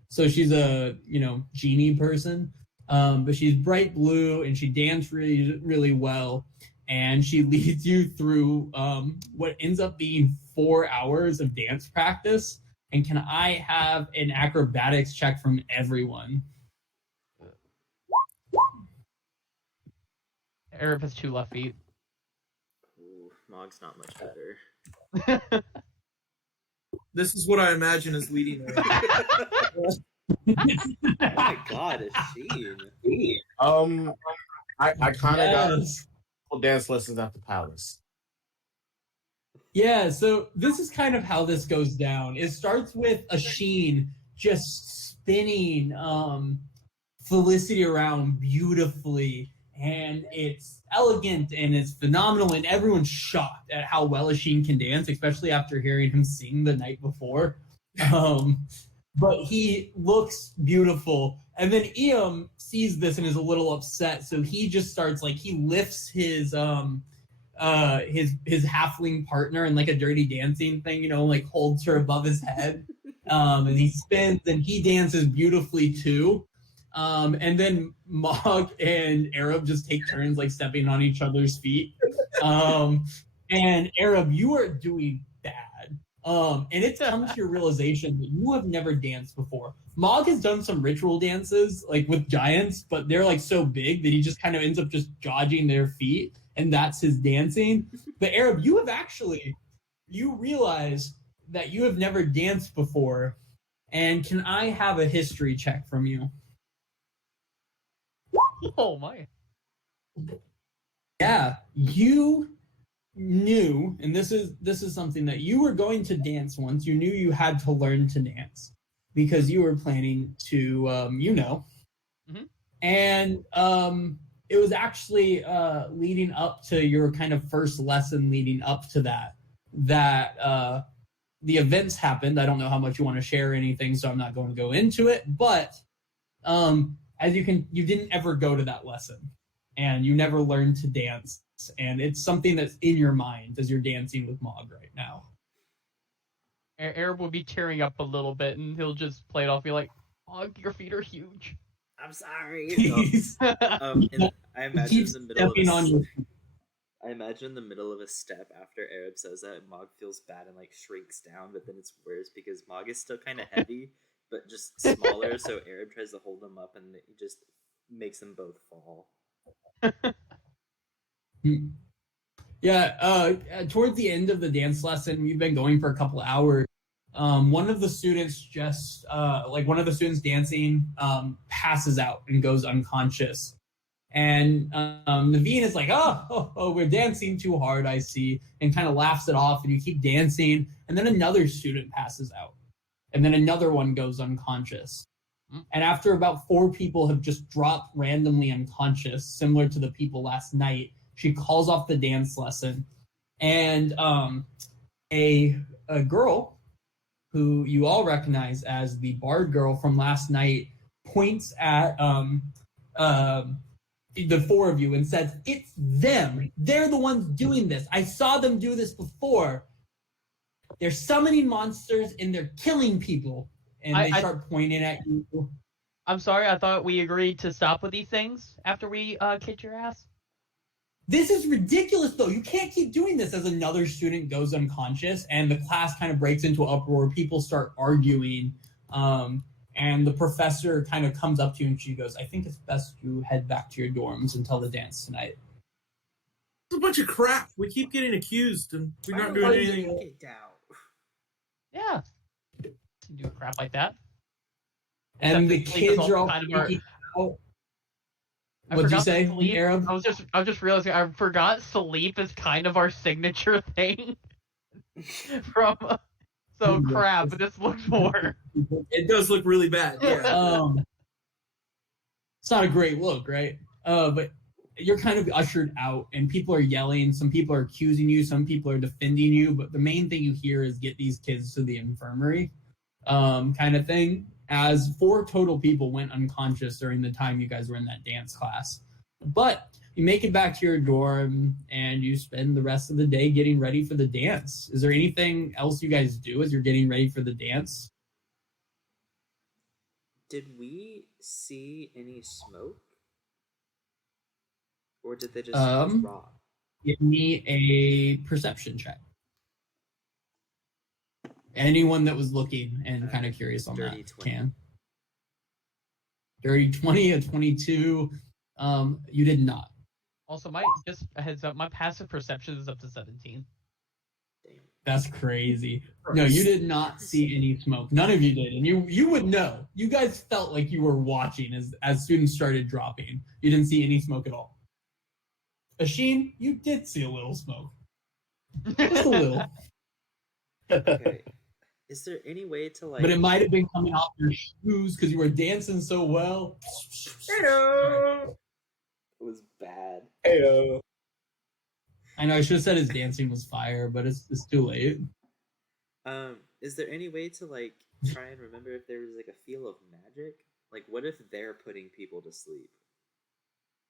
So she's a genie person, but she's bright blue and she dances really really well, and she leads you through what ends up being 4 hours of dance practice. And can I have an acrobatics check from everyone? Arab has 2 left feet. Ooh, Mog's not much better. This is what I imagine as leading. Oh my god, a Sheen. I kind of Yes. got dance lessons at the palace. Yeah, so this is kind of how this goes down. It starts with Asheen just spinning Felicity around beautifully, and it's elegant and it's phenomenal, and everyone's shocked at how well Asheen can dance, especially after hearing him sing the night before. but he looks beautiful. And then Eam sees this and is a little upset, so he just starts like he lifts his halfling partner in like a dirty dancing thing, like holds her above his head. And he spins and he dances beautifully too. And then Mog and Arab just take turns like stepping on each other's feet. And Arab, you are doing bad. And it's come to your realization that you have never danced before. Mog has done some ritual dances like with giants, but they're like so big that he just kind of ends up just dodging their feet, and that's his dancing. But Arab, you realize that you have never danced before. And can I have a history check from you? Oh my. Yeah, you knew, and this is something that you were going to dance once. You knew you had to learn to dance because you were planning to, Mhm. And it was actually leading up to your kind of first lesson leading up to that the events happened. I don't know how much you want to share or anything, so I'm not going to go into it. But as you didn't ever go to that lesson, and you never learned to dance, and it's something that's in your mind as you're dancing with Mog right now. Arab will be tearing up a little bit, and he'll just play it off, be like, "Oh, your feet are huge." I'm sorry. Please. And I imagine Keep in the middle stepping on your I imagine in the middle of a step after Arab says that, Mog feels bad and like shrinks down, but then it's worse because Mog is still kind of heavy, but just smaller. So Arab tries to hold them up, and he just makes them both fall. Yeah, towards the end of the dance lesson, we've been going for a couple hours. One of the students one of the students dancing passes out and goes unconscious. And Naveen is like, oh, we're dancing too hard, I see, and kind of laughs it off, and you keep dancing. And then another student passes out. And then another one goes unconscious. And after about 4 people have just dropped randomly unconscious, similar to the people last night, she calls off the dance lesson. And a girl who you all recognize as the bard girl from last night points at the 4 of you and says, "It's them. They're the ones doing this. I saw them do this before. They're summoning monsters and they're killing people." And they start pointing at you. I'm sorry, I thought we agreed to stop with these things after we kicked your ass. This is ridiculous, though. You can't keep doing this. As another student goes unconscious and the class kind of breaks into uproar. People start arguing. And the professor kind of comes up to you and she goes, "I think it's best you head back to your dorms until the dance tonight." It's a bunch of crap. We keep getting accused and we're not doing anything. Kicked out. Yeah. Do crap like that. And the Except Sleep is kids are all kind of our- freaking out. I What'd you forgot say, Sleep. Arab? I was just realizing I forgot sleep is kind of our signature thing. So crap, this looks more. It does look really bad. Yeah. It's not a great look, right? But you're kind of ushered out, and people are yelling. Some people are accusing you. Some people are defending you. But the main thing you hear is "Get these kids to the infirmary," kind of thing. As 4 total people went unconscious during the time you guys were in that dance class. But you make it back to your dorm, and you spend the rest of the day getting ready for the dance. Is there anything else you guys do as you're getting ready for the dance? Did we see any smoke? Or did they just drop? Give me a perception check. Anyone that was looking and kind of curious on that 20. can. Dirty 20, a 22. You did not. Also, just a heads up, my passive perception is up to 17. Damn. That's crazy. No, you did not see any smoke. None of you did. And you would know. You guys felt like you were watching as students started dropping. You didn't see any smoke at all. Asheen, you did see a little smoke. Just a little. Okay. Is there any way to like? But it might have been coming off your shoes because you were dancing so well. Hello. It was bad. Hello. I know I should have said his dancing was fire, but it's too late. Is there any way to like try and remember if there was like a feel of magic. Like, what if they're putting people to sleep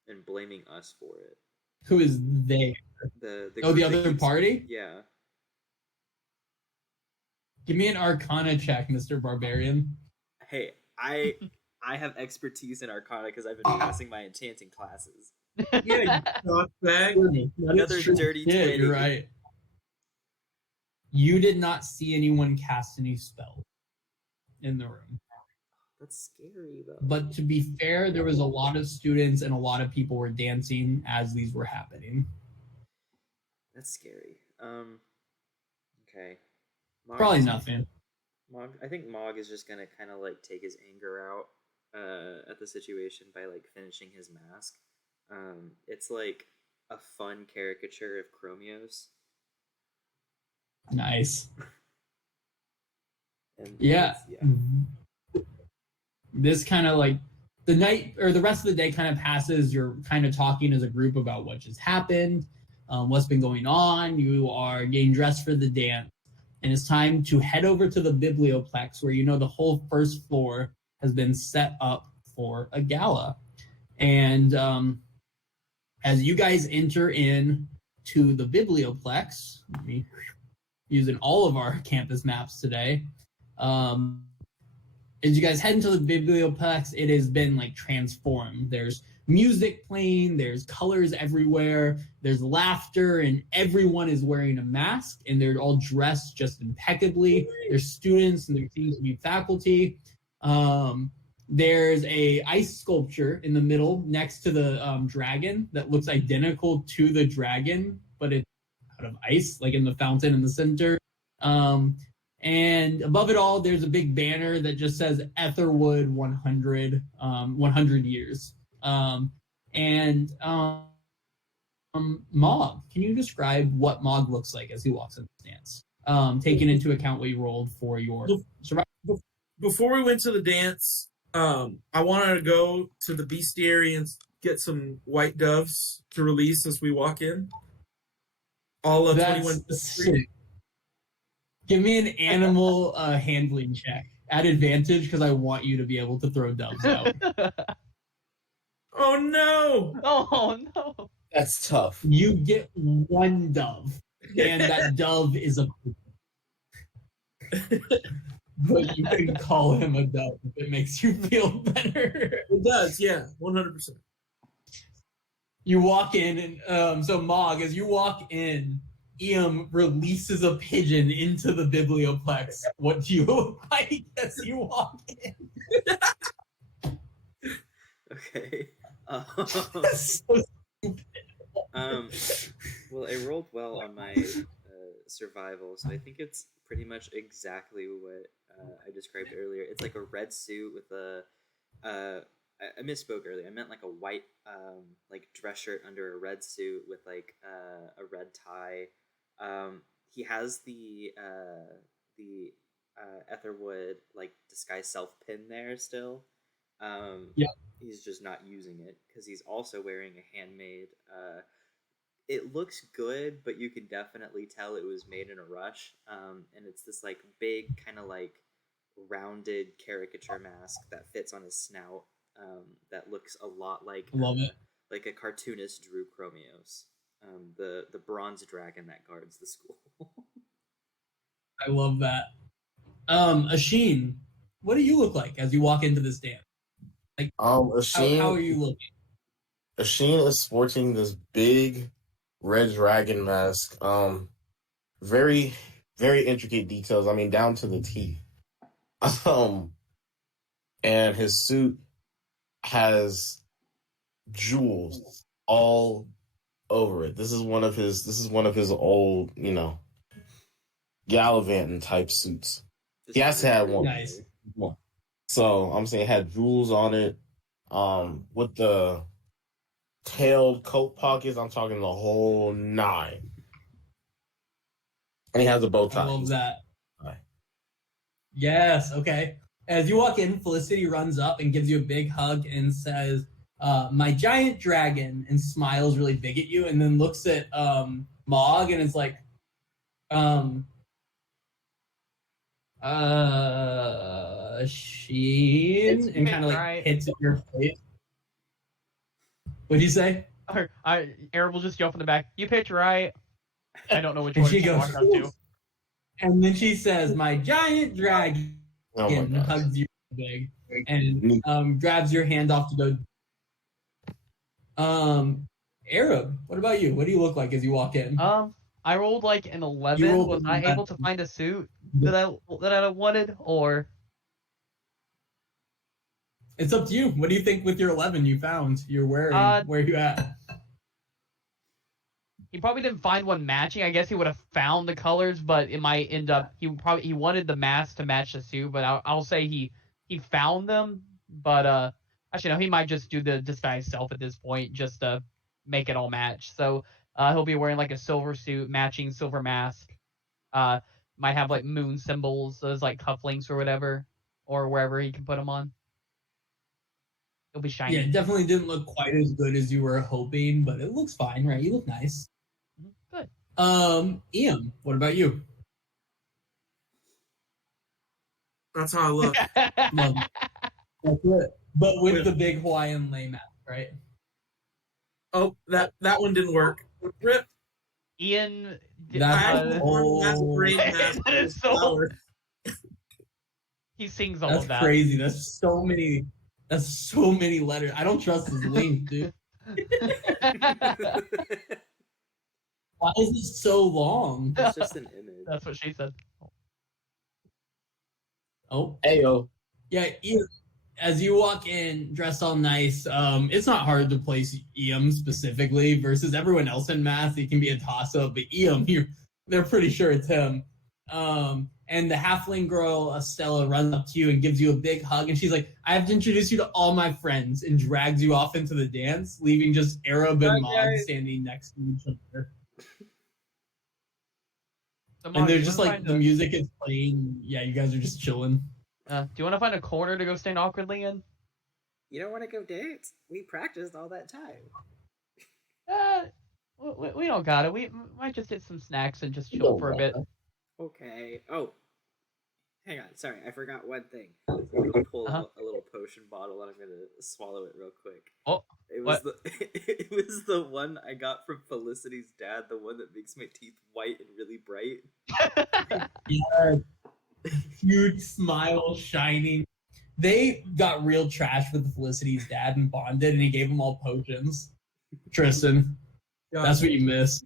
and blaming us for it? Who is they? The Oh, the group that other keeps- party? Yeah. Give me an Arcana check, Mr. Barbarian. Hey, I have expertise in Arcana because I've been passing my enchanting classes. Yeah, you cock bag. Another dirty Yeah, 20. you're right. You did not see anyone cast any spells in the room. That's scary though. But to be fair, there was a lot of students and a lot of people were dancing as these were happening. That's scary. Okay. Mog Probably is- nothing. I think Mog is just gonna kind of like take his anger out at the situation by like finishing his mask. It's like a fun caricature of Chromios. Nice. And Yeah. yeah. This kind of like the night or the rest of the day kind of passes. You're kind of talking as a group about what just happened, what's been going on. You are getting dressed for the dance. And it's time to head over to the Biblioplex where you know the whole first floor has been set up for a gala. And as you guys enter in to the Biblioplex, using all of our campus maps today, as you guys head into the Biblioplex, it has been like transformed. There's music playing, there's colors everywhere, there's laughter, and everyone is wearing a mask, and they're all dressed just impeccably. There's students, and there seems to be faculty. There's a ice sculpture in the middle next to the dragon that looks identical to the dragon, but it's out of ice, like in the fountain in the center. And above it all, there's a big banner that just says Aetherwood 100 years. Mog, can you describe what Mog looks like as he walks in the dance? Taking into account what you rolled for your survival. Before we went to the dance, I wanted to go to the bestiary and get some white doves to release as we walk in. All of 21. Sick. Give me an animal handling check at advantage because I want you to be able to throw doves out. Oh no! Oh no! That's tough. You get one dove, and that dove is a. But you can call him a dove if it makes you feel better. It does, yeah, 100%. You walk in, and so Mog, as you walk in, Iam releases a pigeon into the Biblioplex. What do you look like as you walk in? Okay. That's so stupid. Well, I rolled well on my survival, so I think it's pretty much exactly what I described earlier. It's like a red suit with a. I misspoke earlier. I meant like a white, like dress shirt under a red suit with like a red tie. He has the Aetherwood like disguise self pin there still. Yep. He's just not using it because he's also wearing a handmade. It looks good, but you can definitely tell it was made in a rush. And it's this like big kind of like rounded caricature mask that fits on his snout. That looks a lot like Love it. like a cartoonist drew Chromios, the bronze dragon that guards the school. I love that. Asheen, what do you look like as you walk into this dance? Asheen, How are you looking? Asheen is sporting this big red dragon mask. Very, very intricate details. I mean, down to the teeth. And his suit has jewels all over it. This is one of his old, gallivanting type suits. He has to have one. Nice. So I'm saying it had jewels on it. With the tailed coat pockets, I'm talking the whole 9. And he has a bow tie. I love that. Right. Yes, okay. As you walk in, Felicity runs up and gives you a big hug and says, my giant dragon, and smiles really big at you, and then looks at Mog and is like, Sheen, It's and kind of like right. hits at your face. What'd you say? Aaron will just yell from the back. You picked right. I don't know which And one she she goes, walked up to. and then she says, "My giant dragon Oh my gosh. hugs you big and grabs your hand off to go." Arab, what about you? What do you look like as you walk in? I rolled like an 11. You rolled Was an I 11. able to find a suit that I wanted, or It's up to you. What do you think with your 11 you found? You're wearing. Where are you at? he probably didn't find one matching. I guess he would have found the colors, but it might end up he wanted the mask to match the suit, but I'll say he found them, but actually no, he might just do the disguise self at this point just to make it all match. So he'll be wearing like a silver suit, matching silver mask. Might have like moon symbols as like cufflinks or whatever, or wherever he can put them on. It'll be shiny. Yeah, it definitely didn't look quite as good as you were hoping, but it looks fine, right? You look nice. Good. Ian, what about you? That's how I look. That's it. But with the big Hawaiian lei mask, right? Oh, that one didn't work. Rip. Ian. That's great. That is so. He sings all That's of that. crazy. That's so many letters. I don't trust his link, dude. Why is it so long? It's just an image. That's what she said. Oh, Ayo. yeah. Ian, as you walk in, dressed all nice, it's not hard to place Iam specifically versus everyone else in math. It can be a toss-up, but Iam, they're pretty sure it's him. And the halfling girl, Estella, runs up to you and gives you a big hug, and she's like, "I have to introduce you to all my friends," and drags you off into the dance, leaving just Arab and Maud standing next to each other. So, And Mark, they're do you just wanna like, find the a- music is playing. Yeah, you guys are just chilling. Do you want to find a corner to go stand awkwardly in? You don't want to go dance? We practiced all that time. We don't got it. We might just get some snacks and just chill for a bit. Okay. Oh, hang on. Sorry, I forgot one thing. I'm gonna pull out a little potion bottle and I'm gonna swallow it real quick. Oh, it was it was the one I got from Felicity's dad, the one that makes my teeth white and really bright. Yeah. Huge smile shining. They got real trash with Felicity's dad and bonded, and he gave them all potions. Tristan, that's what you missed.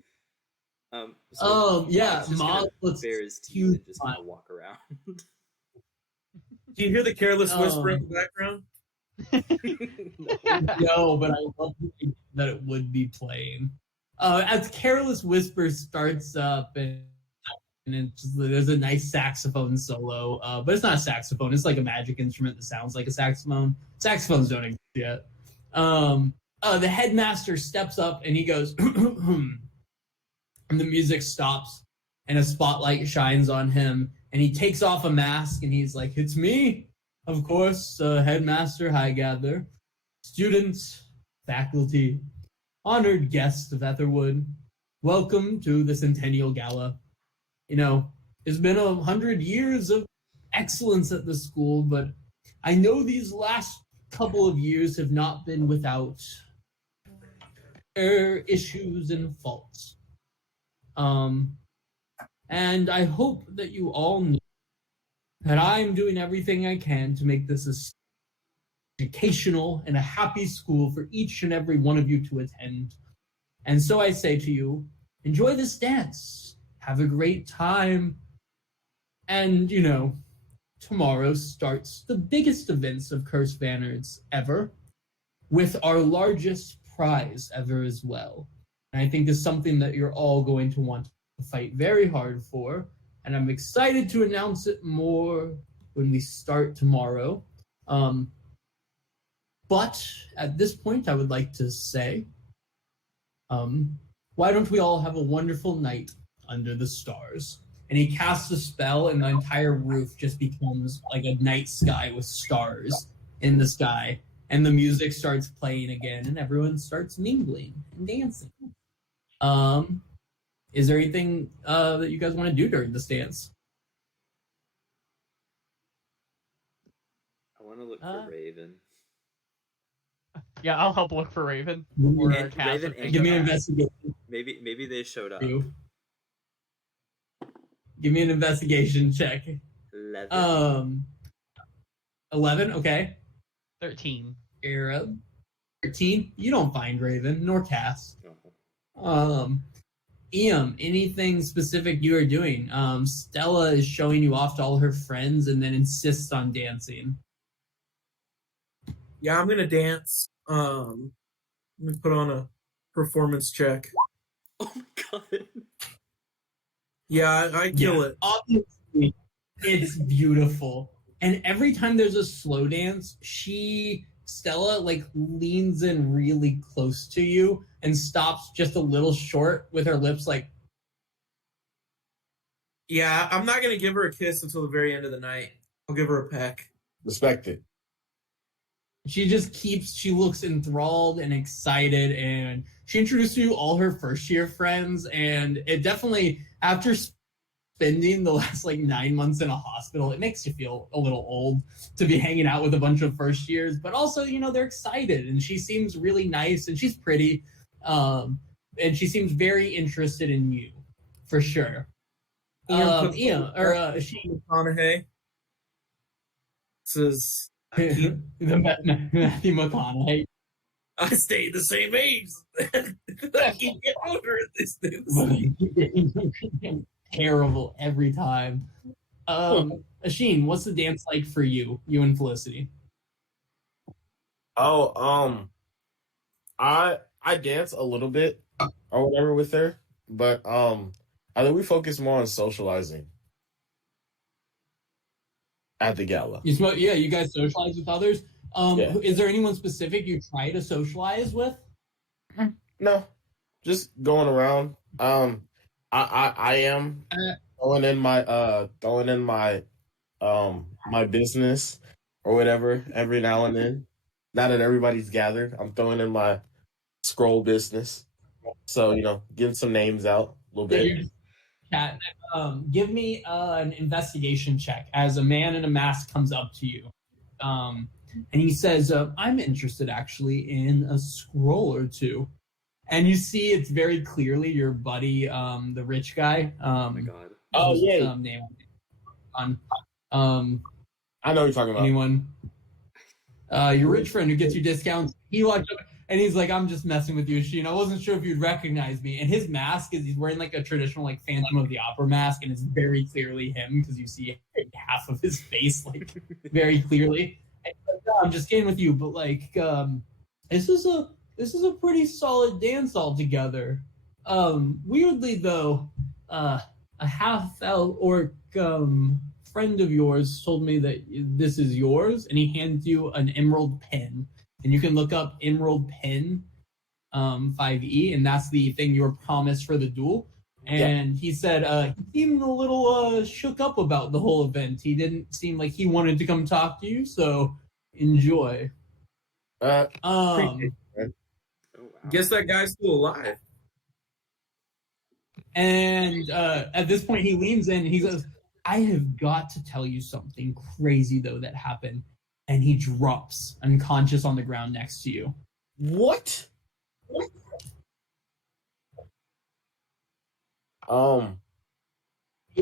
Yeah, Mom looks bare his teeth huge and just kind of walk around. Do you hear the careless whisper in the background? No, but I love that it would be playing. As Careless Whisper starts up and there's a nice saxophone solo, but it's not a saxophone. It's like a magic instrument that sounds like a saxophone. Saxophones don't exist yet. The headmaster steps up and he goes, and the music stops and a spotlight shines on him and he takes off a mask and he's like, "It's me, of course, Headmaster Highgather, students, faculty, honored guests of Aetherwood. Welcome to the Centennial Gala. You know, it's been 100 years of excellence at the school, but I know these last couple of years have not been without their issues and faults. And I hope that you all know that I'm doing everything I can to make this a educational and a happy school for each and every one of you to attend. And so I say to you, enjoy this dance. Have a great time. And, you know, tomorrow starts the biggest events of Curse Banners ever, with our largest prize ever as well. And I think this is something that you're all going to want to fight very hard for. And I'm excited to announce it more when we start tomorrow. But at this point, I would like to say, why don't we all have a wonderful night under the stars? And he casts a spell, and the entire roof just becomes like a night sky with stars in the sky. And the music starts playing again, and everyone starts mingling and dancing. Is there anything that you guys want to do during this dance? want to look for Raven. Yeah, I'll help look for Raven. Or And Raven and give me an Cass. investigation. Maybe they showed up. Give me an investigation check. 11. 11. Okay. 13. Arab. 13. You don't find Raven nor Cass. Oh. Iam, anything specific you are doing? Stella is showing you off to all her friends and then insists on dancing. Yeah, I'm gonna dance. Let me put on a performance check. Oh my god. Yeah, I kill it. Obviously, it's beautiful. And every time there's a slow dance, Stella, like, leans in really close to you and stops just a little short with her lips, like... Yeah, I'm not gonna give her a kiss until the very end of the night. I'll give her a peck. Respect it. She looks enthralled and excited, and she introduced you all her first year friends, and it definitely, after spending the last 9 months in a hospital, it makes you feel a little old to be hanging out with a bunch of first years, but also, they're excited, and she seems really nice, and she's pretty, and she seems very interested in you, for sure. She McConaughey. This is the Matthew McConaughey. I stayed the same age. I keep getting older at these things. Terrible every time. Asheen, what's the dance like for you and Felicity? Oh, I dance a little bit or whatever with her, but I think we focus more on socializing at the gala. You guys socialize with others. Yeah. Is there anyone specific you try to socialize with? No, just going around. I am throwing in my my business or whatever every now and then. Now that everybody's gathered, I'm throwing in my scroll business. So, getting some names out a little bit. Cat, give me an investigation check as a man in a mask comes up to you. And he says, I'm interested actually in a scroll or two. And you see it's very clearly your buddy, the rich guy. Oh my god. Oh, yeah. Name I know what you're talking about. Anyone? Your rich friend who gets you discounts. He walked up and he's like, I'm just messing with you, Sheen. I wasn't sure if you'd recognize me. And his mask he's wearing a traditional Phantom of the Opera mask, and it's very clearly him because you see half of his face very clearly. And he's like, I'm just kidding with you, but this is a pretty solid dance altogether. Weirdly though, a half-orc friend of yours told me that this is yours, and he hands you an emerald pin. And you can look up Emerald Pin 5e, and that's the thing you were promised for the duel. And he said he seemed a little shook up about the whole event. He didn't seem like he wanted to come talk to you, so enjoy. Guess that guy's still alive. And at this point, he leans in and he goes, I have got to tell you something crazy, though, that happened. And he drops unconscious on the ground next to you. What?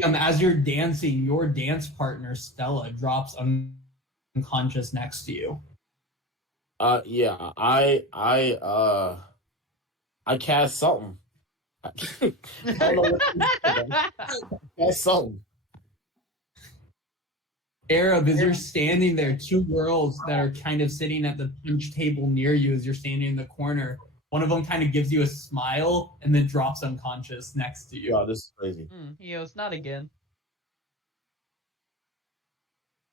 As you're dancing, your dance partner, Stella, drops unconscious next to you. Yeah, I cast something. I don't know what cast something. Arab, as you're standing there, two girls that are kind of sitting at the punch table near you as you're standing in the corner. One of them kind of gives you a smile and then drops unconscious next to you. Wow, this is crazy. It's not again.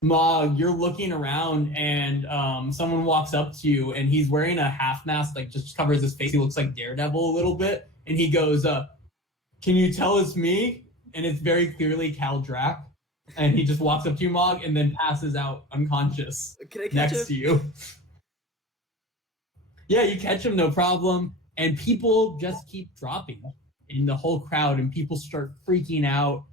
Mog, you're looking around and someone walks up to you and he's wearing a half mask, just covers his face. He looks like Daredevil a little bit. And he goes, can you tell it's me? And it's very clearly Cal Drac. And he just walks up to you, Mog, and then passes out unconscious next to you. Yeah, you catch him, no problem. And people just keep dropping in the whole crowd, and people start freaking out.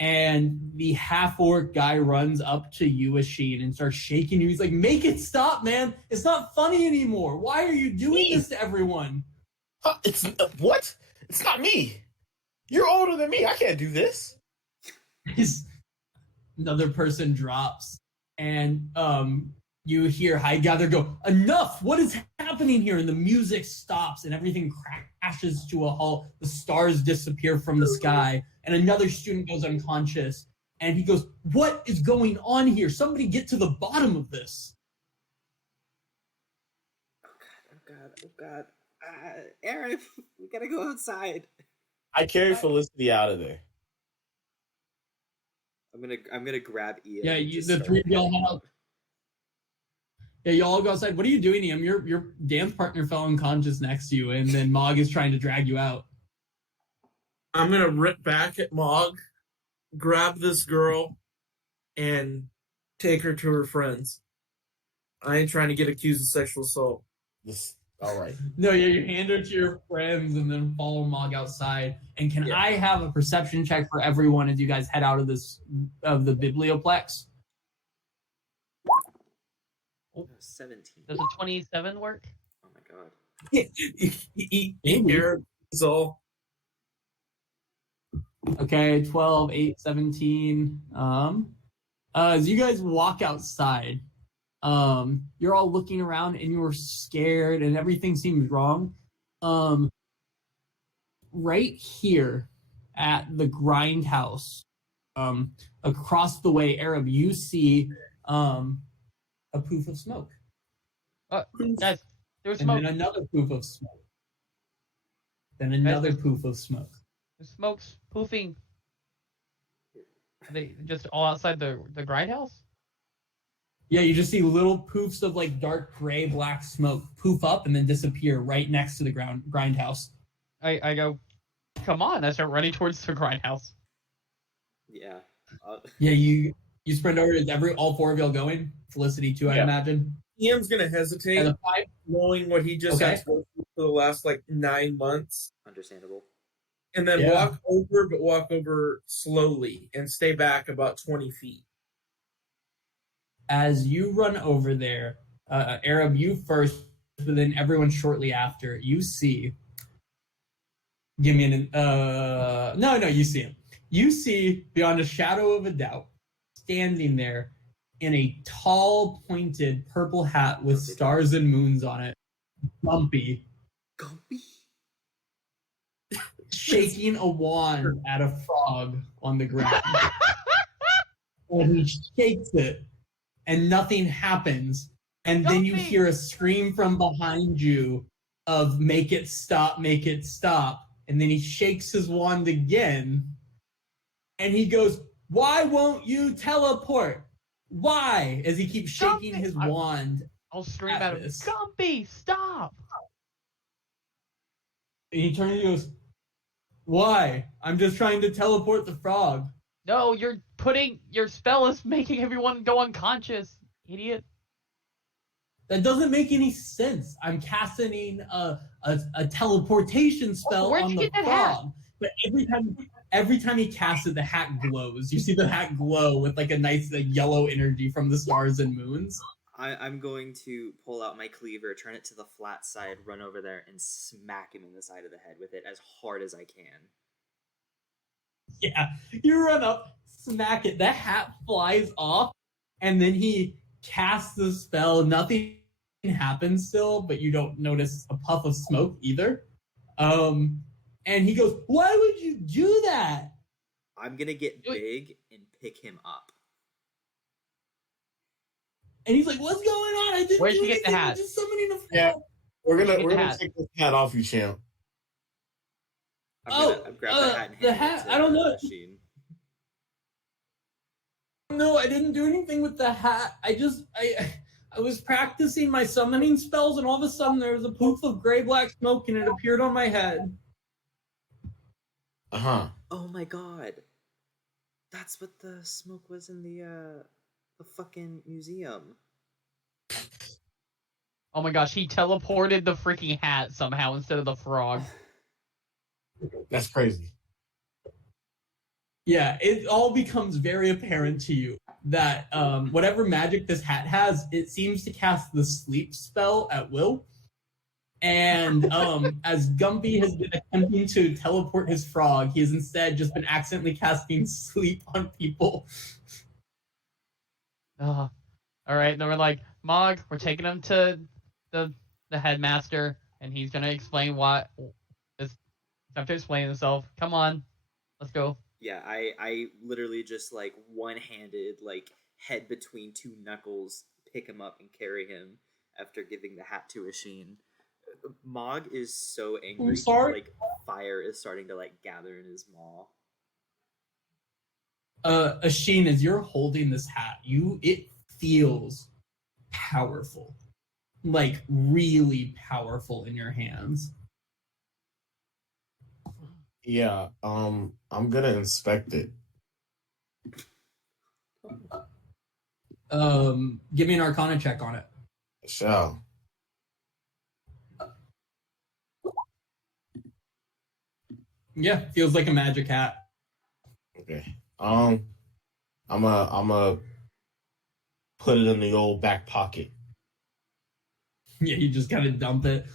and the half-orc guy runs up to you, Asheen, and starts shaking you. He's like, make it stop, man. It's not funny anymore. Why are you doing this to everyone? It's what? It's not me. You're older than me. I can't do this. Another person drops, and you hear Highgather go, enough! What is happening here? And the music stops, and everything crashes to a halt. The stars disappear from the sky, and another student goes unconscious. And he goes, what is going on here? Somebody get to the bottom of this. Oh God. Aaron, we gotta go outside. I carry Felicity out of there. I'm gonna grab Ian. Yeah, and just the start three of y'all heading have. out. Yeah, you all go outside. What are you doing, Ian? Your dance partner fell unconscious next to you, and then Mog is trying to drag you out. I'm gonna rip back at Mog, grab this girl, and take her to her friends. I ain't trying to get accused of sexual assault. This, all right. No, yeah, you hand her to your friends and then follow Mog outside. And can I have a perception check for everyone as you guys head out of the biblioplex? 17. Does a 27 work? Oh my God. Eric is all. Okay, 12, 8, 17. As you guys walk outside, you're all looking around and you're scared and everything seems wrong. Right here at the grindhouse, across the way, Arab, you see a poof of smoke. Guys, there was And smoke. then another poof of smoke. Then another poof of smoke. The smoke's poofing. Are they just all outside the grindhouse? Yeah, you just see little poofs of like dark gray black smoke poof up and then disappear right next to the grindhouse. I go, come on! I start running towards the grindhouse. Yeah. Yeah, you sprint over. Is all four of y'all going? Felicity too, I Yeah. imagine. Ian's gonna hesitate, And the five. knowing what he just Okay. has to go through for the last 9 months, Understandable. and then Yeah. walk over slowly and stay back about 20 feet. As you run over there, Arab, you first, but then everyone shortly after. You see. Give me an. No, you see him. You see beyond a shadow of a doubt, standing there in a tall, pointed purple hat with stars and moons on it, Gumpy, Gumpy? shaking a wand at a frog on the ground. And he shakes it, and nothing happens. And then you Gumpy! hear a scream from behind you of make it stop, make it stop. And then he shakes his wand again, and he goes, why won't you teleport? Why? As he keeps shaking Gumpy! his wand. I'll scream at him. Atlas. Gumpy, stop! And he turns and goes, why? I'm just trying to teleport the frog. No, your spell is making everyone go unconscious, idiot. That doesn't make any sense. I'm casting a teleportation spell Where'd on you the get that hat? frog. But every time he casts it, the hat glows. You see the hat glow with like a nice yellow energy from the stars and moons. I'm going to pull out my cleaver, turn it to the flat side, run over there, and smack him in the side of the head with it as hard as I can. Yeah, you run up, smack it. That hat flies off, and then he casts the spell. Nothing happens still, but you don't notice a puff of smoke either. And he goes, why would you do that? I'm gonna get big and pick him up. And he's like, what's going on? I didn't Where'd do you get the anything. hat? I'm just summoning a frog. Yeah. We're Get the gonna hat. take this hat off you, champ. I'm grab the hat and hand the it hat, to I don't know. Sheen. No, I didn't do anything with the hat. I was practicing my summoning spells, and all of a sudden there was a poof of gray-black smoke, and it appeared on my head. Uh-huh. Oh my god. That's what the smoke was in the fucking museum. Oh my gosh, he teleported the freaking hat somehow instead of the frog. That's crazy. Yeah, it all becomes very apparent to you that whatever magic this hat has, it seems to cast the sleep spell at will. And as Gumpy has been attempting to teleport his frog, he has instead just been accidentally casting sleep on people. All right, then we're like, Mog, we're taking him to the headmaster, and he's gonna explain what this. Have to explain himself. Come on, let's go. Yeah, I literally just like one-handed, like head between two knuckles, pick him up and carry him after giving the hat to Asheen. Mog is so angry. I'm sorry? Like fire is starting to like gather in his maw. Asheen, as you're holding this hat, it feels powerful. Like really powerful in your hands. Yeah, I'm gonna inspect it. Give me an Arcana check on it. Shall. Yeah, feels like a magic hat. Okay. I'm a put it in the old back pocket. Yeah, you just gotta dump it.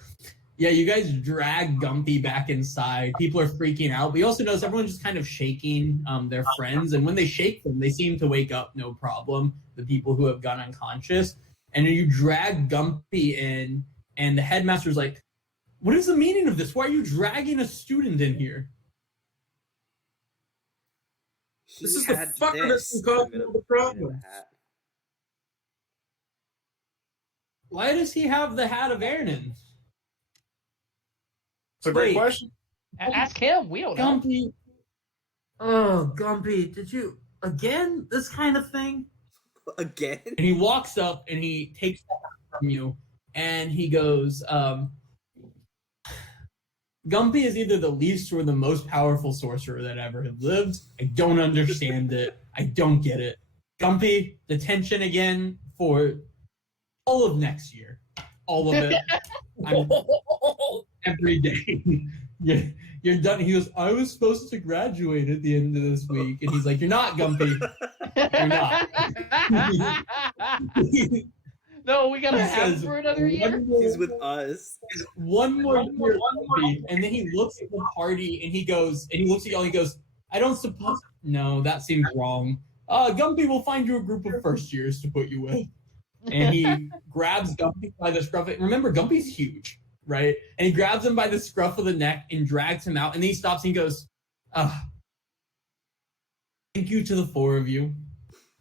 Yeah, you guys drag Gumpy back inside. People are freaking out. But you also notice everyone's just kind of shaking their friends. And when they shake them, they seem to wake up no problem, the people who have gone unconscious. And then you drag Gumpy in, and the headmaster's like, what is the meaning of this? Why are you dragging a student in here? This is the fucker that's been causing all the problems. Why does he have the hat of Ernan? It's a great Wait. question. Ask him. We don't know. Gumpy. Oh, Gumpy, did you again? This kind of thing? Again? And he walks up and he takes the hat from you and he goes, Gumpy is either the least or the most powerful sorcerer that ever have lived. I don't understand it. I don't get it. Gumpy, detention again for all of next year. All of it. Every day. You're done. He goes, I was supposed to graduate at the end of this week. And he's like, you're not, Gumpy. You're not. No, we gotta He have him says, for another year. He's with us. One more year, Gumpy. And then he looks at the party and he looks at y'all and he goes, I don't suppose. No, that seems wrong. Gumpy will find you a group of first years to put you with. And he grabs Gumpy by the scruff. Remember, Gumpy's huge, right? And he grabs him by the scruff of the neck and drags him out. And then he stops and he goes, thank you to the four of you.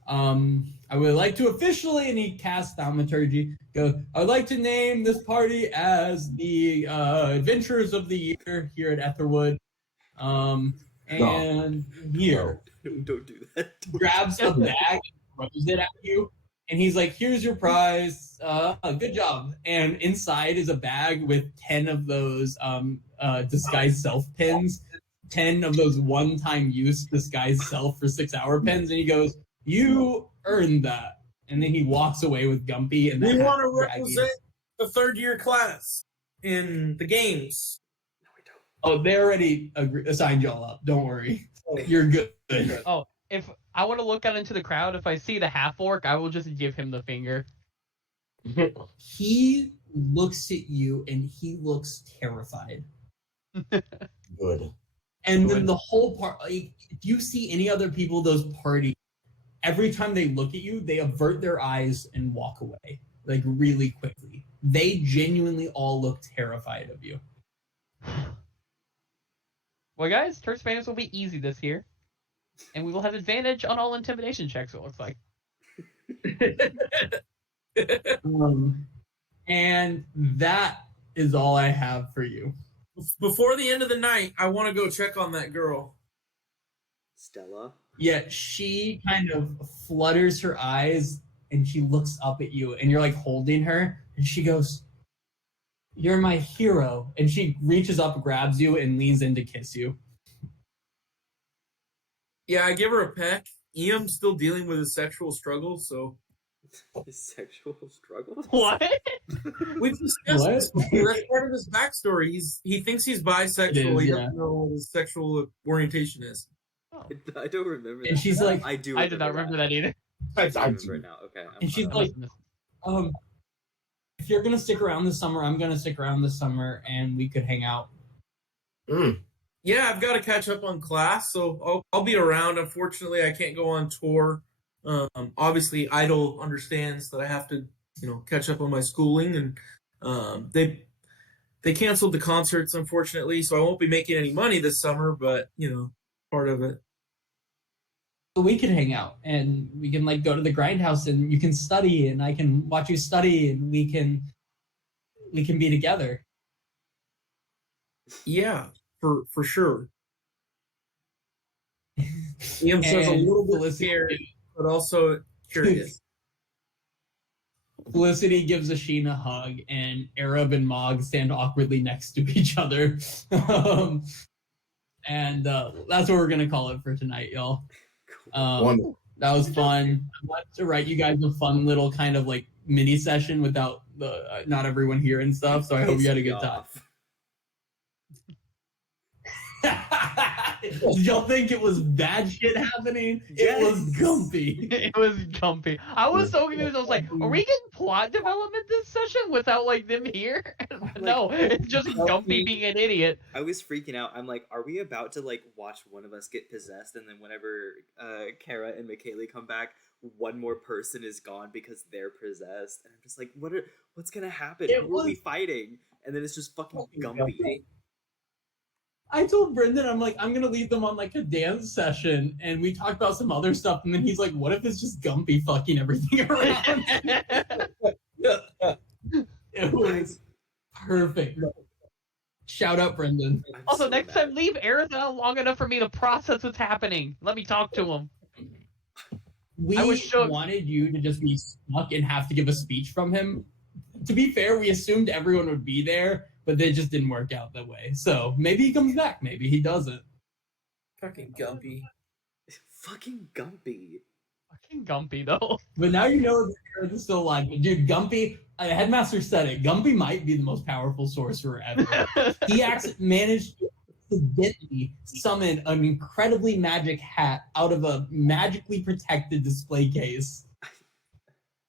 I would like to officially, and he casts Thaumaturgy, I would like to name this party as the Adventurers of the Year here at Aetherwood. And here. Don't do that. Grabs a bag and throws it at you. And he's like, here's your prize. Good job. And inside is a bag with 10 of those disguise self pins, 10 of those one-time use disguise self for 6-hour pins. And he goes, you earned that. And then he walks away with Gumpy. And we want to represent the third-year class in the games. No, we don't. Oh, they already assigned y'all up. Don't worry. You're good. Oh, if I want to look out into the crowd, if I see the half-orc, I will just give him the finger. He looks at you and he looks terrified. Good. And then the whole part, like, if you see any other people at those parties, every time they look at you, they avert their eyes and walk away, like really quickly. They genuinely all look terrified of you. Well, guys, Turks Banners will be easy this year. And we will have advantage on all intimidation checks, it looks like. And that is all I have for you. Before the end of the night, I want to go check on that girl. Stella? Yeah, she kind of flutters her eyes and she looks up at you and you're like holding her and she goes, you're my hero. And she reaches up, grabs you, and leans in to kiss you. Yeah, I give her a peck. Iam's still dealing with his sexual struggles, so... His sexual struggles? What? We've discussed this before. That's part of his backstory. He thinks he's bisexual. It is, He yeah. doesn't know what his sexual orientation is. Oh. I don't remember that. And she's like, I do. I did not remember that either. I do remember it now. Okay. And she's I'm like, missed if you're gonna stick around this summer, I'm gonna stick around this summer, and we could hang out. Yeah, I've got to catch up on class, so I'll be around. Unfortunately, I can't go on tour. Obviously, Idol understands that I have to, catch up on my schooling, and they canceled the concerts, unfortunately, so I won't be making any money this summer. But part of it. So we can hang out, and we can like go to the grindhouse, and you can study, and I can watch you study, and we can be together. Yeah, for sure. Liam says a little bit scared, but also curious. Felicity gives Asheen a hug, and Arab and Mog stand awkwardly next to each other. And that's what we're going to call it for tonight, y'all. That was fun. I wanted to write you guys a fun little kind of like mini session without not everyone here and stuff, so I hope you had a good time. Did y'all think it was bad shit happening? Yes. It was Gumpy. It was Gumpy. I was so confused. I was like, are we getting plot development this session without like them here? No, it's just Gumpy being an idiot. I was freaking out. I'm like, are we about to like watch one of us get possessed, and then whenever Kara and McKaylee come back, one more person is gone because they're possessed? And I'm just like, what's gonna happen? Who are we fighting? And then it's just fucking Gumpy. I told Brendan, I'm like, I'm going to lead them on like a dance session, and we talked about some other stuff, and then he's like, what if it's just Gumpy fucking everything around? It was perfect. Shout out, Brendan. Also, next time, leave Arizona long enough for me to process what's happening. Let me talk to him. We wanted you to just be stuck and have to give a speech from him. To be fair, we assumed everyone would be there, but they just didn't work out that way. So maybe he comes back, maybe he doesn't. Fucking Gumpy. Fucking Gumpy. Fucking Gumpy, though. But now you know that Earth is still alive. Dude, Gumpy, Headmaster said it, Gumpy might be the most powerful sorcerer ever. He managed to accidentally summon an incredibly magic hat out of a magically protected display case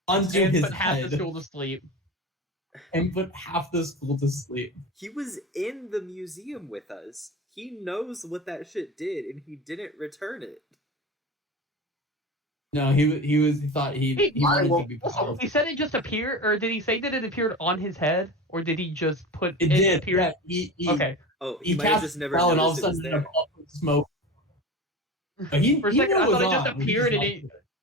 onto and his put half head. the school to sleep. And put half the school to sleep. He was in the museum with us. He knows what that shit did, and he didn't return it. No, he thought he wanted to be powerful. He said it just appeared, or did he say that it appeared on his head, or did he just put it? Did appear? Yeah, okay. Oh, he might have just never noticed, and all of a it was sudden there. Smoke. For a second, I thought it just appeared,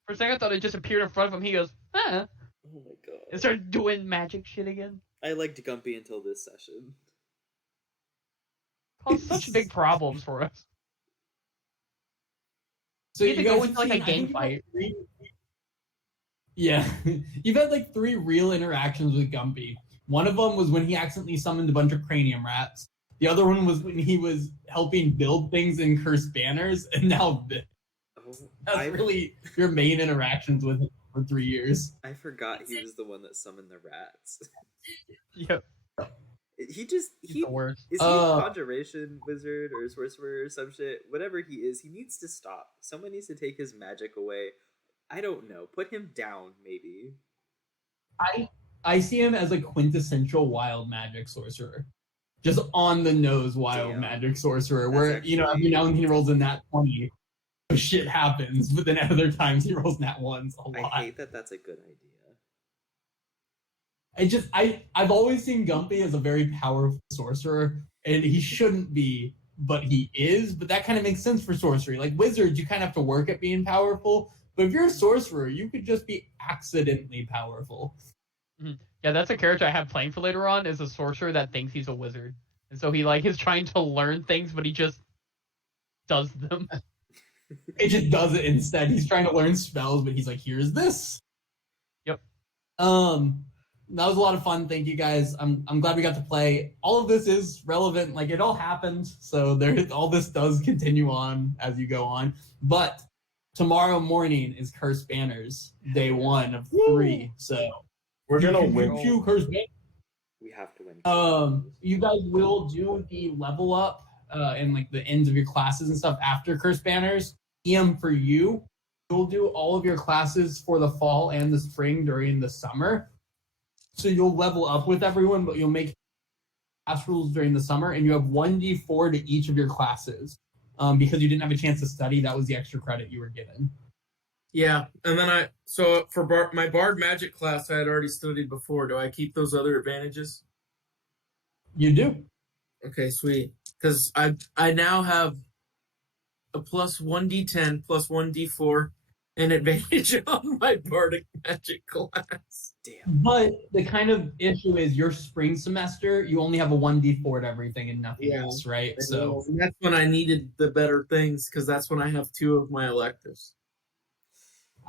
for a second, I thought it just appeared in front of him. He goes, huh. Oh my god. And started doing magic shit again. I liked Gumpy until this session. Caused such big problems for us. So you had to go into like a gang fight. Yeah. You've had like 3 real interactions with Gumpy. One of them was when he accidentally summoned a bunch of cranium rats. The other one was when he was helping build things in cursed banners, and now this. That's really your main interactions with him for 3 years. I forgot he was the one that summoned the rats. Yep. He's the worst. Is he a conjuration wizard or sorcerer or some shit? Whatever he is, he needs to stop. Someone needs to take his magic away. I don't know. Put him down, maybe. I see him as a quintessential wild magic sorcerer. Just on the nose wild magic sorcerer. That's where, actually, every now and then he rolls in that 20. Shit happens, but then at other times he rolls nat ones a lot. I hate that that's a good idea. I've always seen Gumpy as a very powerful sorcerer, and he shouldn't be, but he is. But that kind of makes sense for sorcery. Like wizards, you kind of have to work at being powerful. But if you're a sorcerer, you could just be accidentally powerful. Mm-hmm. Yeah, that's a character I have playing for later on, is a sorcerer that thinks he's a wizard. And so he like is trying to learn things, but he just does them. It just does it instead. He's trying to learn spells, but he's like, here's this. Yep. That was a lot of fun. Thank you guys. I'm glad we got to play. All of this is relevant. Like it all happened. So all this does continue on as you go on. But tomorrow morning is Cursed Banners, day 1 of 3. So we're gonna win. Cursed Banners. We have to win. You guys will do the level up and like the ends of your classes and stuff after Cursed Banners. for you, you'll do all of your classes for the fall and the spring during the summer. So you'll level up with everyone, but you'll make class rules during the summer, and you have 1d4 to each of your classes. Because you didn't have a chance to study, that was the extra credit you were given. Yeah, and then for my Bard Magic class, I had already studied before. Do I keep those other advantages? You do. Okay, sweet. Because I now have a plus 1d10 plus 1d4 an advantage on my Bardic Magic class. Damn. But the kind of issue is your spring semester, you only have a 1d4 to everything and nothing else, right? So And that's when I needed the better things, because that's when I have 2 of my electives.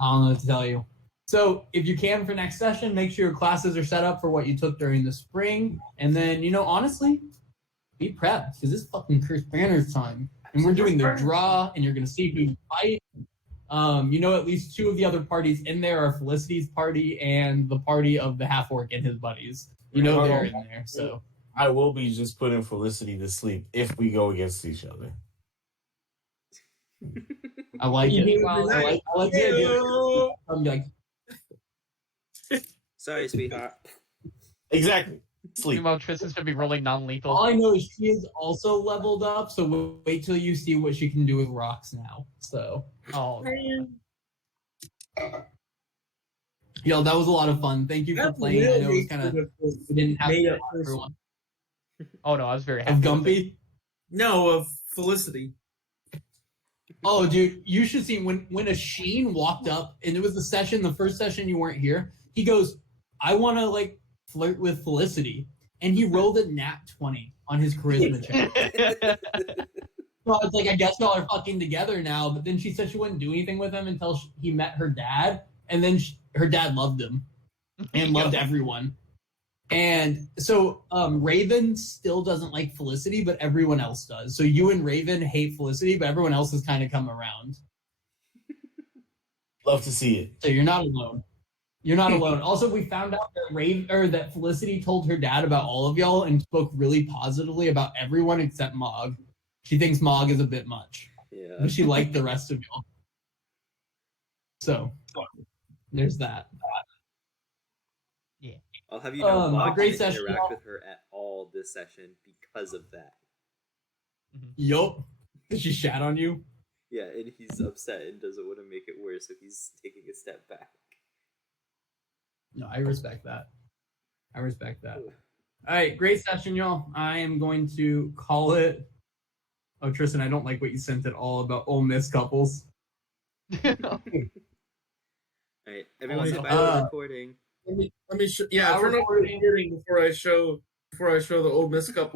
I don't know what to tell you. So if you can for next session, make sure your classes are set up for what you took during the spring. And then, honestly, be prepped, because it's fucking Cursed Banners time. And we're doing the draw, and you're going to see who you fight. At least 2 of the other parties in there are Felicity's party and the party of the half-orc and his buddies. They're in there, so. I will be just putting Felicity to sleep if we go against each other. I like it. Well, I like the idea. I'm like, Sorry, sweetheart. Exactly. Sleep. Meanwhile, Tristan should be rolling non-lethal. all I know is she is also leveled up, so wait till you see what she can do with rocks now. So, Oh, that was a lot of fun. Thank you for playing. I know it was kind of we didn't have made to up person. everyone. oh no, I was very happy. Of with it. Gumpy. No, of Felicity. Oh, dude, you should see when Asheen walked up, and it was the first session you weren't here. He goes, "I want to flirt with Felicity," and he rolled a nat 20 on his charisma check. So I was like, I guess y'all are fucking together now. But then she said she wouldn't do anything with him until he met her dad, and then her dad loved him and loved everyone. And so Raven still doesn't like Felicity, but everyone else does. So you and Raven hate Felicity, but everyone else has kind of come around. Love to see it. So you're not alone. You're not alone. Also, we found out that that Felicity told her dad about all of y'all and spoke really positively about everyone except Mog. She thinks Mog is a bit much, Yeah. but she liked the rest of y'all. So there's that. I'll have you know, Mog great didn't session, interact y'all. with her at all this session because of that. Yup. Did she shat on you? Yeah, and he's upset and doesn't want to make it worse, so he's taking a step back. No, I respect that. All right, great session, y'all. I am going to call it. Oh, Tristan, I don't like what you sent at all about Ole Miss couples. Alright, everyone say bye to the recording. Let me show. Yeah, Our turn off the recording. recording before I show the Old Miss couple.